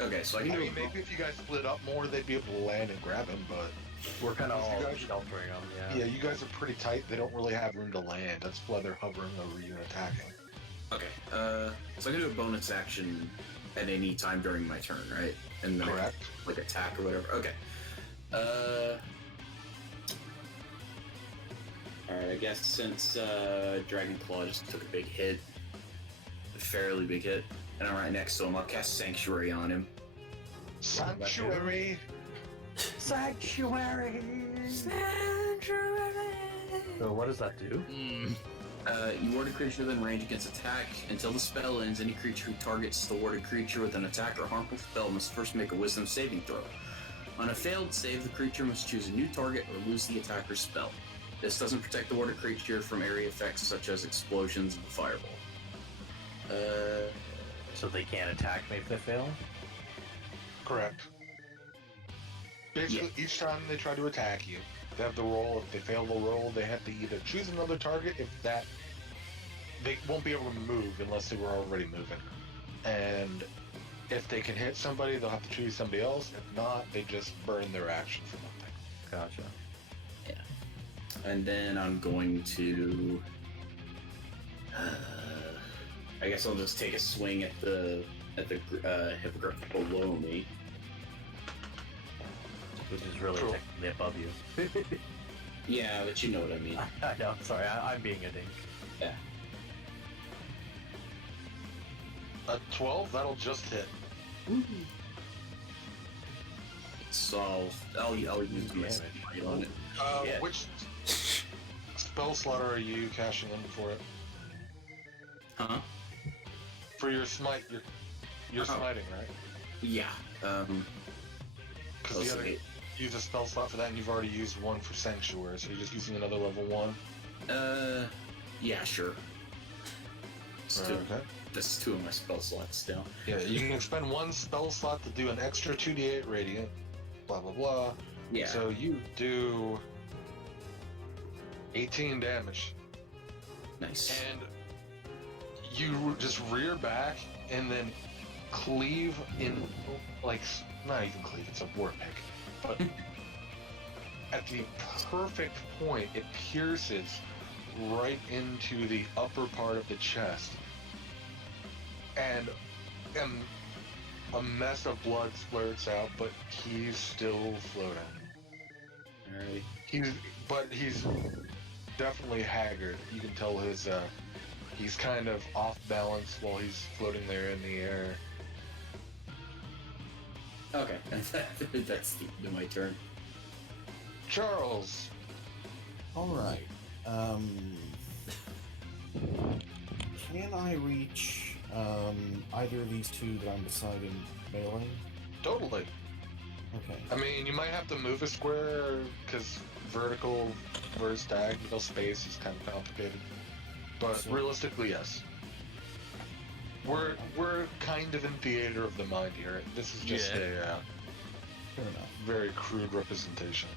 Okay, so I can do mean, maybe if you guys split up more, they'd be able to land and grab him, but We're kind of You all guys- sheltering them, yeah, you guys are pretty tight. They don't really have room to land. That's why they're hovering over you and attacking. Okay, so I can do a bonus action at any time during my turn, right? And then I Correct. can, like, attack or whatever. Okay. Alright, I guess since Dragon Claw just took a big hit, a fairly big hit, and I'm right next to him, I'll cast Sanctuary on him. Sanctuary! Sanctuary! So what does that do? You ward a creature within range against attack. Until the spell ends, any creature who targets the warded creature with an attack or harmful spell must first make a wisdom saving throw. On a failed save, the creature must choose a new target or lose the attacker's spell. This doesn't protect the warded creature from area effects such as explosions and fireball. So they can't attack me if they fail? Correct. Basically, each time they try to attack you, they have the roll. If they fail the roll, they have to either choose another target. If that, they won't be able to move unless they were already moving. And if they can hit somebody, they'll have to choose somebody else. If not, they just burn their action for nothing. Gotcha. And then I'm going to... I guess I'll just take a swing at the hippogriff below me. Which is really Cool. technically above you. Yeah, but you know what I mean. I know, sorry, I'm being a dink. Yeah. A 12, that'll just hit. So I'll use my Damage. spite on it. Yeah. Which spell slot are you cashing in for it? Huh? For your smite, you're smiting, right? Yeah. Because you gotta use a spell slot for that, and you've already used one for Sanctuary, so you're just using another level 1? Yeah, sure. Okay. That's 2 of my spell slots still. Yeah, you can expend 1 spell slot to do an extra 2d8 radiant, blah blah blah. Yeah. So you do 18 damage. Nice. And you just rear back and then cleave in, like, not even cleave, it's a war pick. But at the perfect point, it pierces right into the upper part of the chest. And a mess of blood splurts out, but he's still floating. Alright. He's definitely haggard. You can tell he's kind of off balance while he's floating there in the air. Okay, that's the end of my turn. Charles! Alright. Can I reach either of these two that I'm deciding melee? Totally. Okay. I mean, you might have to move a square, because vertical versus diagonal space is kind of complicated. But So- realistically, yes. We're kind of in theater of the mind here. This is just Yeah. a Fair enough. very crude representation.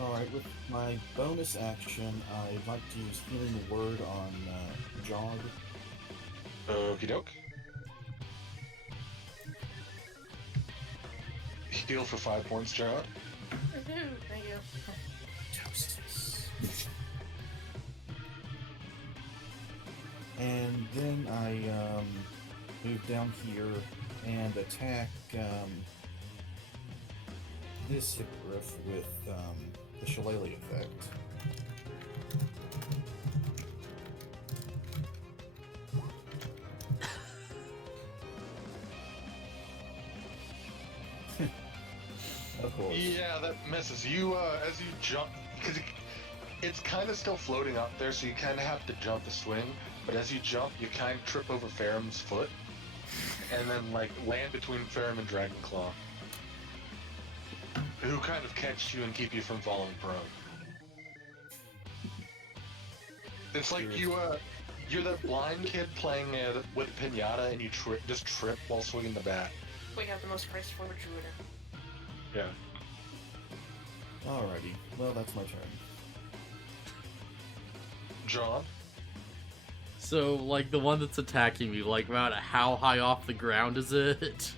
Alright, with my bonus action, I'd like to use Healing Word on Jog. Okie doke. Heal for 5 points, John. Thank you. Toasters. And then I move down here and attack this Hippogriff with the Shillelagh effect. Of course. Yeah, that misses. You, as you jump, because it's kind of still floating up there, so you kind of have to jump to swing, but as you jump, you kind of trip over Faram's foot, and then, like, land between Faram and Dragonclaw, who kind of catch you and keep you from falling prone. It's like you're that blind kid playing with Pinata, and you just trip while swinging the bat. We have the most price forward druid. Yeah. Alrighty. Well, that's my turn. John? So, like, the one that's attacking me, like, about how high off the ground is it?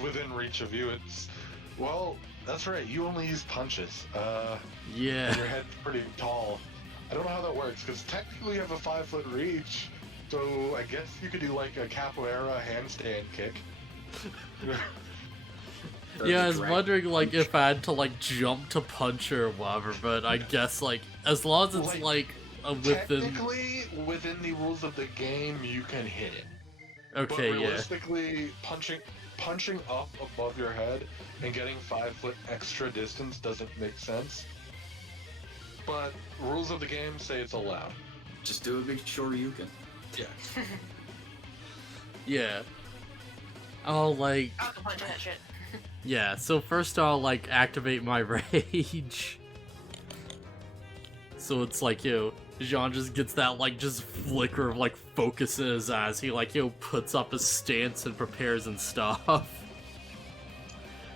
Within reach of you, it's... Well, that's right, you only use punches. Yeah. And your head's pretty tall. I don't know how that works, because technically you have a 5-foot reach, so I guess you could do, like, a capoeira handstand kick. Yeah, I was wondering, like, if I had to, like, jump to punch her or whatever, but I guess, like, as long as it's, like within... Technically, within the rules of the game, you can hit it. Okay, but yeah. realistically, punching up above your head and getting 5-foot extra distance doesn't make sense. But rules of the game say it's allowed. Just do a big Shoryuken. Yeah. Yeah. I'll, like... I'll go punch that shit. Yeah, so first I'll, like, activate my rage. So it's like, Jean just gets that, like, just flicker of, like, focus in his eyes. He, like, puts up his stance and prepares and stuff.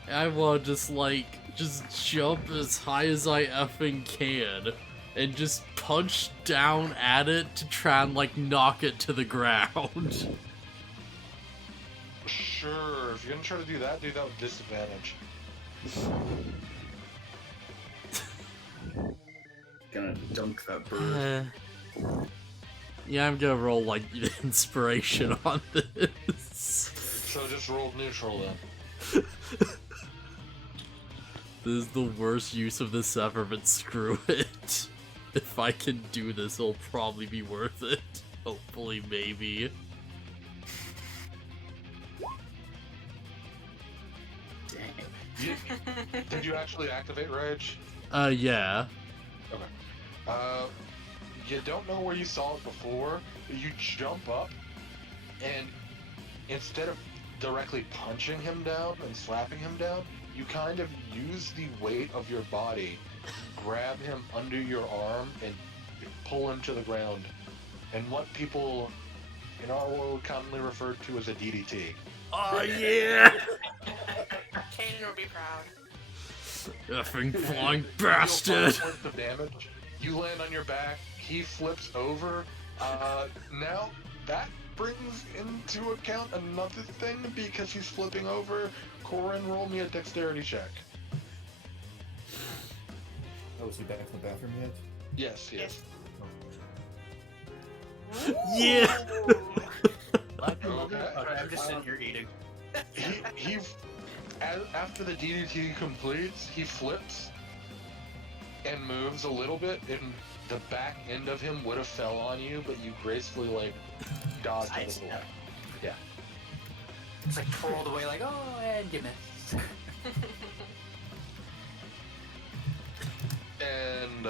And I want to just, like, just jump as high as I effing can. And just punch down at it to try and, like, knock it to the ground. Sure, if you're gonna try to do that with disadvantage. Gonna dunk that bird. Yeah, I'm gonna roll, like, inspiration on this. So just roll neutral then. This is the worst use of this ever, but screw it. If I can do this, it'll probably be worth it. Hopefully, maybe. Dang. Did you actually activate Rage? Yeah. You don't know where you saw it before, but you jump up, and instead of directly punching him down and slapping him down, you kind of use the weight of your body, grab him under your arm, and pull him to the ground. And what people in our world commonly refer to as a DDT. Oh yeah! Kanan would be proud. Effing flying Deal 5 bastard! points of damage. You land on your back. He flips over. Now that brings into account another thing because he's flipping over. Corin, roll me a dexterity check. Oh, is he back in the bathroom yet? Yes, yes. Yeah! Okay. I'm just sitting here eating. He after the DDT completes, he flips and moves a little bit, and the back end of him would have fell on you, but you gracefully like dodged I it see. away. Yeah. It's like twirled away, like, oh, and you missed. And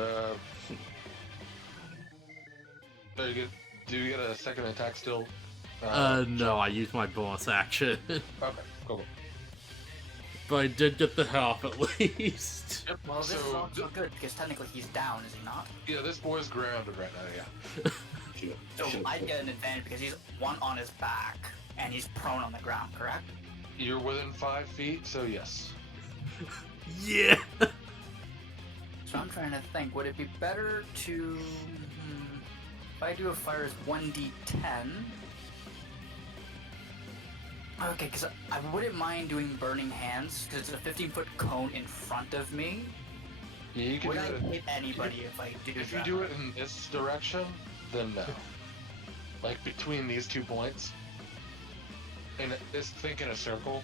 do you get a second attack still? No, I used my bonus action. Okay, cool. But I did get the half at least. Yep. Well, this is also good because technically he's down, is he not? Yeah, this boy's grounded right now. Yeah. So I get an advantage because he's one on his back and he's prone on the ground, correct? You're within 5 feet, so yes. Yeah! So I'm trying to think, would it be better to... if I do a fire as 1d10... Okay, because I wouldn't mind doing Burning Hands, because it's a 15-foot cone in front of me. Yeah, you can Would do I it. hit anybody if I do If you that? do it in this direction, then no. Like between these 2 points. And think in a circle.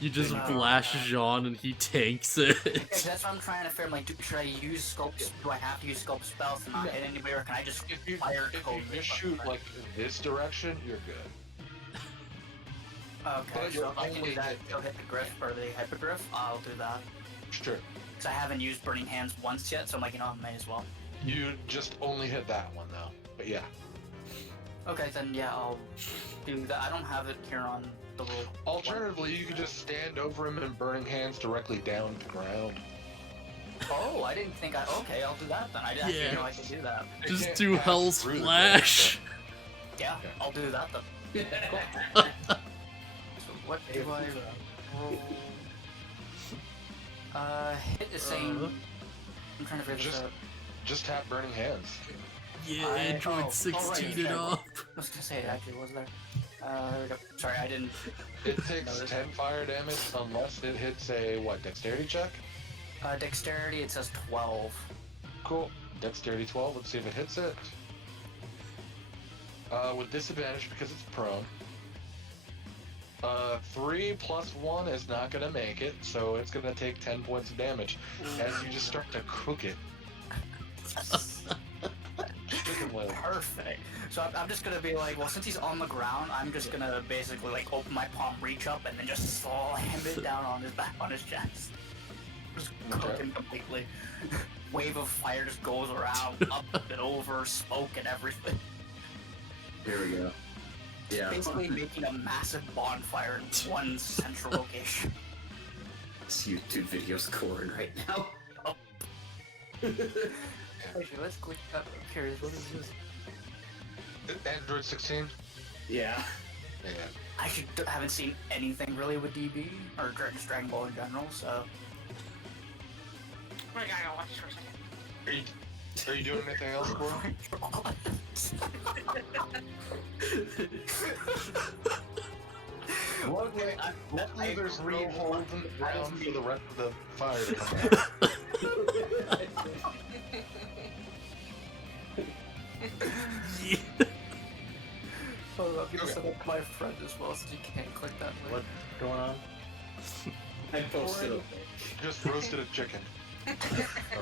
You just No. flash Jean and he tanks it. Okay, that's what I'm trying to figure. I'm like, should I use sculpt? Do I have to use sculpt spells to not hit anybody, or can I just If you fire code? just shoot like this direction, you're good. Okay, but so you're if I can only do that, hit- I'll hit the griff or the hippogriff. I'll do that Sure. because I haven't used Burning Hands once yet, so I'm like, I might as well. You just only hit that one though. But yeah. Okay, then yeah, I'll do that. I don't have it here on the roll. Alternatively, you could just stand over him and Burning Hands directly down to the ground. Oh, I didn't think I. Okay, I'll do that then. I didn't Yeah. actually know I could do that. It Just can't do pass Hell's through the Flash! Yeah, Okay. I'll do that then. So what do I roll? Hit the same. I'm trying to figure this Just- out. Just tap Burning Hands. Yeah, oh, Android 16 right, it okay. up. I was gonna say it actually was there. There we go. Sorry, I didn't. It takes Notice. 10 fire damage unless it hits a, dexterity check? Dexterity, it says 12. Cool. Dexterity 12, let's see if it hits it. With disadvantage because it's prone. 3 plus 1 is not gonna make it, so it's gonna take 10 points of damage as you just start to cook it. Chicken leg. Perfect. So I'm just gonna be like, well, since he's on the ground, I'm just gonna basically like open my palm, reach up, and then just slam it down on his back, on his chest. Just cook Okay. him completely. Wave of fire just goes around, up and over, smoke and everything. There we go. Yeah. Basically making a massive bonfire in one central location. This YouTube video's Corin right now. Actually, let's click up. I'm curious, what is this? Android 16? Yeah. Yeah. I haven't seen anything really with DB or just Dragon Ball in general, so. Oh my god, I gotta watch this for a second. Are you doing anything else, Corin? Luckily, there's no hole in the ground for the rest of the fire to come out. Yeah. Oh, I'm gonna Okay. send it to my friend as well, so you can't click that link. What's going on? I posted a Just roasted a chicken. Oh,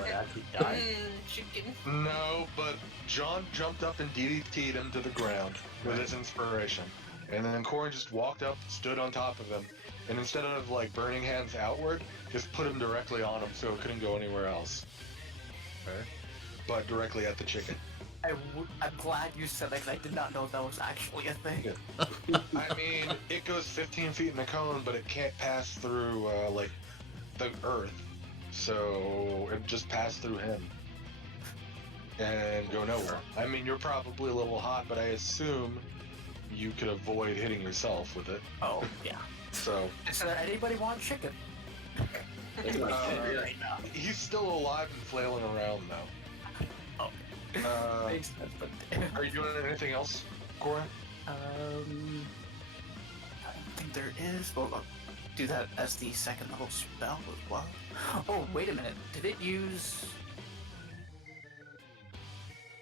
I actually died. Chicken. No, but John jumped up and DDT'd him to the ground with his inspiration. And then Corin just walked up, stood on top of him, And instead of like burning hands outward, just put him directly on him so it couldn't go anywhere else. Okay. But directly at the chicken. I'm glad you said that because I did not know that was actually a thing. Yeah. I mean, it goes 15 feet in a cone, but it can't pass through like the earth. So it just passed through him and go nowhere. I mean, you're probably a little hot, but I assume you could avoid hitting yourself with it. Oh, yeah. So Does anybody want chicken? Right now. he's still alive and flailing around though. Oh. Makes sense, but... Are you doing anything else, Cora? I don't think there is. Well, I'll do that as the second level spell as well. Oh, wait a minute. Did it use...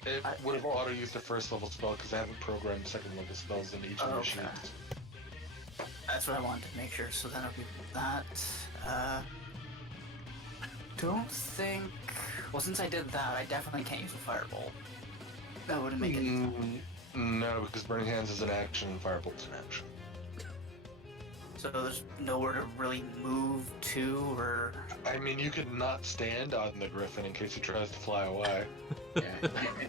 It would have auto used a first level spell because I haven't programmed second level spells into each of the machines. That's what I wanted to make sure. So then I'll do that. Don't think... Well, since I did that, I definitely can't use a fireball. That wouldn't make it... No, because Burning Hands is an action and Firebolt's an action. So there's nowhere to really move to, or... I mean, you could not stand on the Griffin in case he tries to fly away. Yeah,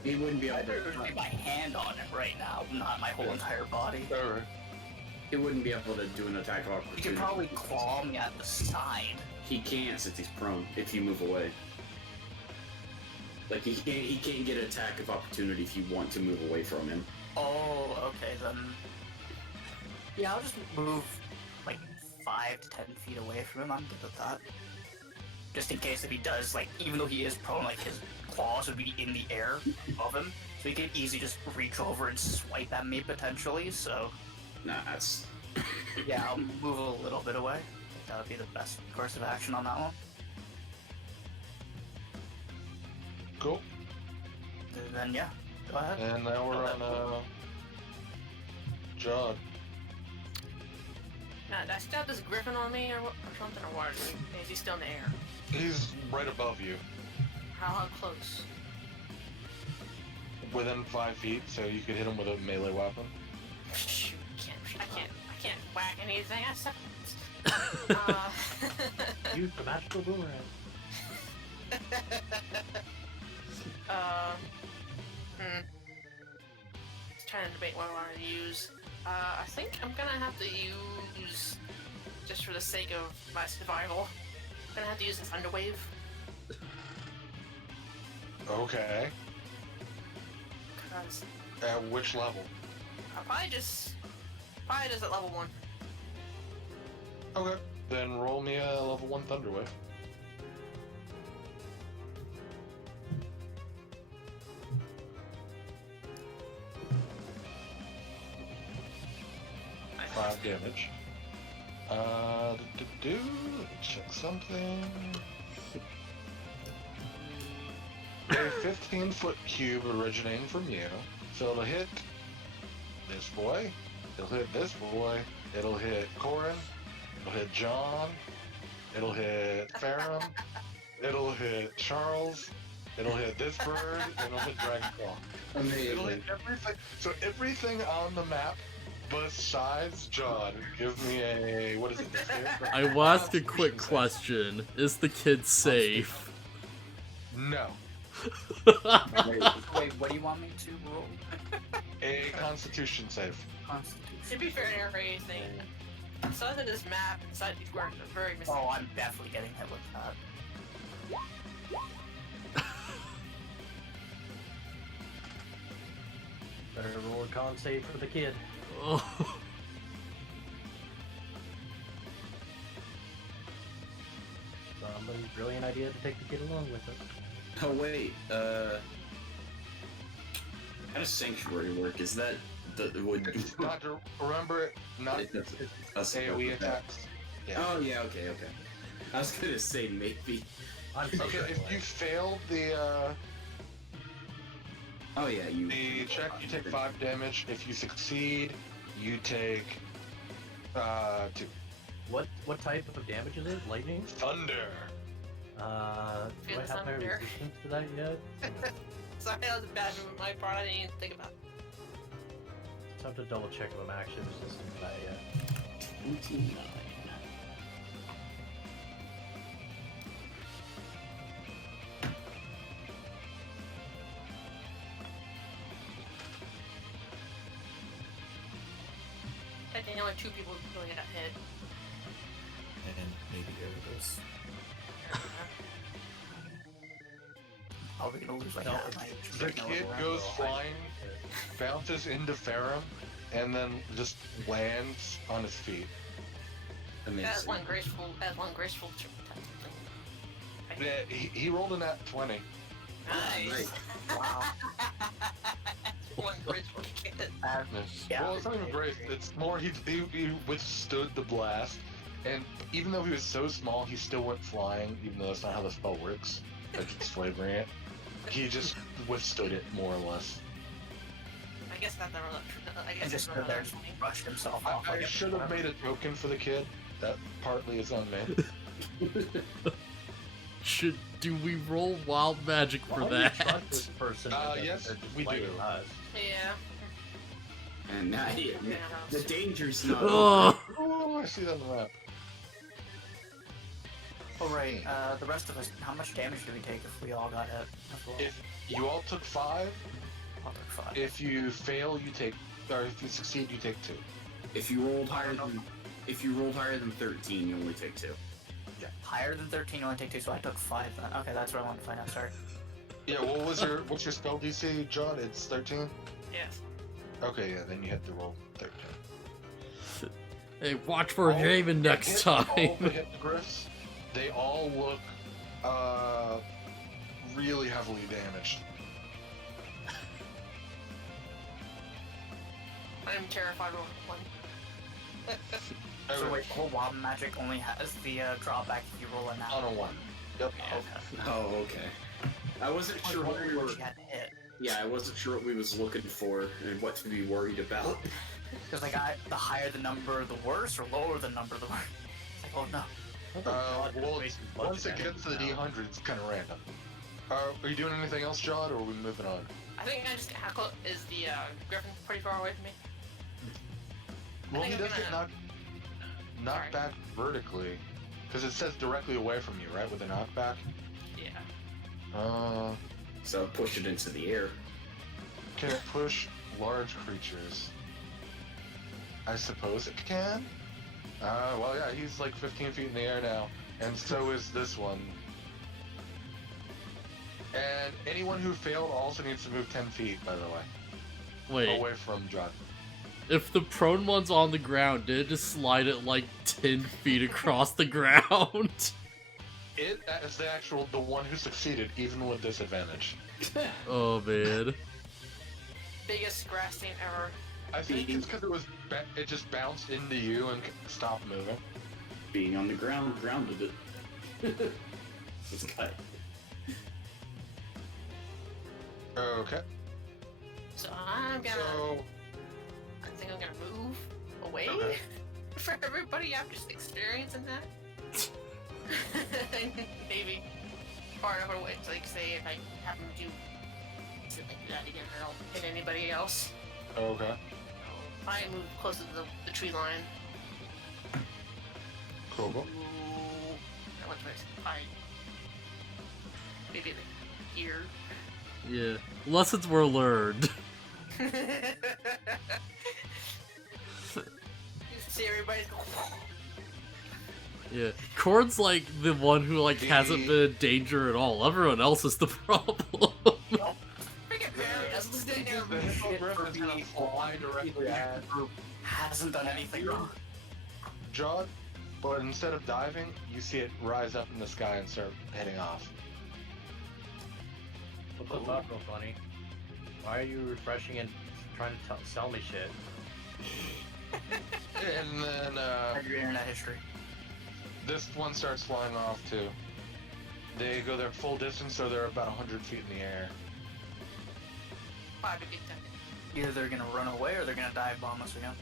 he wouldn't be able I'd to. put my hand on it right now, not my whole entire body. Alright. He wouldn't be able to do an attack of opportunity. You could probably claw me at the side. He can't since he's prone. If you move away, like he can't get an attack of opportunity if you want to move away from him. Oh, okay then. Yeah, I'll just move like 5 to 10 feet away from him. I'm good with that. Just in case if he does, like, even though he is prone, like his claws would be in the air above him, so he could easily just reach over and swipe at me potentially. So Nah, that's. yeah, I'll move a little bit away. That would be the best course of action on that one. Cool. Then yeah, go ahead. And now we're on, Jod. Now, did I still have this griffin on me or something, or what? Is he still in the air? He's right above you. How close? Within 5 feet, so you could hit him with a melee weapon. Shoot, I can't whack anything. I suck. Use the magical boomerang. Trying to debate what I want to use. I think I'm gonna have to use, just for the sake of my survival, I'm gonna have to use an Thunderwave. Okay. Cause At which level? probably just at level 1. Okay. Then roll me a level 1 Thunderwave. Nice. 5 damage. Check something. A 15-foot cube originating from you. So it'll hit this boy, it'll hit this boy, it'll hit Corin, it'll hit John, it'll hit Ferrum, it'll hit Charles, it'll hit this bird, and it'll hit Dragonfall. It'll hit everything. So everything on the map besides John. Give me a, what is it? I will ask a quick question. Is the kid safe? No. Wait, what do you want me to roll? A Constitution save. Constitution. To be fair to everything, inside of this map, inside these words are very missing. Oh, I'm definitely getting hit with that. Better roll a con save for the kid. Oh. Somebody's brilliant idea to take the kid along with us. Oh wait, how does Sanctuary work? Is that would? It's not to remember. Not That's AOE attacks. Yeah. Oh yeah, okay. I was gonna say maybe. I'm safe Okay, if anyway. you failed the Oh yeah, you. check, you take 5 damage. If you succeed, you take 2. What type of damage is it? Lightning? Thunder. Do I Feel the have my thunder. resistance to that yet? Sorry, that was a bad move on my part. I didn't even think about it. Just have to double check if I'm actually resistant to that yet. 29. think only 2 people really got hit. And maybe Erebus. Probably gonna lose like No, half my The kid goes flying, bounces into Ferrum, and then just lands on his feet. Amazing. As one graceful Yeah, he rolled a nat 20. Nice. Wow. One graceful kid. Yeah. Well, it's not even grace. It's more he withstood the blast, and even though he was so small, he still went flying. Even though that's not how the spell works, like it's flavoring it. He just withstood it more or less. I guess that's never. I And guess just it's stood there never. and brushed himself off. I should have made a token for the kid. That partly is on me. Do we roll wild magic for Why do you trust that? this person? Yes, they're just we do. fighting us? Yeah. And now the danger's not Ugh. Oh, I see that on the map. Oh right, the rest of us, how much damage do we take if we all got hit? As well? If you all took 5, I'll take 5. if you fail, you take, or if you succeed, you take 2. If you rolled higher than 13, you only take 2. Higher than 13, you only take 2, so I took 5 then. Okay, that's what I wanted to find out, sorry. Yeah, what's your spell DC, John? It's 13? Yes. Okay, yeah, then you have to roll 13. Hey, watch for All- Haven next All time. the Hypnogriffs, they all look really heavily damaged. I'm terrified of one. So wait, whole wild magic only has the drawback if you roll a nat. On a 1. Yep. Okay. Oh, okay. I wasn't sure what we were. She had hit. Yeah, I wasn't sure what we was looking for and what to be worried about. Because like the higher the number, the worse, or lower the number, the worse. It's like, oh no. Well, once it gets to the D100, it's kind of random. Are you doing anything else, John, or are we moving on? I think I just heckle. Is the griffin pretty far away from me? Well, think he I'm does get gonna- knocked Sorry. back vertically. Because it says directly away from you, right, with a knockback? Yeah. So push it into the air. Can it push large creatures? I suppose it can? Well, yeah, he's like 15 feet in the air now. And so is this one. And anyone who failed also needs to move 10 feet, by the way. Wait, Away from John. if the prone one's on the ground, did it just slide it like 10 feet across the ground? It is the one who succeeded, even with disadvantage. Oh man. Biggest grass team ever. I think it's because it just bounced into you and stopped moving. Being on the ground grounded it. This guy. Okay. So I'm gonna. So, I think I'm gonna move away Okay. for everybody after just experiencing that. Maybe far enough away to like say if I happen to do something like that again, I don't hit anybody else. okay. I move closer to the tree line. Cool. I went to my maybe like here. Yeah. Lessons were learned. See everybody's go. Yeah. Corn's like the one who like hasn't been in danger at all. Everyone else is the problem. Freaking Barry has this thing down. The Hippogriff is gonna fly directly at the group. Hasn't done anything wrong. John, but instead of diving, you see it rise up in the sky and start heading off. What's up, real funny? Why are you refreshing and trying to sell me shit? And then Your internet history. this one starts flying off too. They go their full distance, so they're about 100 feet in the air. 5 to get them. Either they're gonna run away or they're gonna dive bomb us again.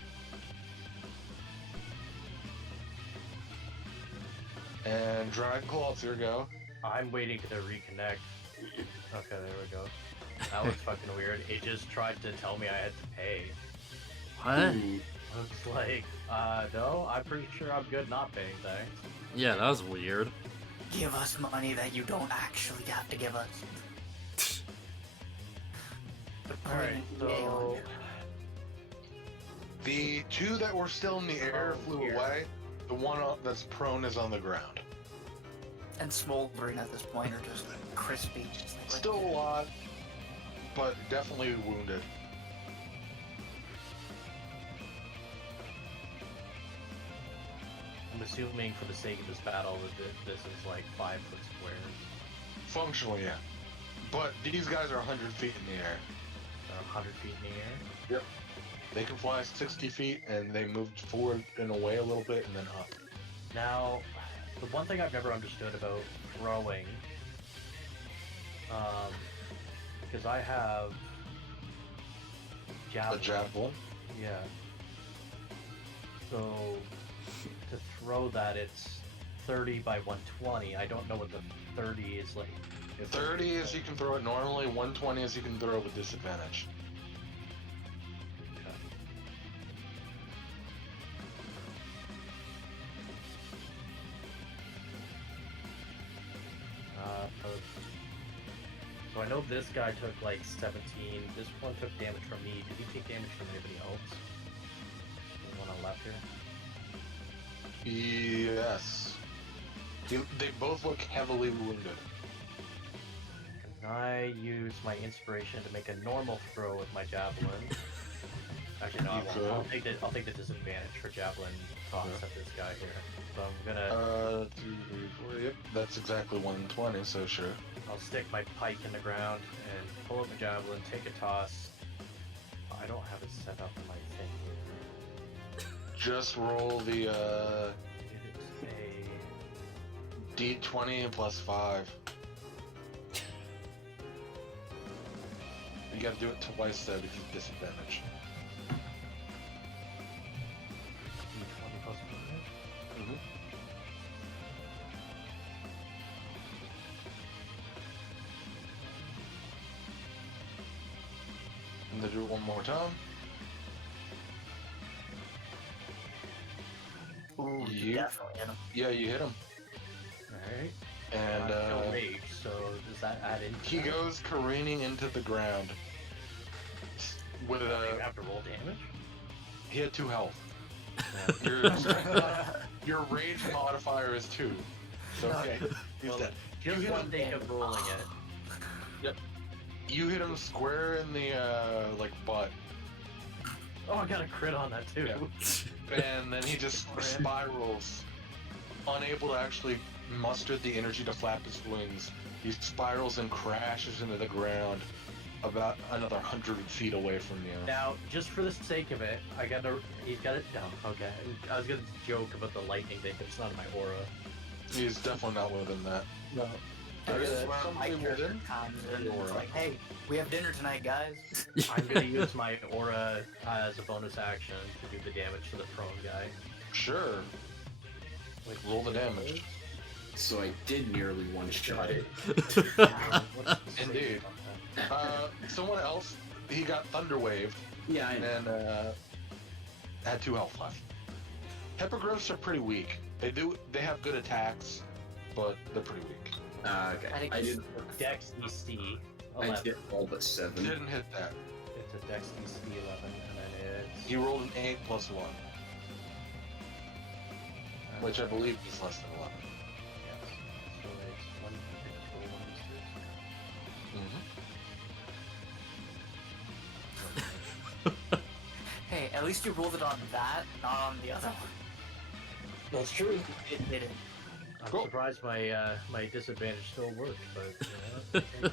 And Dragonclaw, it's your go. I'm waiting to reconnect. Okay, there we go. That was fucking weird. It just tried to tell me I had to pay. What? I was like, no, I'm pretty sure I'm good not paying, thanks. Yeah, that was weird. Give us money that you don't actually have to give us. Alright, so... The two that were still in the air flew here. away. The one that's prone is on the ground. And smoldering at this point, or just crispy. Just like, Still a lot, but definitely wounded. I'm assuming for the sake of this battle that this is like 5 foot squares. Functionally, yeah. But these guys are 100 feet in the air. 100 feet in the air. Yep. They can fly 60 feet, and they moved forward and away a little bit, and then up. Now, the one thing I've never understood about throwing, because I have A javelin. javelin. Yeah. So to throw that, it's 30 by 120. I don't know what the 30 is like. If 30 is you can throw it normally, 120 is you can throw it with disadvantage. So I know this guy took like 17. This one took damage from me. Did he take damage from anybody else? The one on the left here? Yes. They both look heavily wounded. Can I use my inspiration to make a normal throw with my javelin? Actually, no, I won't. I'll take the disadvantage for javelin toss at this guy here. So I'm gonna. 2, 3, 4. Yep, that's exactly 120. So sure. I'll stick my pike in the ground and pull up my javelin, take a toss. I don't have it set up in my thing here. Just roll the It's a D20 plus 5. You gotta do it twice though because of disadvantage. D20 plus 5. Mm-hmm. And then do it one more time. ooh, you You- definitely hit him. Yeah, you hit him. Alright. And No rage, so does that add in? he goes careening into the ground. With You a, have to roll damage? he had 2 health. Your your rage modifier is 2. So okay, he's Well, dead. Just hit one him- day of rolling it. You hit him square in the like butt, Oh, I got a crit on that too. Yeah. and then he just spirals, unable to actually muster the energy to flap his wings. He spirals and crashes into the ground, about another 100 feet away from you. Now, just for the sake of it, he's got it down. Okay. I was gonna joke about the lightning thing, but it's not in my aura. He's definitely not within that. No. This is Okay, where somebody my character within? comes in and Aura. it's like, hey, we have dinner tonight, guys. I'm gonna use my aura as a bonus action to do the damage to the prone guy. Sure. Which Roll the damage. So I did nearly one-shot it. What's the save Indeed. on that? Someone else, he got thunder waved Yeah, I and know. then had 2 health left. Hippogriffs are pretty weak. They have good attacks, but they're pretty weak. Okay. I think I it's- did. Dex DC I 11. did all but 7. Didn't hit that. It's a Dex DC 11, and then it's. He rolled an 8 plus 1, which I believe is less than 11. Yes. So it's 1 total 1 Hey, at least you rolled it on that, not on the other one. That's true. It didn't. I'm Cool. surprised my disadvantage still worked, but you know,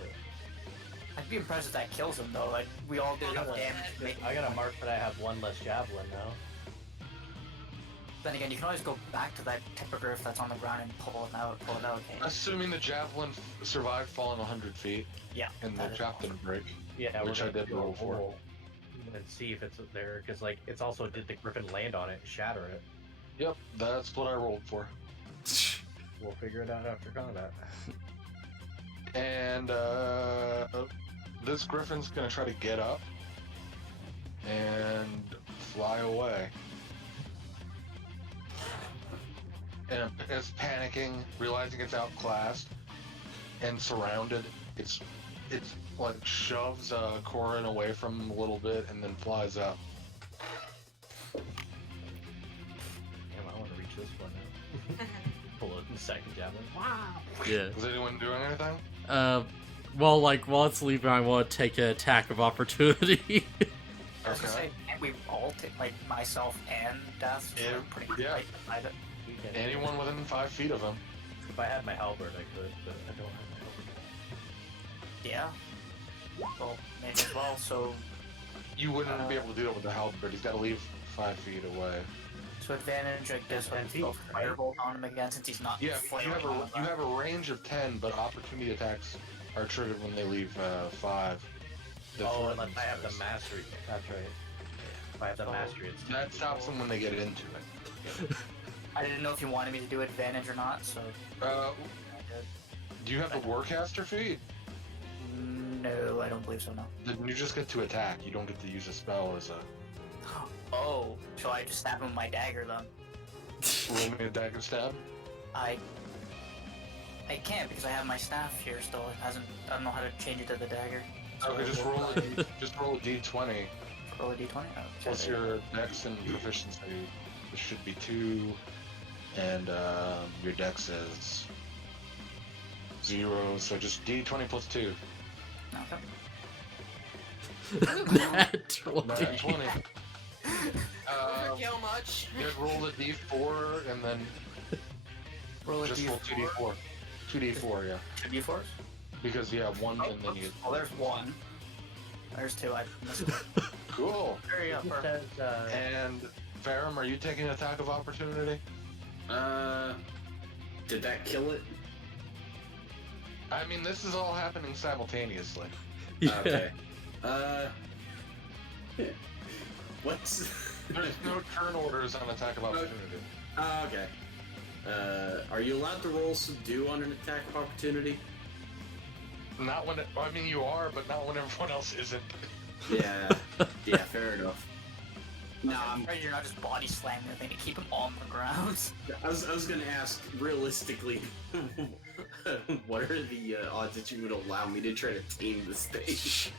I'd be impressed if that kills him though. Like we all did enough damage to make. I gotta mark that I have 1 less javelin now. Then again, you can always go back to that hippogriff that's on the ground and pull it out. Okay. Assuming the javelin survived falling 100 feet Yeah. and the that is trap didn't break. Yeah, Which we're I gonna did do a roll for. and see if it's there, because like it's also did the griffin land on it and shatter it. Yep, that's what I rolled for. We'll figure it out after combat. And this griffin's gonna try to get up and fly away. And it's panicking, realizing it's outclassed and surrounded. It's like shoves Corin away from him a little bit and then flies up. this one now. Pull a second javelin. Wow. Yeah. Is anyone doing anything? Well, like, while it's leaving, I want to take an attack of opportunity. I was gonna Okay. say, can't we all take, like, myself and Death? So Yeah, we're pretty much yeah. right beside it. You can- Anyone within 5 feet of him. If I had my halberd, I could, but I don't have my halberd. Yeah. Well, maybe as well, so... You wouldn't be able to do it with the halberd. He's got to leave 5 feet away. So advantage, I guess, And would go right? Firebolt on him again, since he's not Yeah, flailing you on have a range of 10, but opportunity attacks are triggered when they leave 5. Oh, unless I have the mastery. That's right. If I have the mastery, it's That stops them when they get into it. I didn't know if you wanted me to do advantage or not, so... Uh, I did. do you have the Warcaster feat? No, I don't believe so, no. Then you just get to attack. You don't get to use a spell as a... Oh, so I just stab him with my dagger then? Roll me a dagger stab? I can't because I have my staff here still. It hasn't. I don't know how to change it to the dagger. Okay, just roll a d20. Roll a d20. Oh, Plus your dex and proficiency. It should be 2, and your dex is 0, so just d20 plus 2. Okay. Nat 20. Nat 20. Overkill much. You roll a d4 and then Roll a just d4. roll 2d4. 2d4, yeah. 2 d4s? Because you have 1 and then you... Oh, there's 1. There's 2. I missed it. Cool. There you It go. says, And Farum, are you taking an attack of opportunity? Did that kill it? I mean, this is all happening simultaneously. Yeah. Okay. What's... There's no turn orders on attack of opportunity. Okay. Are you allowed to roll subdue on an attack of opportunity? Not when I mean, you are, but not when everyone else isn't. Yeah. Yeah, fair enough. No, I'm afraid you're not just body slamming the thing to keep him on the ground. I was gonna ask, realistically, what are the odds that you would allow me to try to tame this thing?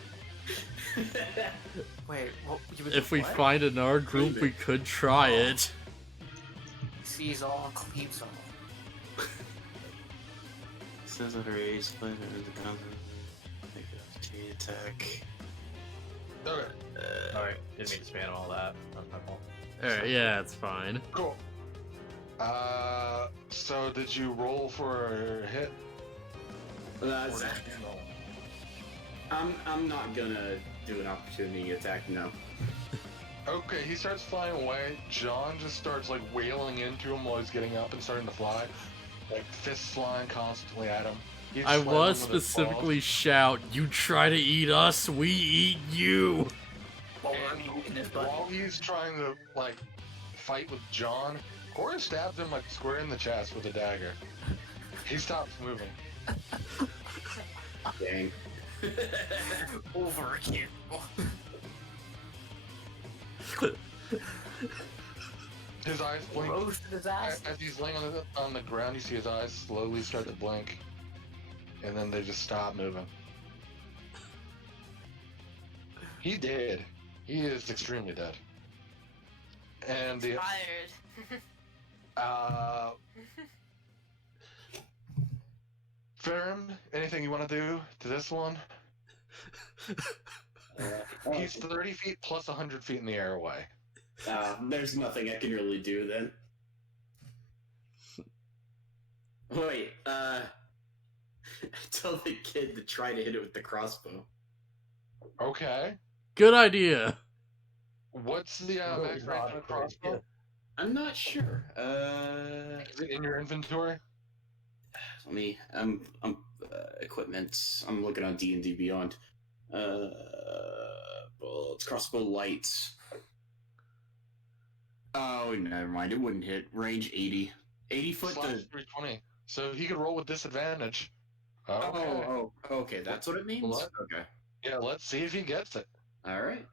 Wait, what? You would If we what? find another group, we could try it. Sees all, cleans all. Says that her A split is the counter. Make a chain attack. Okay, Alright, didn't mean to spam all that. That's my fault. Alright, yeah, it's fine. cool. So did you roll for a hit? That's, I'm not gonna do an opportunity attack, no. Okay, he starts flying away. John just starts like wailing into him while he's getting up and starting to fly. Like fists flying constantly at him. He's I slamming was with his specifically shout, you try to eat us, we eat you! Well, claws. we're in his And butt. while he's trying to like fight with John, Cora stabs him like square in the chest with a dagger. He stops moving. Dang. Overkill. His eyes blink. Roasted his ass. As he's laying on the ground, you see his eyes slowly start to blink, and then they just stop moving. He did. He is extremely dead. And the Tired. Farum, anything you want to do to this one? He's 30 feet plus 100 feet in the air away. There's nothing I can really do then. Wait, tell the kid to try to hit it with the crossbow. Okay. Good idea. What's the max range on a crossbow? I'm not sure. Is it in your inventory? Let me. Equipment. I'm looking on D&D Beyond. Well, it's crossbow lights. Oh, never mind. It wouldn't hit. Range 80. 80 foot Slash to... 320. So he could roll with disadvantage. Okay. Oh, okay. That's what it means? What? Okay. Yeah, let's see if he gets it. Alright.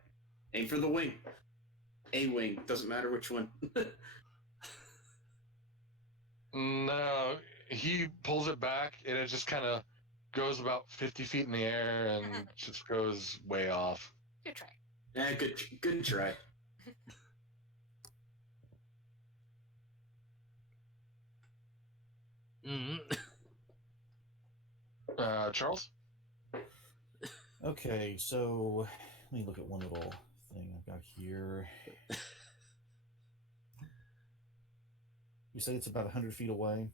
Aim for the wing. A wing. Doesn't matter which one. No, he pulls it back, and it just kind of goes about 50 feet in the air and just goes way off. Good try. Yeah, good try. Charles? Okay, so let me look at one little thing I've got here. You say it's about 100 feet away?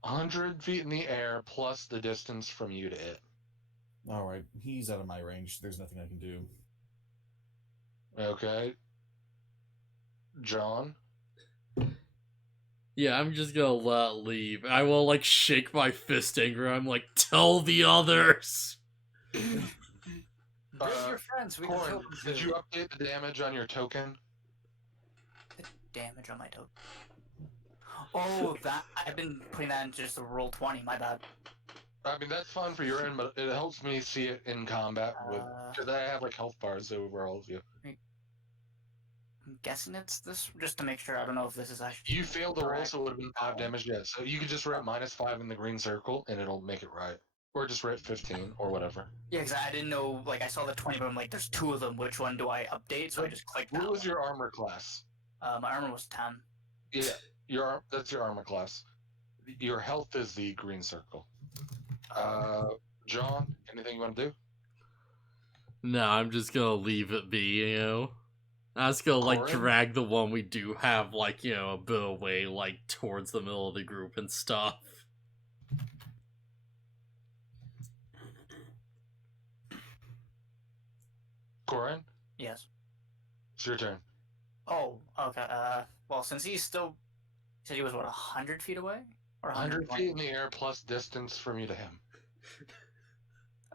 100 feet in the air plus the distance from you to it. All right, he's out of my range. There's nothing I can do. Okay. John? Yeah, I'm just gonna let leave. I will, like, shake my fist anger. I'm like, tell the others! Bring your friends. We can Corin, kill them did too. you update the damage on your token? The damage on my token. Oh, that I've been putting that in just a roll 20. My bad. I mean, that's fine for your end, but it helps me see it in combat with because I have like health bars over all of you. I'm guessing it's this, just to make sure. I don't know if this is actually. You failed the roll, correct. so it would have been 5 damage. Yeah, so you could just write -5 in the green circle, and it'll make it right. Or just write 15 or whatever. Yeah, because I didn't know. Like, I saw the 20, but I'm like, there's 2 of them. Which one do I update? So I just clicked that. What was one. your armor class? My armor was 10. Yeah, that's your armor class. Your health is the green circle. John, anything you want to do? No, I'm just gonna leave it be, you know? I'm just gonna, like, Corin? drag the one we do have, like, you know, a bit away, like, towards the middle of the group and stuff. Corin, Yes. it's your turn. Oh, okay. Well, since he's still, you said he was what, 100 feet away, or 100 120? feet in the air plus distance from you to him.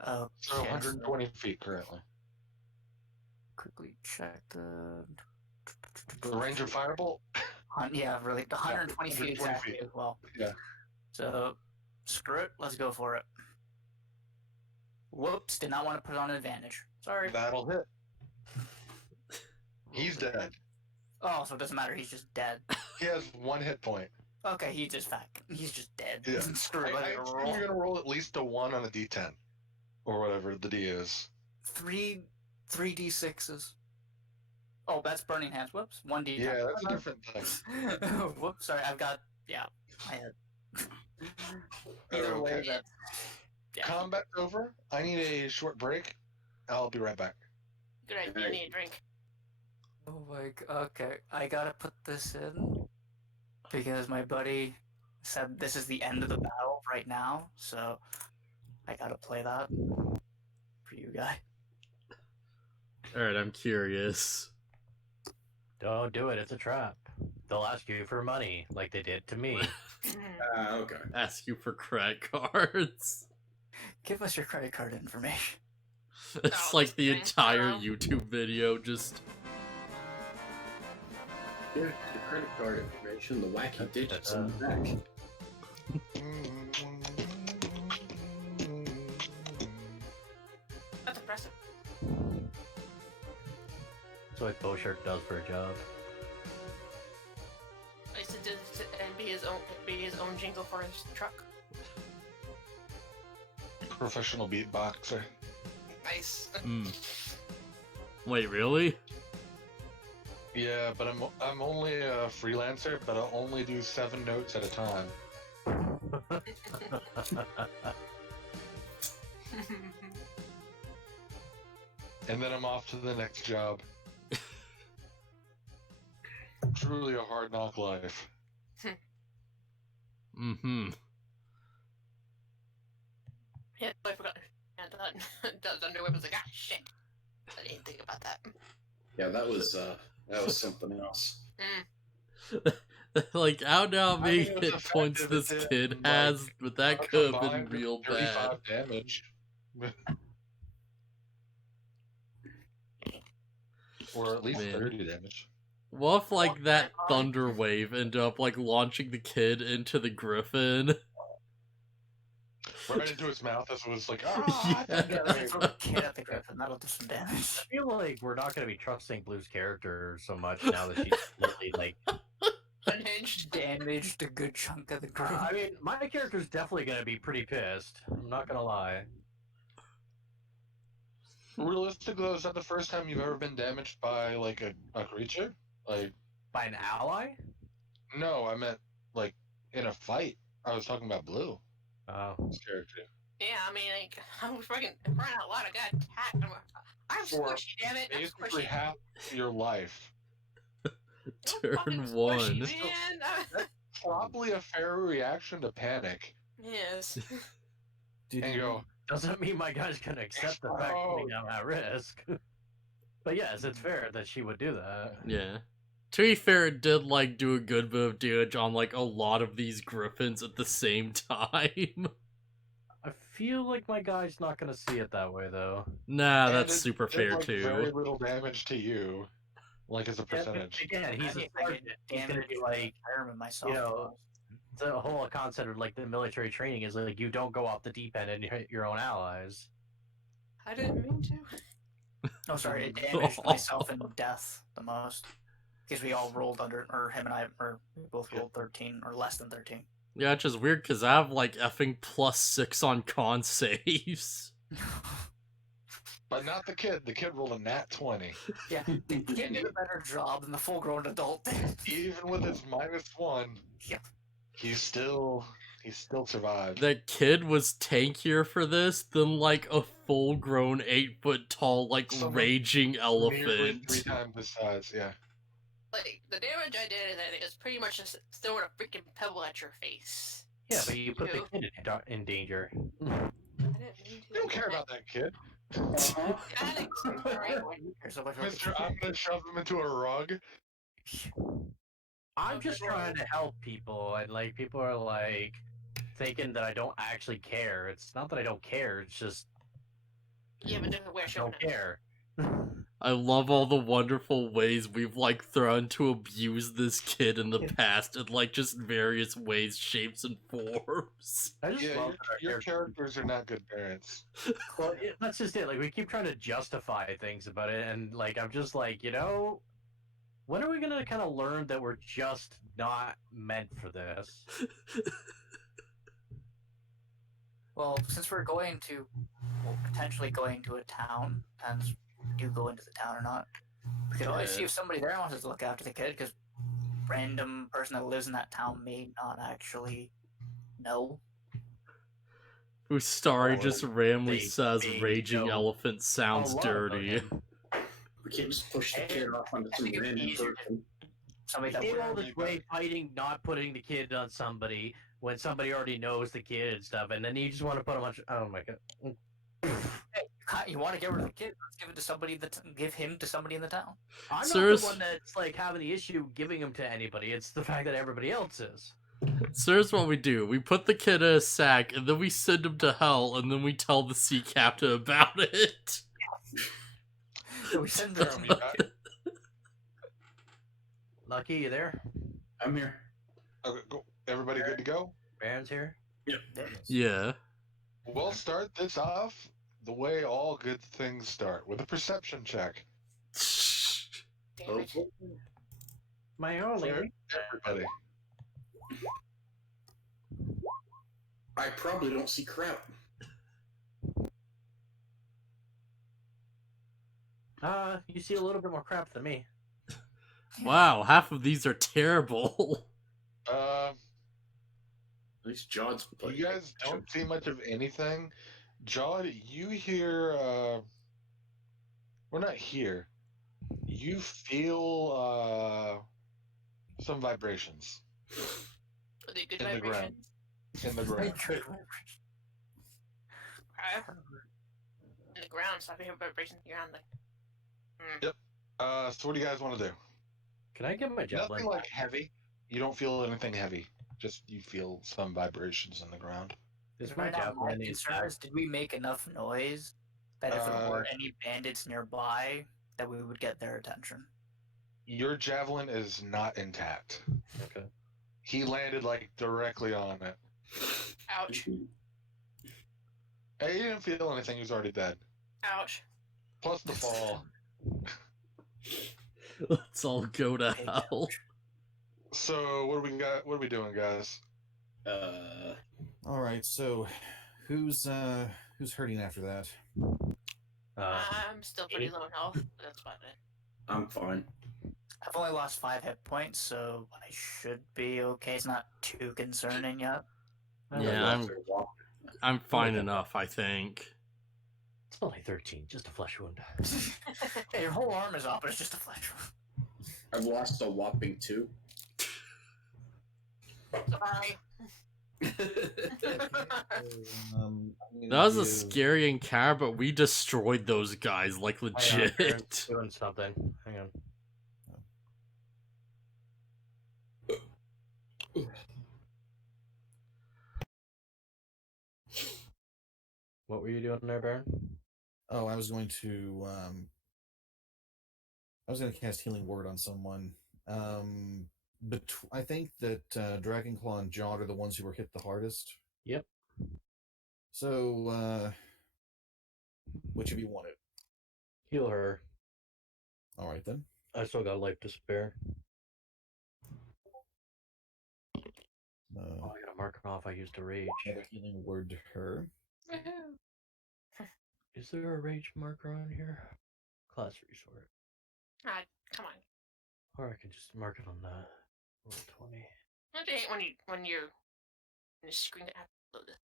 Okay. So 120 feet currently. Quickly check the. The range of firebolt? Yeah, really. 120 feet 120 exactly feet. as well. Yeah. So, screw it. Let's go for it. Whoops, did not want to put it on advantage. Sorry. That'll hit. He's dead. Oh, so it doesn't matter. He's just dead. He has 1 hit point. Okay, he's just He's just dead. Yeah. Screw it. I Let it assume roll. you're gonna roll at least a 1 on a d10. Or whatever the d is. 3d6s. Oh, that's burning hands. Whoops. 1d10. Yeah, that's a different thing. Whoops. Sorry, I've got. Yeah, I had. Either way, Okay. that. Yeah. Combat's over. I need a short break. I'll be right back. Good idea. You need a drink. Oh my. Okay, I gotta put this in because my buddy said this is the end of the battle right now, so I gotta play that for you guys. Alright, I'm curious. Don't do it. It's a trap. They'll ask you for money, like they did to me. Okay. Ask you for credit cards. Give us your credit card information. It's Oh, like the okay. entire YouTube video, just... Here's the credit card information, the wacky digits in the back. That's impressive. That's what BaronvonCreepy does for a job. I used to and be his own jingle for his truck. Professional beatboxer. Nice. Wait, really? Yeah, but I'm only a freelancer, but I'll only do 7 notes at a time. And then I'm off to the next job. Truly a hard knock life. Mm-hmm. Yeah, I forgot. Yeah, that underwear was like, ah, shit. I didn't think about that. Yeah, that was something else. Like, I don't know how I many mean, it was hit points effective. this It kid did, has, like, but that could have been Combined, real 35 bad. damage. Or at least Man. 30 damage. What if, like, that thunder wave ended up, like, launching the kid into the griffin? Right into his mouth as it was like, ah! Yeah. Yeah, let's throw a kid at the griffin. That'll do some damage. I feel like we're not going to be trusting Blue's character so much now that she's really, like... Unhinged. Damaged a good chunk of the group. I mean, my character's definitely going to be pretty pissed. I'm not going to lie. Realistically, though, is that the first time you've ever been damaged by, like, a creature? Like, By an ally? no, I meant, like, in a fight. I was talking about Blue. Oh. His character. Yeah, I mean, like, I'm freaking crying out loud. I got attacked. I'm For squishy, damn it. I'm basically squishy. half your life. I'm fucking Turn squishy, 1. man. Probably a fair reaction to panic. Yes. Did And you go, Doesn't mean my guy's gonna accept the fact that we have that risk. But yes, it's fair that she would do that. Yeah. To be fair, it did like do a good bit of damage on like a lot of these griffins at the same time. I feel like my guy's not gonna see it that way though. Nah, and that's it super did, fair like, Very too. little damage to you, like as a Yeah, but percentage. again, he's a I sergeant. get He's gonna damage be from like, environment myself. you know, the whole concept of like the military training is like you don't go off the deep end and hit your own allies. I didn't mean to. Oh, sorry, it damaged myself in death the most. Because we all rolled under, or him and I, or we both rolled 13, or less than 13. Yeah, it's just weird because I have like effing +6 on con saves. But not the kid. The kid rolled a nat 20. Yeah, the kid did a better job than the full-grown adult did. Even with his -1, Yeah. he still survived. That kid was tankier for this than like a full-grown 8-foot tall like Someone raging Nearly elephant. 3 times the size, yeah. Like, the damage I did is that it was pretty much just throwing a freaking pebble at your face. Yeah, but you put the Ew. kid in danger. I didn't mean to. You don't care about that kid. Alex, alright. Here's a bunch of- Mister, I'm gonna shove him into a rug. I'm just trying to help people, and like people are like thinking that I don't actually care. It's not that I don't care. It's just Yeah, but different way of I showing don't it. care. I love all the wonderful ways we've like thrown to abuse this kid in the past in like just various ways, shapes, and forms. I just Yeah, love that our your characters are not good parents. Well, that's just it. Like we keep trying to justify things about it, and like I'm just like, you know, when are we gonna kind of learn that we're just not meant for this? Well, since we're going to, well, potentially going to a town, and we do go into the town or not, we could always see if somebody there wants us to look after the kid, because random person that lives in that town may not actually know. Whose story Or just randomly they says may raging know elephant A sounds lot about dirty. him. We can't just push the kid off onto I some think it's random easier to- person. Somebody He that did all would this way fighting, not putting the kid on somebody when somebody already knows the kid and stuff, and then you just want to put a bunch. Oh my god! you want to get rid of the kid, let's give it to somebody give him to somebody in the town. I'm not Sirs- the one that's like having the issue giving him to anybody. It's the fact that everybody else is. So here's what we do. We put the kid in a sack, and then we send him to hell, and then we tell the sea captain about it. So we send them. Jeremy, Lucky, you there? I'm here. okay, go. Everybody good to go? Baron's here. Yeah. We'll start this off the way all good things start, with a perception check. Damn it. My only. For everybody. I probably don't see crap. You see a little bit more crap than me. Wow, half of these are terrible. Uh, At least Jod's. you guys don't see much of anything. Jod, you hear, well, not hear. You feel, some vibrations Are they good in the ground. vibrations? In the ground. Okay. In the ground, so I hear vibrations in the ground. Like, So what do you guys want to do? Can I get my javelin? Nothing like heavy. You don't feel anything heavy. Just you feel some vibrations in the ground. Is my Right now, my javelin concern is, did we make enough noise that if there were any bandits nearby, that we would get their attention? Your javelin is not intact. Okay. He landed like directly on it. ouch. Hey, he didn't feel anything. He was already dead. Ouch. Plus the fall. Let's all go to Big hell. ouch. So what do we got? What are we doing, guys? All right, so who's hurting after that? I'm still pretty low in health, but that's about it. I'm fine. I've only lost 5 hit points, so I should be okay. It's not too concerning yet. Yeah, I'm fine enough, I think. It's only 13, just a flesh wound. Hey, your whole arm is off, but it's just a flesh wound. I've lost a whopping 2. Sorry. That was a scary encounter, but we destroyed those guys, like, legit. Baron's doing something. Hang on. What were you doing there, Baron? Oh, I was going to cast Healing Word on someone. But I think that Dragonclaw and Jod are the ones who were hit the hardest. Yep. So, which of you want it? Heal her. All right, then. I still got life to spare. I gotta mark it off. I used a rage. Another Healing Word to her. Is there a rage marker on here? Class resort. Come on. Or I can just mark it on that. Roll 20. Don't you hate when you're in a screen that has to load it?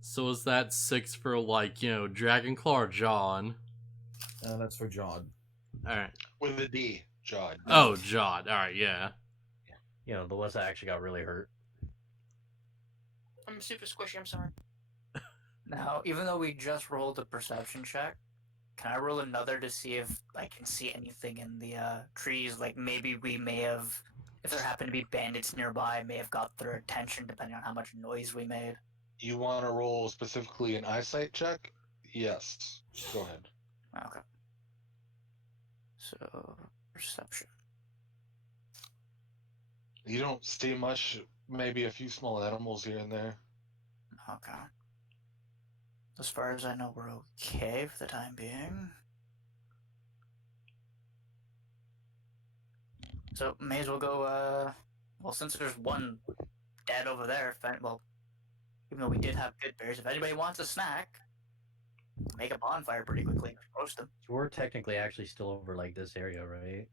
So is that 6 for, like, you know, Dragonclaw or John? That's for Jod. Alright. With a D, Jod. Oh, Jod. Alright, yeah. You know, the ones that actually got really hurt. I'm super squishy, I'm sorry. Now, even though we just rolled a perception check, can I roll another to see if I can see anything in the trees? Like, maybe we may have, if there happen to be bandits nearby, may have got their attention depending on how much noise we made. You want to roll specifically an eyesight check? Yes. Go ahead. Okay. So, perception. You don't see much, maybe a few small animals here and there. Okay. As far as I know, we're okay for the time being. So, may as well go, well, since there's one dead over there, well, even though we did have good berries, if anybody wants a snack, make a bonfire pretty quickly, roast them. So we're technically actually still over, like, this area, right?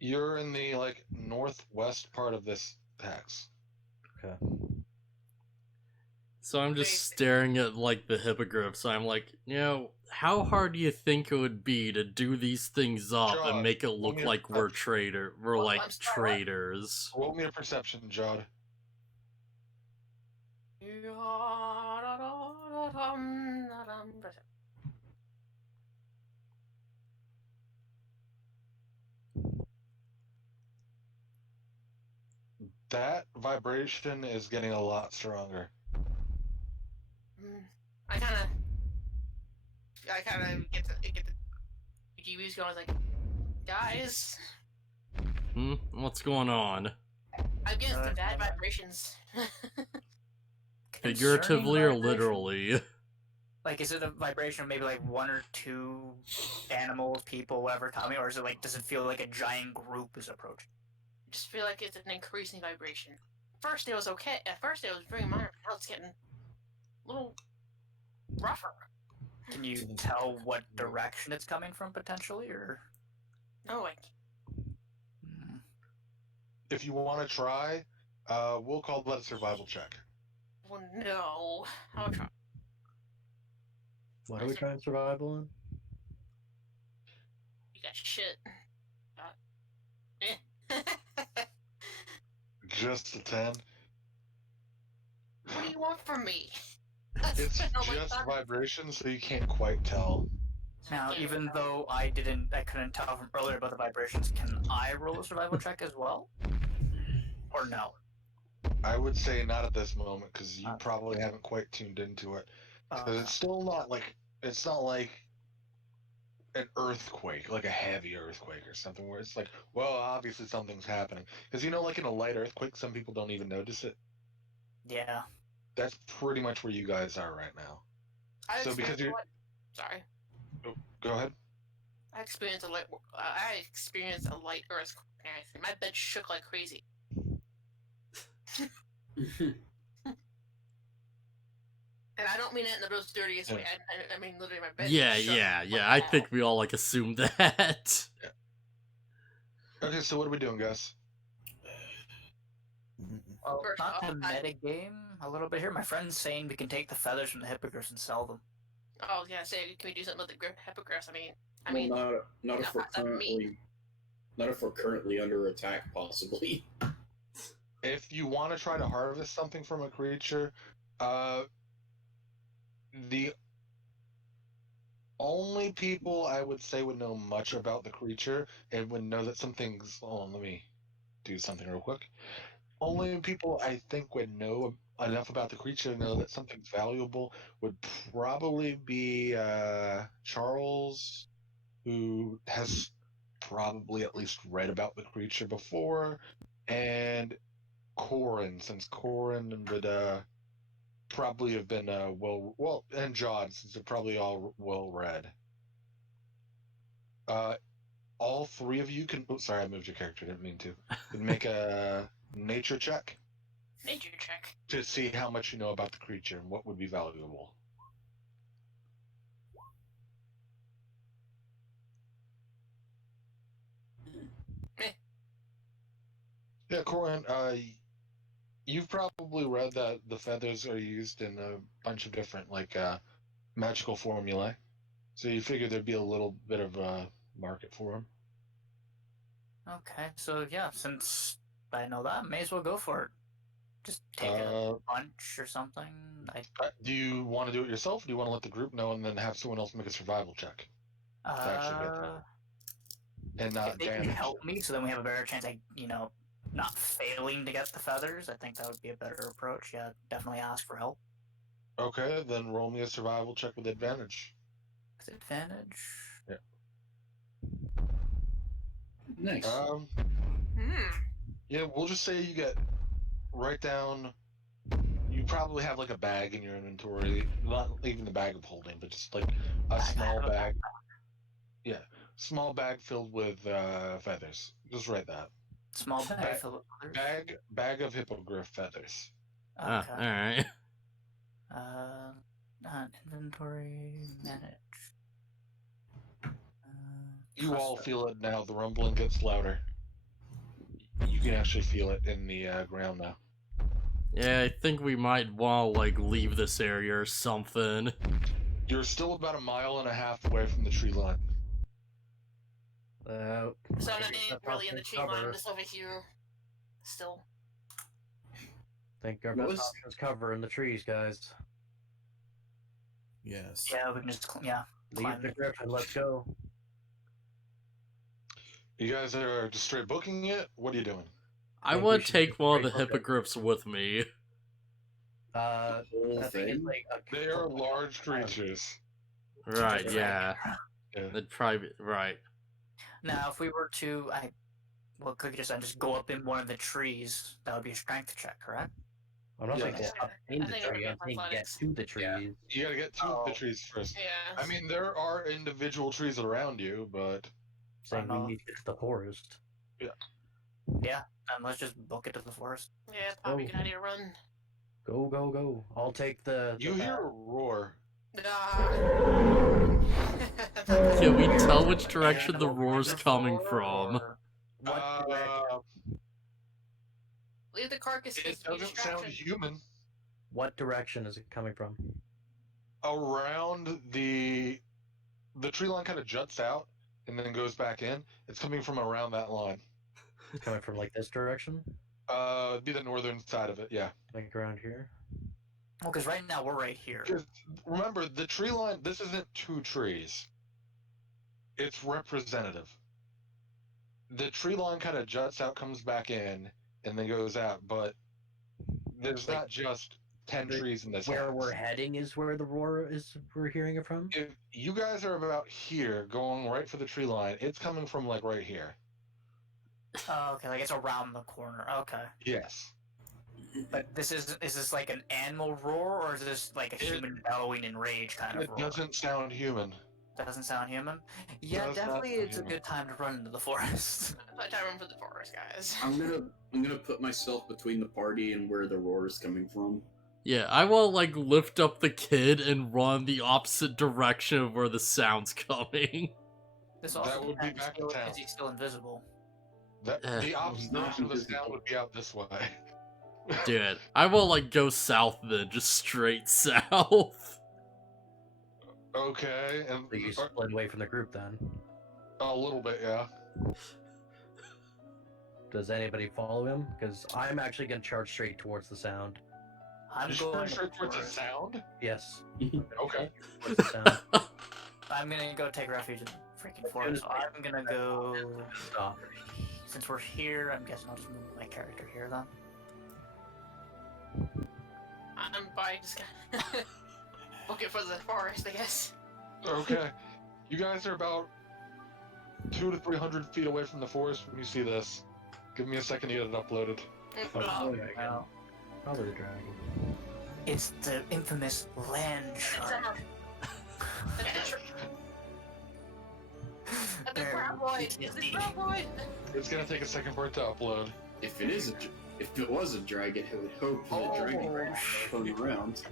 You're in the, like, northwest part of this hex. Okay. So I'm just staring at, like, the hippogriff, so I'm like, you know, how hard do you think it would be to do these things up Jod, and make it look roll me a like we're like I'm sorry, what? traitors? Roll me a perception, Jod. That vibration is getting a lot stronger. I kind of get the GBs going. I was like, guys, What's going on? I'm getting some bad vibrations. Figuratively or Concerning literally? Like, is it a vibration of maybe like one or two animals, people, whatever coming, or is it like, does it feel like a giant group is approaching? I just feel like it's an increasing vibration. First it was okay. At first it was very minor. Now it's getting a little rougher. Can you tell what direction it's coming from potentially, or? No, like If you want to try, we'll call that a survival check. well, no. I'll try. What are we trying survival in? You got shit. Just a 10. What do you want from me? It's Spent all my just time- vibration, so you can't quite tell. Now, even though I couldn't tell from earlier about the vibrations, can I roll a survival check as well? Or no? I would say not at this moment, because you probably haven't quite tuned into it. Because it's still not like, it's not like an earthquake, like a heavy earthquake or something, where it's like, well, obviously something's happening. Because, you know, like in a light earthquake, some people don't even notice it. Yeah. That's pretty much where you guys are right now. So because you're... Sorry. Oh, go ahead. I experienced a light earthquake. And my bed shook like crazy. And I don't mean it in the most dirtiest way. I mean literally my bed. Yeah. I think out. we all, like, assumed that. Okay, so what are we doing, guys? Well, First not off, to metagame a little bit here. My friend's saying we can take the feathers from the hippogriffs and sell them. Oh, yeah, say, can we do something with the hippogriffs? I Well, mean, not if we're currently under attack, possibly. If you want to try to harvest something from a creature, the only people I would say would know much about the creature and would know that something's. Hold on, let me do something real quick. Only people I think would know enough about the creature to know that something's valuable would probably be Charles, who has probably at least read about the creature before, and Corin, since Corin would probably have been and John, since they're probably all well read. All three of you can. Oh, sorry, I moved your character. Didn't mean to. Can make a nature check nature check. to see how much you know about the creature and what would be valuable. Yeah, Corin, you've probably read that the feathers are used in a bunch of different, magical formulae. So you figure there'd be a little bit of a market for them. Okay, so yeah, since I know that, may as well go for it. Just take a bunch or something. Do you want to do it yourself, or do you want to let the group know and then have someone else make a survival check? And not if they can damage. help me, so then we have a better chance at, not failing to get the feathers. I think that would be a better approach. Yeah, definitely ask for help. Okay, then roll me a survival check with advantage. With advantage? Yeah. Nice. Yeah, we'll just say you get right down. You probably have like a bag in your inventory, not even the bag of holding, but just like a small bag. Yeah, small bag filled with feathers. Just write that. Small bag filled with feathers. Bag of hippogriff feathers. Okay. All right. Inventory manage. You all feel it now. The rumbling gets louder. You can actually feel it in the ground now. Yeah, I think we might want to, leave this area or something. You're still about 1.5 miles away from the tree line. So I'm not really in the tree line. I'm just over here. Still. Think our best option is cover in the trees, guys. Yes. Yeah, we can just, Leave the grip and let's go. You guys are just straight booking it? What are you doing? I want to take one of the hippogriffs with me. Whole thing? They are large creatures. Right, yeah. They'd probably right. Now, if we were to, could just go up in one of the trees? That would be a strength check, correct? I'm not saying go up in the tree. I'm saying get to the trees. Yeah. You gotta get to the trees first. Yeah. I mean, there are individual trees around you, but... Saying we need to get to the forest. Yeah. Yeah, and let's just book it to the forest. Yeah, probably a good idea to run. Go, go, go. I'll take the You hear a roar. Can we tell which direction the roar's coming from? What direction? Leave the carcasses It to be doesn't sound distraction. human. What direction is it coming from? Around the tree line kind of juts out and then goes back in. It's coming from around that line. Coming from this direction? It'd be the northern side of it, yeah. Around here? Well, because right now we're right here. Remember, the tree line, this isn't two trees. It's representative. The tree line kind of juts out, comes back in, and then goes out, but there's not just 10 trees in this Where house. we're heading is where the roar is we're hearing it from? If you guys are about here, going right for the tree line, it's coming from, right here. Oh, okay, it's around the corner. Okay. Yes. But is this like an animal roar, or is this like a human bellowing in rage kind of roar? It doesn't sound human. Doesn't sound human? Yeah, Does definitely not it's a human. good time to run into the forest. Let time run for the forest, guys. I'm gonna put myself between the party and where the roar is coming from. Yeah, I will lift up the kid and run the opposite direction of where the sound's coming. This also That would be depends back in still, town. because he's still invisible. The opposite direction of the sound would be out this way. Dude, I will like go south then, just straight south. Okay, and So you split away from the group then. a little bit, yeah. Does anybody follow him? Because I'm actually going to charge straight towards the sound. I'm You're going straight towards the forward. sound? Yes. Okay. Towards the sound. I'm gonna go take refuge in the freaking forest. So I'm gonna go. Stop. Since we're here, I'm guessing I'll just move my character here then. I'm probably just gonna book it for the forest, I guess. Okay. You guys are about 200 to 300 feet away from the forest when you see this. Give me a second to get it uploaded. Oh, Now, probably the dragon. it's the infamous land shark. The graboid! It's the graboid! It's gonna take a second for it to upload. If it was a dragon, I would hope that a dragon would float around.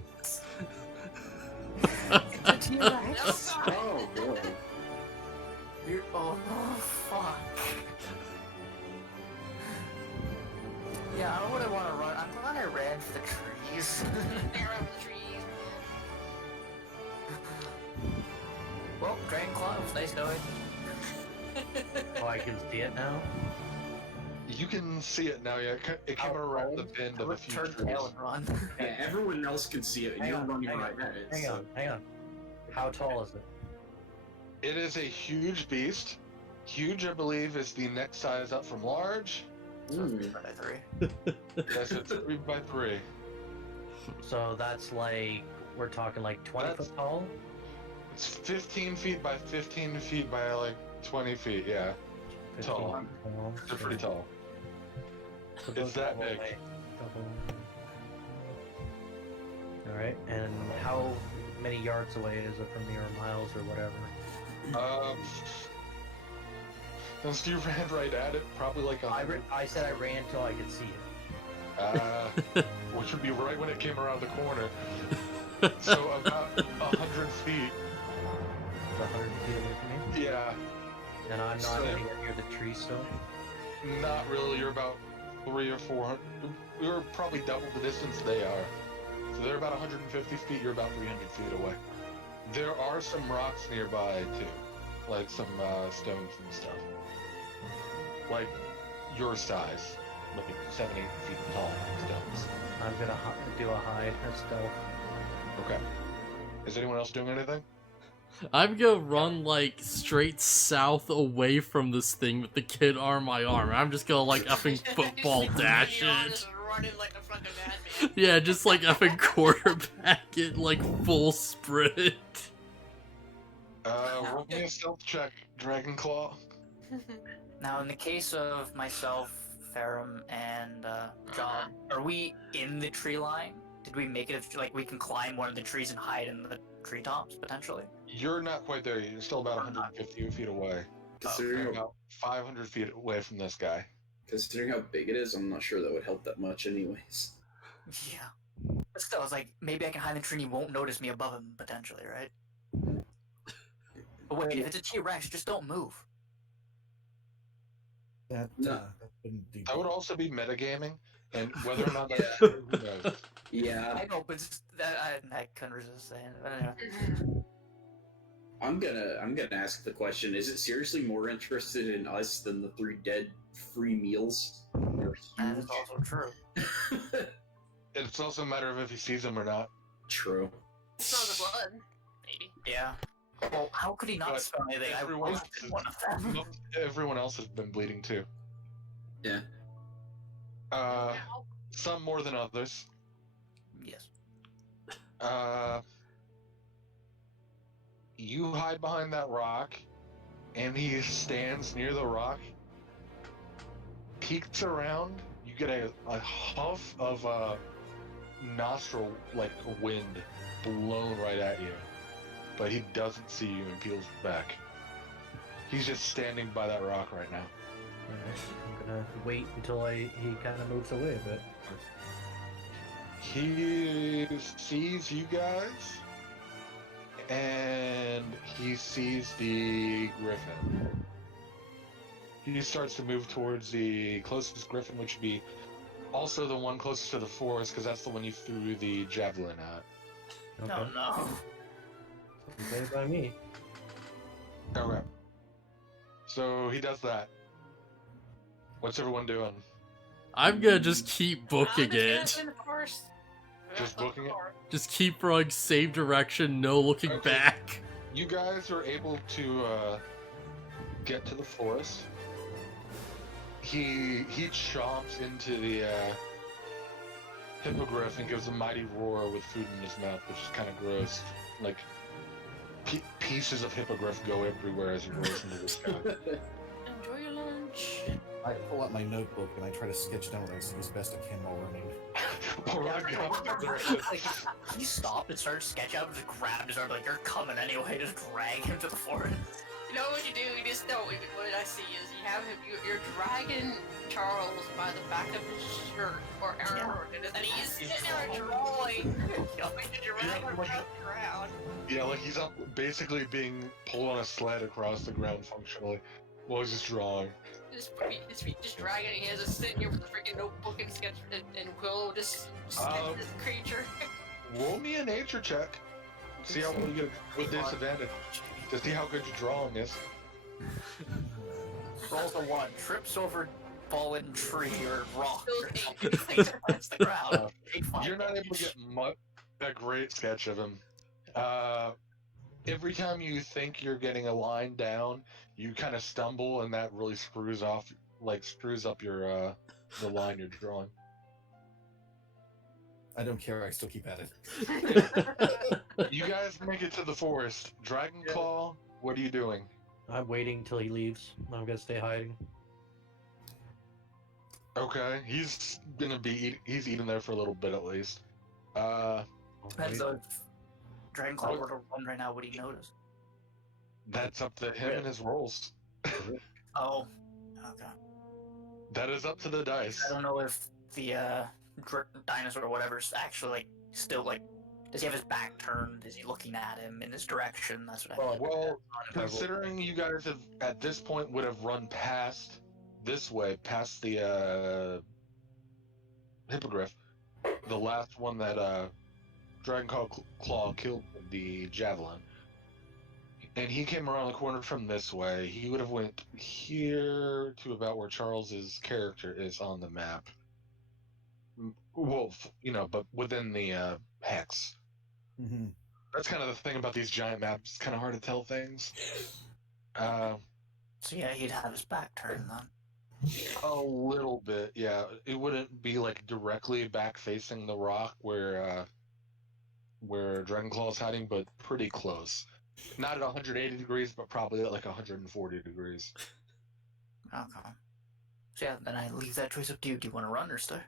The T-Rex. Oh boy. Oh no, fuck. Yeah, I don't really want to run. I'm glad I ran for the trees. Around the trees. Well, Dragon Claw was nice knowing. Oh, I can see it now? You can see it now, yeah. It came around the bend of a few Turn trees. tail and run. Yeah, everyone else can see it, and Hang you're on, running hang right on, at it. Hang so- on, hang on. How tall is it? It is a huge beast. Huge, I believe, is the next size up from large. So Hmm. 3x3. Yes, it's 3 by 3. So that's like, we're talking like 20 That's- foot tall? It's 15 feet by 15 feet by like 20 feet, yeah. 15 Tall. feet tall. They're pretty tall. So It's that big. Alright, and how many yards away is it from me, or miles, or whatever? Since you ran right at it, probably like I said I ran till I could see it. which would be right when it came around the corner. So about 100 feet. It's 100 feet away from me. Yeah, And I'm not So- anywhere near the tree still. not really. You're about 300 or 400. You're probably double the distance they are. So they're about 150 feet. You're about 300 feet away. There are some rocks nearby too, like some stones and stuff, like your size, like 7, 8 feet tall stones. I'm gonna do a hide, a stealth. Okay. Is anyone else doing anything? I'm gonna run like straight south away from this thing with the kid on my arm. I'm just gonna like effing football dash it. Just running like a fucking madman. Yeah, just like effing quarterback it like full sprint. Roll me a stealth check, Dragon Claw. Now, in the case of myself, Ferrum, and John, are we in the tree line? Did we make it like we can climb one of the trees and hide in the treetops potentially? You're not quite there yet. You're still about 150 feet away. Considering, You're how, about 500 feet away from this guy. considering how big it is, I'm not sure that would help that much anyways. Yeah. But still, it's like maybe I can hide in the tree and he won't notice me above him potentially, right? But wait, if it's a T-Rex, just don't move. That No. that wouldn't do. That would also be metagaming, and whether or not that's Yeah. true, who knows? Yeah, I know, but just, I couldn't resist saying it. But anyway. I'm gonna ask the question: is it seriously more interested in us than the 3 dead free meals? They're That is huge. also true. It's also a matter of if he sees him or not. True. Smell the blood, maybe. Yeah. Well, how could he not But smell anything? I everyone wasn't one of them. Everyone else has been bleeding too. Yeah. Ow. Some more than others. Yes. You hide behind that rock, and he stands near the rock, peeks around, you get a huff of nostril, like wind, blown right at you. But he doesn't see you and peels back. He's just standing by that rock right now. I'm gonna wait until he kind of moves away a bit. He sees you guys, and he sees the griffin. He starts to move towards the closest griffin, which would be Also the one closest to the forest, because that's the one you threw the javelin at. No, no. Made by me. Okay. So he does that. What's everyone doing? I'm gonna just keep booking I'm just it. gonna in the forest. Just booking it? Just keep running same direction, no looking Okay. back. You guys are able to get to the forest. He chomps into the hippogriff and gives a mighty roar with food in his mouth, which is kind of gross. Like pieces of hippogriff go everywhere as he roars into the sky. Enjoy your lunch. I pull out my notebook and I try to sketch down what I see as best I can while running. Like, he stopped and started sketching out and just grabbed his arm, like, you're coming anyway, just drag him to the forest. You know what you do? You just know what I see is you have him. You're dragging Charles by the back of his shirt or armor, and he's sitting there drawing. You're dragging him across the ground. Yeah, like he's up, basically being pulled on a sled across the ground functionally, while he's just drawing. His feet just dragging. He has a sitting here with a freaking notebook and sketch, and Willow just sketching this creature. Roll me a nature check. See how well you get with disadvantage. To see how good your drawing is. Rolls a 1, trips over fallen tree or rock or Still something, hits the ground. You're not able to get a great sketch of him. Every time you think you're getting a line down, you kind of stumble, and that really screws up your the line you're drawing. I don't care, I still keep at it. You guys make it to the forest. Dragonclaw, what are you doing? I'm waiting till he leaves. I'm gonna stay hiding. Okay, he's eating there for a little bit at least. Depends on if Dragonclaw were to run right now, would he notice? That's up to him and his rolls. Oh, okay. That is up to the dice. I don't know if the dinosaur or whatever's actually like still like. Does he have his back turned? Is he looking at him in his direction? That's what I. Well, considering you guys have at this point would have run past this way, past the hippogriff, the last one that Dragonclaw killed with the javelin, and he came around the corner from this way. He would have went here to about where Charles's character is on the map. Well, but within the hex. Mm-hmm. That's kind of the thing about these giant maps. It's kind of hard to tell things. So yeah, he'd have his back turned then. A little bit, yeah. It wouldn't be like directly back facing the rock where Dragonclaw's hiding, but pretty close. Not at 180 degrees, but probably at like 140 degrees. Okay. So yeah, then I leave that choice up to you. Do you want to run or stay?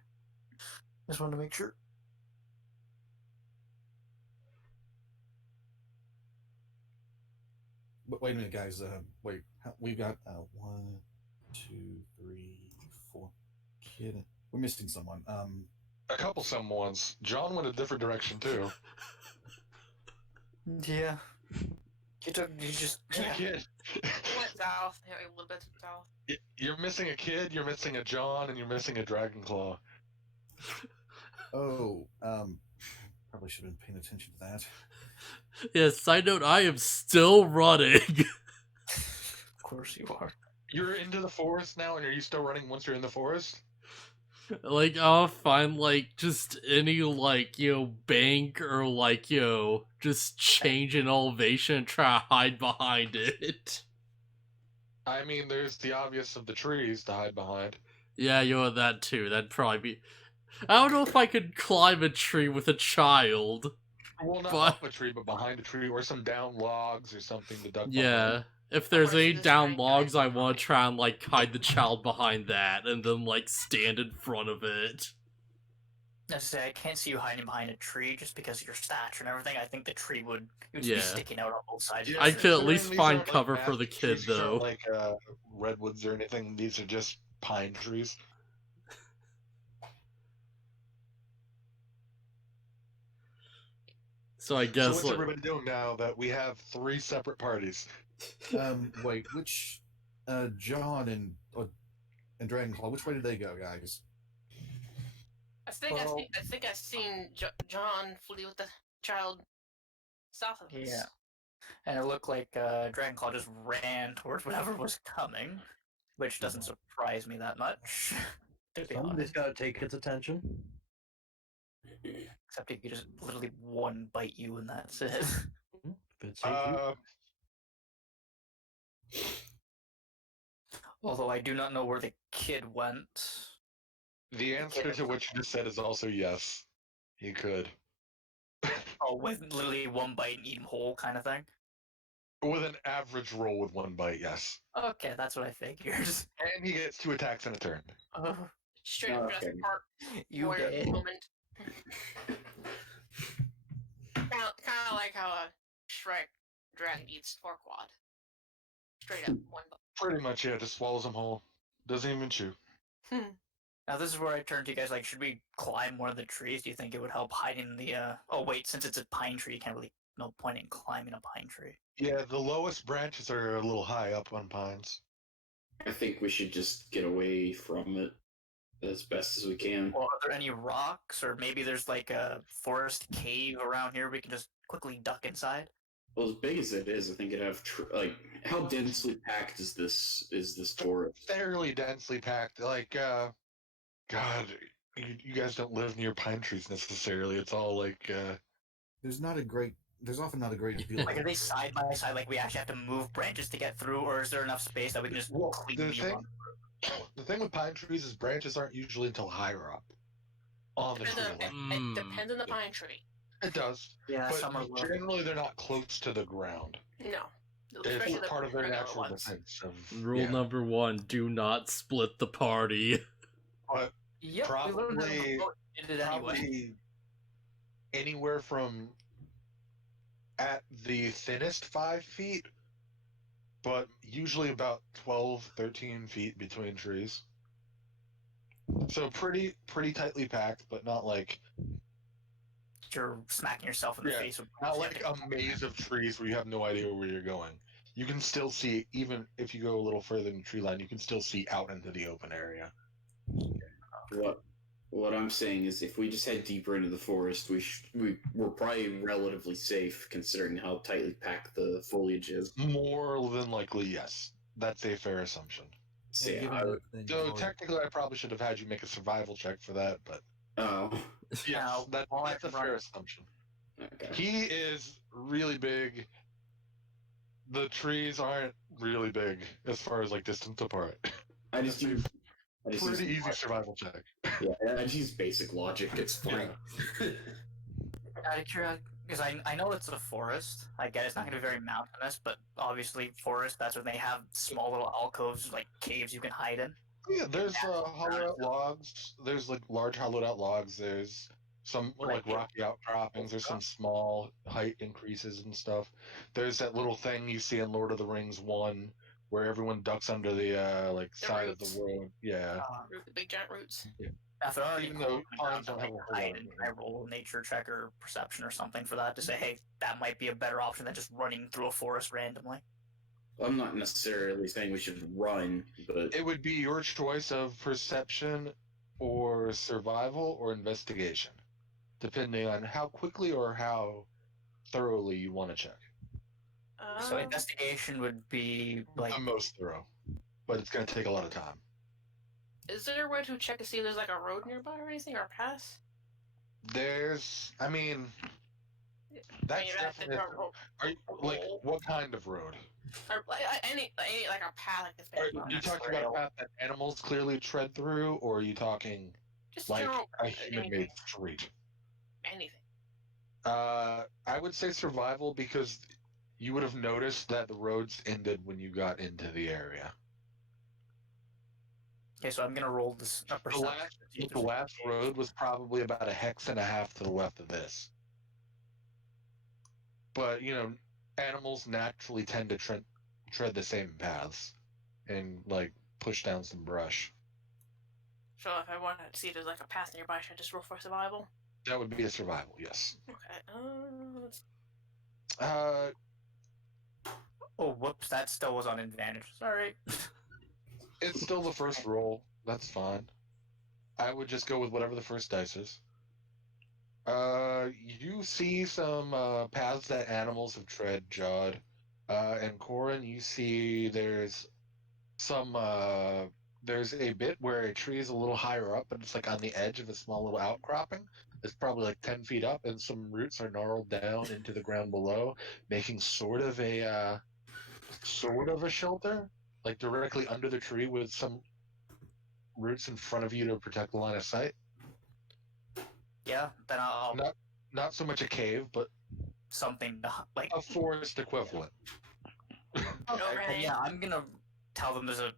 Just wanted to make sure. But wait a minute, guys. Wait, we've got 1, 2, 3, 4. Kid, we're missing someone. A couple someones. John went a different direction too. Yeah. You just. Yeah. Kid. He went south. Yeah, a little bit south. You're missing a kid. You're missing a John, and you're missing a Dragonclaw. Oh, probably should have been paying attention to that. Yeah, side note, I am still running. Of course you are. You're into the forest now, and are you still running once you're in the forest? Like, I'll find, like, just any, like, bank or, like, just change in elevation and try to hide behind it. I mean, there's the obvious of the trees to hide behind. Yeah, that too. That'd probably be... I don't know if I could climb a tree with a child. Well, not But- up a tree, but behind a tree, or some down logs or something to duck behind. Yeah. If there's wanna see any this down giant logs, guy. I want to try and, like, hide the child behind that, and then, like, stand in front of it. I say I can't see you hiding behind a tree just because of your stature and everything. I think the tree would Yeah. be sticking out on both sides. Yeah, I could at least considering these find aren't, like, cover for massive the kid, trees, these aren't, though. like redwoods or anything. These are just pine trees. So I So guess, what's like, everybody doing now that we have 3 separate parties? Wait, which John and Dragonclaw? Which way did they go, guys? I think I've seen John flee with the child south of us. Yeah. And it looked like Dragonclaw just ran towards whatever was coming, which doesn't surprise me that much. To be Somebody's honest. got to take its attention. Except he could just literally one bite you and that's it. If it's safe, Although I do not know where the kid went. The answer to what you just said is also yes. He could. Oh, with literally one bite and eat him whole kind of thing? With an average roll with one bite, yes. Okay, that's what I figured. And he gets 2 attacks in a turn. Oh, Straight up Jurassic Okay. Park you warrior did. moment. Kind of like how a Shrek dragon eats Torquad. Straight up one bite. Pretty much, yeah, just swallows him whole. Doesn't even chew. Now this is where I turn to you guys, like, should we climb one of the trees? Do you think it would help hiding the, Oh wait, since it's a pine tree, you can't really, no point in climbing a pine tree. Yeah, the lowest branches are a little high up on pines. I think we should just get away from it as best as we can. Well, are there any rocks, or maybe there's like a forest cave around here we can just quickly duck inside? Well, as big as it is, I think it'd have like how densely packed is this forest? Fairly densely packed. Like, God, you guys don't live near pine trees necessarily. It's all like, There's often not a great deal. Like, are they side by side, like we actually have to move branches to get through, or is there enough space that we can just Well, cleanly run? the thing with pine trees is branches aren't usually until higher up on the tree line. It depends on the pine tree. It does, Yeah, but some are low. generally they're not close to the ground. No. Especially It's the part of their regular natural ones. defense. Rule number 1: do not split the party. But Yep, probably, we did it anyway. probably anywhere from at the thinnest 5 feet, but usually about 12, 13 feet between trees. So pretty tightly packed, but not like You're smacking yourself in the face with not like a maze of trees where you have no idea where you're going. You can still see, even if you go a little further in the tree line, you can still see out into the open area. What I'm saying is, if we just head deeper into the forest, we're probably relatively safe considering how tightly packed the foliage is. More than likely, yes. That's a fair assumption. So, Yeah, given I- that thing So already- technically, I probably should have had you make a survival check for that, but oh, yes, Now, that's a run- fair assumption. okay. He is really big. The trees aren't really big as far as like distance apart. I just use Pretty easy survival check. Yeah, I just use basic logic. It's fine. Out of curiosity, because I know it's a forest. I get it's not going to be very mountainous, but obviously forest, that's when they have small little alcoves, like caves you can hide in. Yeah, there's hollowed out logs. There's like large hollowed out logs. There's some like rocky outcroppings. There's some small height increases and stuff. There's that little thing you see in Lord of the Rings 1 where everyone ducks under the side of roots. the road. Yeah. The big giant roots. If they're already Even though cool, ponds don't have a whole lot hide of and them. I roll a nature check or perception or something for that to say, hey, that might be a better option than just running through a forest randomly. I'm not necessarily saying we should run, but It would be your choice of perception or survival or investigation, depending on how quickly or how thoroughly you want to check. So investigation would be like The most thorough, but it's going to take a lot of time. Is there a way to check to see if there's like a road nearby or anything, or a pass? There's, I mean, that's you'd have to definitely. Are you, like, roll. what kind of road? Or any like a path like this. Are you talking about a path that animals clearly tread through, or are you talking Just like general, a human-made street? anything. I would say survival because you would have noticed that the roads ended when you got into the area. okay, so I'm gonna roll this The perception. last road was probably about a hex and a half to the left of this. But, you know, animals naturally tend to tread the same paths and, like, push down some brush. So if I want to see if there's like a path nearby, should I just roll for survival? That would be a survival, yes. Okay. Let's Oh, whoops, that still was on advantage. Sorry. It's still the first roll. That's fine. I would just go with whatever the first dice is. You see some paths that animals have tread, Jod. And Corin, you see there's some there's a bit where a tree is a little higher up, and it's like on the edge of a small little outcropping. It's probably like 10 feet up, and some roots are gnarled down into the ground below, making sort of a shelter, like directly under the tree with some roots in front of you to protect the line of sight. Yeah, then I'll Not so much a cave, but something to, like a forest equivalent. Okay, yeah, I'm gonna tell them there's a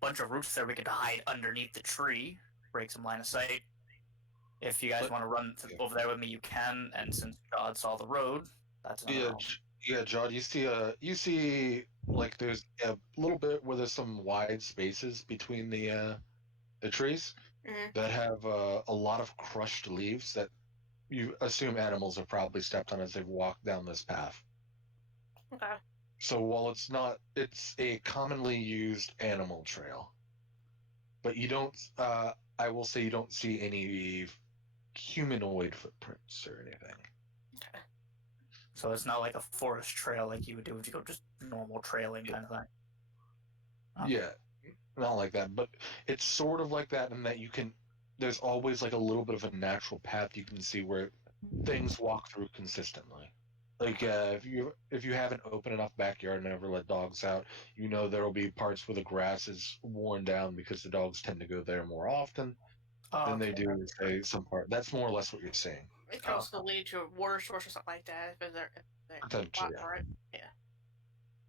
bunch of roots there we could hide underneath the tree, break some line of sight. If you guys want to run over there with me, you can. And since God saw the road, that's another option. Yeah, Jod, you see like there's a little bit where there's some wide spaces between the trees that have a lot of crushed leaves that you assume animals have probably stepped on as they've walked down this path. Okay. So while it's a commonly used animal trail, but you don't. I will say you don't see any humanoid footprints or anything. Okay. So it's not like a forest trail like you would do if you go just normal trailing kind of thing. Okay. Yeah, not like that, but it's sort of like that in that you can. There's always like a little bit of a natural path you can see where things walk through consistently. Like if you have an open enough backyard and never let dogs out, you know there will be parts where the grass is worn down because the dogs tend to go there more often than they do say some part. That's more or less what you're saying. It could also lead to a water source or something like that if they're Potentially, for it. Yeah.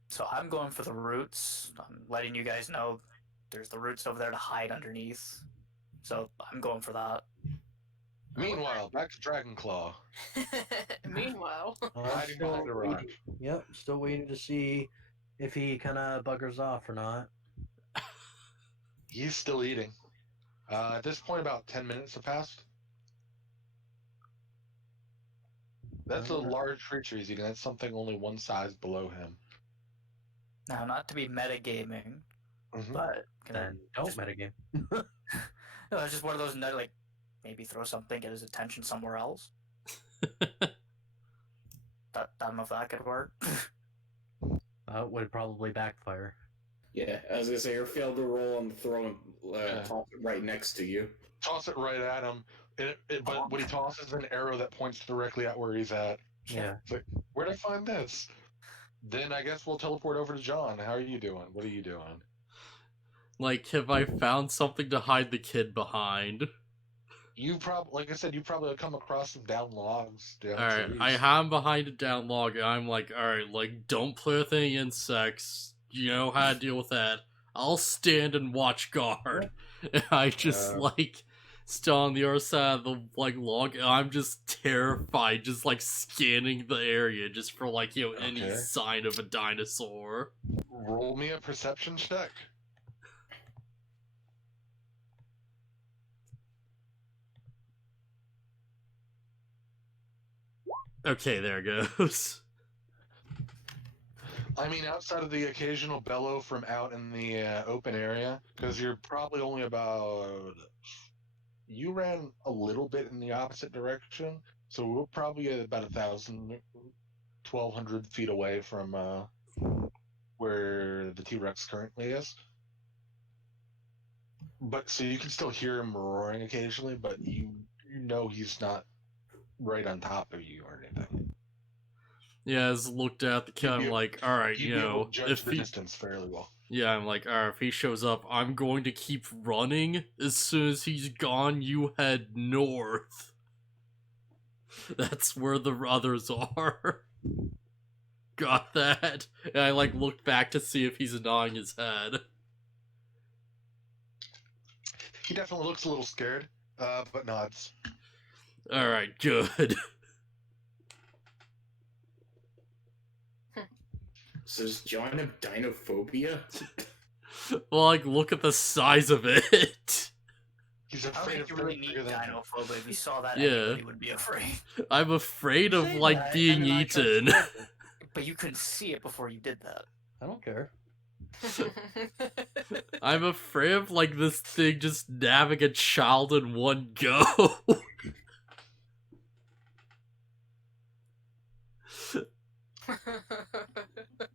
So I'm going for the roots. I'm letting you guys know there's the roots over there to hide underneath. So I'm going for that. Meanwhile, back to Dragonclaw. Meanwhile. Still waiting to see if he kind of buggers off or not. He's still eating. At this point, about 10 minutes have passed. That's a large creature he's eating. That's something only one size below him. Now, not to be metagaming, but then don't metagame. No, it's just one of those like maybe throw something, get his attention somewhere else. I don't know if that could work. Would probably backfire. Yeah, I was gonna say, or fail to roll and throw him toss it right next to you. Toss it right at him. But what he tosses is an arrow that points directly at where he's at. Yeah. But where'd I find this? Then I guess we'll teleport over to John. How are you doing? What are you doing? Like, have I found something to hide the kid behind? You probably, like I said, you probably come across some down logs. Alright, I have him behind a down log, and I'm like, alright, like, don't play with any insects. You know how to deal with that. I'll stand and watch guard. And I just, like, still on the other side of the, like, log, and I'm just terrified, just, like, scanning the area just for, like, you know, any sign of a dinosaur. Roll me a perception check. Okay, there it goes. I mean, outside of the occasional bellow from out in the open area, because you're probably only about... You ran a little bit in the opposite direction, so we're probably at about 1,200 feet away from where the T-Rex currently is. But so you can still hear him roaring occasionally, but you know he's not right on top of you or anything. Yeah, as looked at the kid, I'm like, alright, you know, judge the distance fairly well. Yeah, I'm like, alright, if he shows up, I'm going to keep running. As soon as he's gone, you head north. That's where the others are. Got that? And I, like, look back to see if he's nodding his head. He definitely looks a little scared, but nods. Alright, good. So does John have dinophobia? Well, like, look at the size of it. He's I don't afraid think of you really need dinophobia. If you saw that, Yeah. anybody would be afraid. I'm afraid of, like, being eaten. But you couldn't see it before you did that. I don't care. I'm afraid of like this thing just nabbing a child in one go.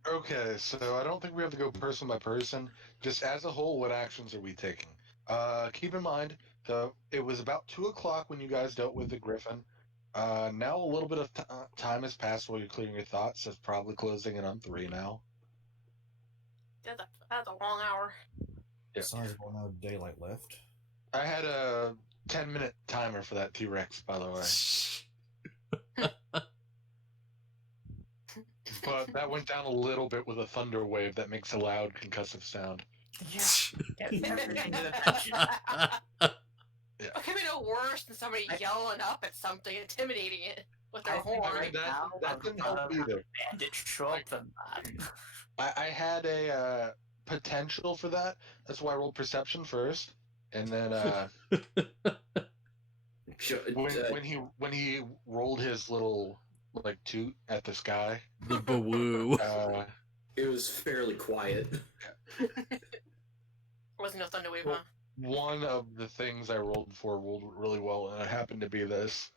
Okay, so I don't think we have to go person by person. Just as a whole, what actions are we taking? Keep in mind, it was about 2 o'clock when you guys dealt with the Griffin. Now a little bit of time has passed while you're clearing your thoughts. So it's probably closing in on 3 now. That's a long hour. Yeah. Sizable amount of daylight left. I had a 10-minute timer for that T-Rex, by the way. But that went down a little bit with a thunder wave that makes a loud concussive sound. Yeah. Yeah. What could be no worse than somebody yelling up at something, intimidating it with their I think horn? right now, that didn't help either. Bandit show up than that. I had a potential for that. That's why I rolled perception first, and then when he rolled his little like toot at the sky, The boo. It was fairly quiet. Wasn't no thunder wave, huh? one of the things I rolled for rolled really well, and it happened to be this.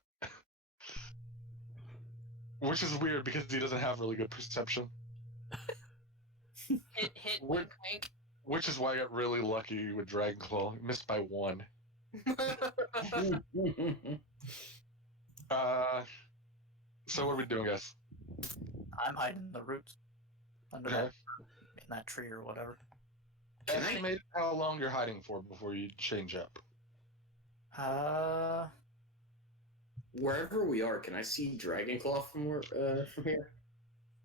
Which is weird because he doesn't have really good perception. Hit, wink, wink. Which is why I got really lucky with Dragonclaw. Missed by 1. So what are we doing, guys? I'm hiding in the roots. Under Okay. in that tree or whatever. Estimate how long you're hiding for before you change up. Wherever we are, can I see Dragonclaw from here?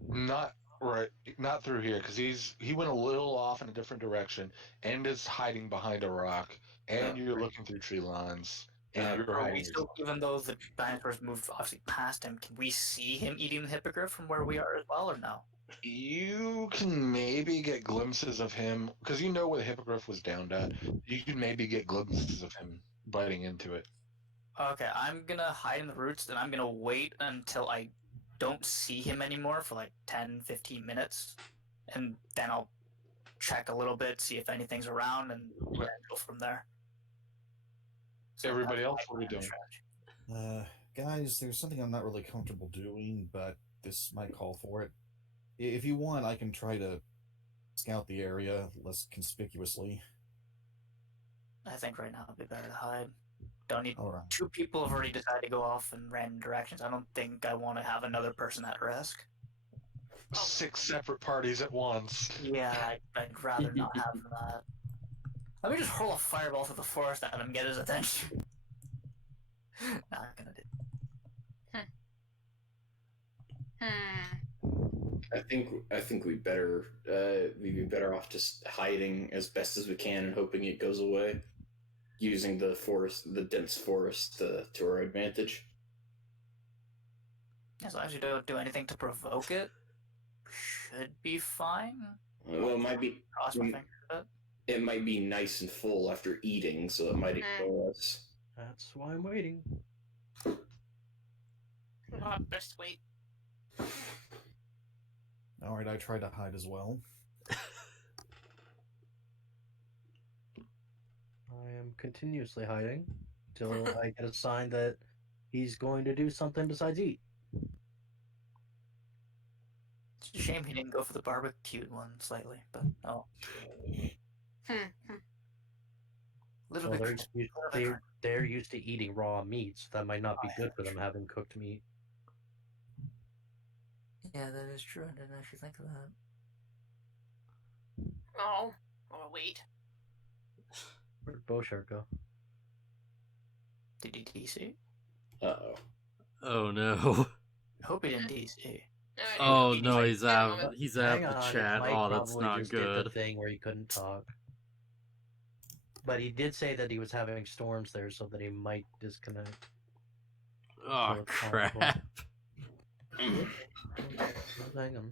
Not right, not through here, because he went a little off in a different direction, and is hiding behind a rock, and you're looking through tree lines, and you're Are hiding. we still, even though the dinosaurs moved obviously past him, can we see him eating the hippogriff from where we are as well, or no? You can maybe get glimpses of him, because you know where the hippogriff was downed at. You can maybe get glimpses of him biting into it. Okay, I'm gonna hide in the roots, and I'm gonna wait until I don't see him anymore for like 10-15 minutes, and then I'll check a little bit, see if anything's around, and then go from there. So Everybody that's else, my what are we plan doing? strategy. Guys, there's something I'm not really comfortable doing, but this might call for it. If you want, I can try to scout the area less conspicuously. I think right now it'd be better to hide. Don't need. All right. 2 people have already decided to go off in random directions. I don't think I want to have another person at risk. 6 separate parties at once. Yeah, I'd rather not have that. Let me just hurl a fireball through the forest at him, get his attention. Not gonna do. I think we'd we'd be better off just hiding as best as we can and hoping it goes away, using the dense forest to our advantage. As long as you don't do anything to provoke it, should be fine. Well, it might be. Cross my fingers a bit. It might be nice and full after eating, so it might ignore us. That's why I'm waiting. Best wait. All right, I try to hide as well. I am continuously hiding until I get a sign that he's going to do something besides eat. It's a shame he didn't go for the barbecued one slightly, but oh. Little Well, bit. they're used to eating raw meat, so that might not be good for them having cooked meat. Yeah, that is true. I didn't actually think of that. Oh, wait. Where'd BaronvonCreepy go? Did he DC? Uh-oh. Oh no. I hope he didn't DC. Oh no, he's out. out. He's out Hang of the on, chat. Mike Oh, that's probably not just did the good. thing where he couldn't talk. But he did say that he was having storms there, so that he might disconnect. Oh So it's possible. crap. Hang on.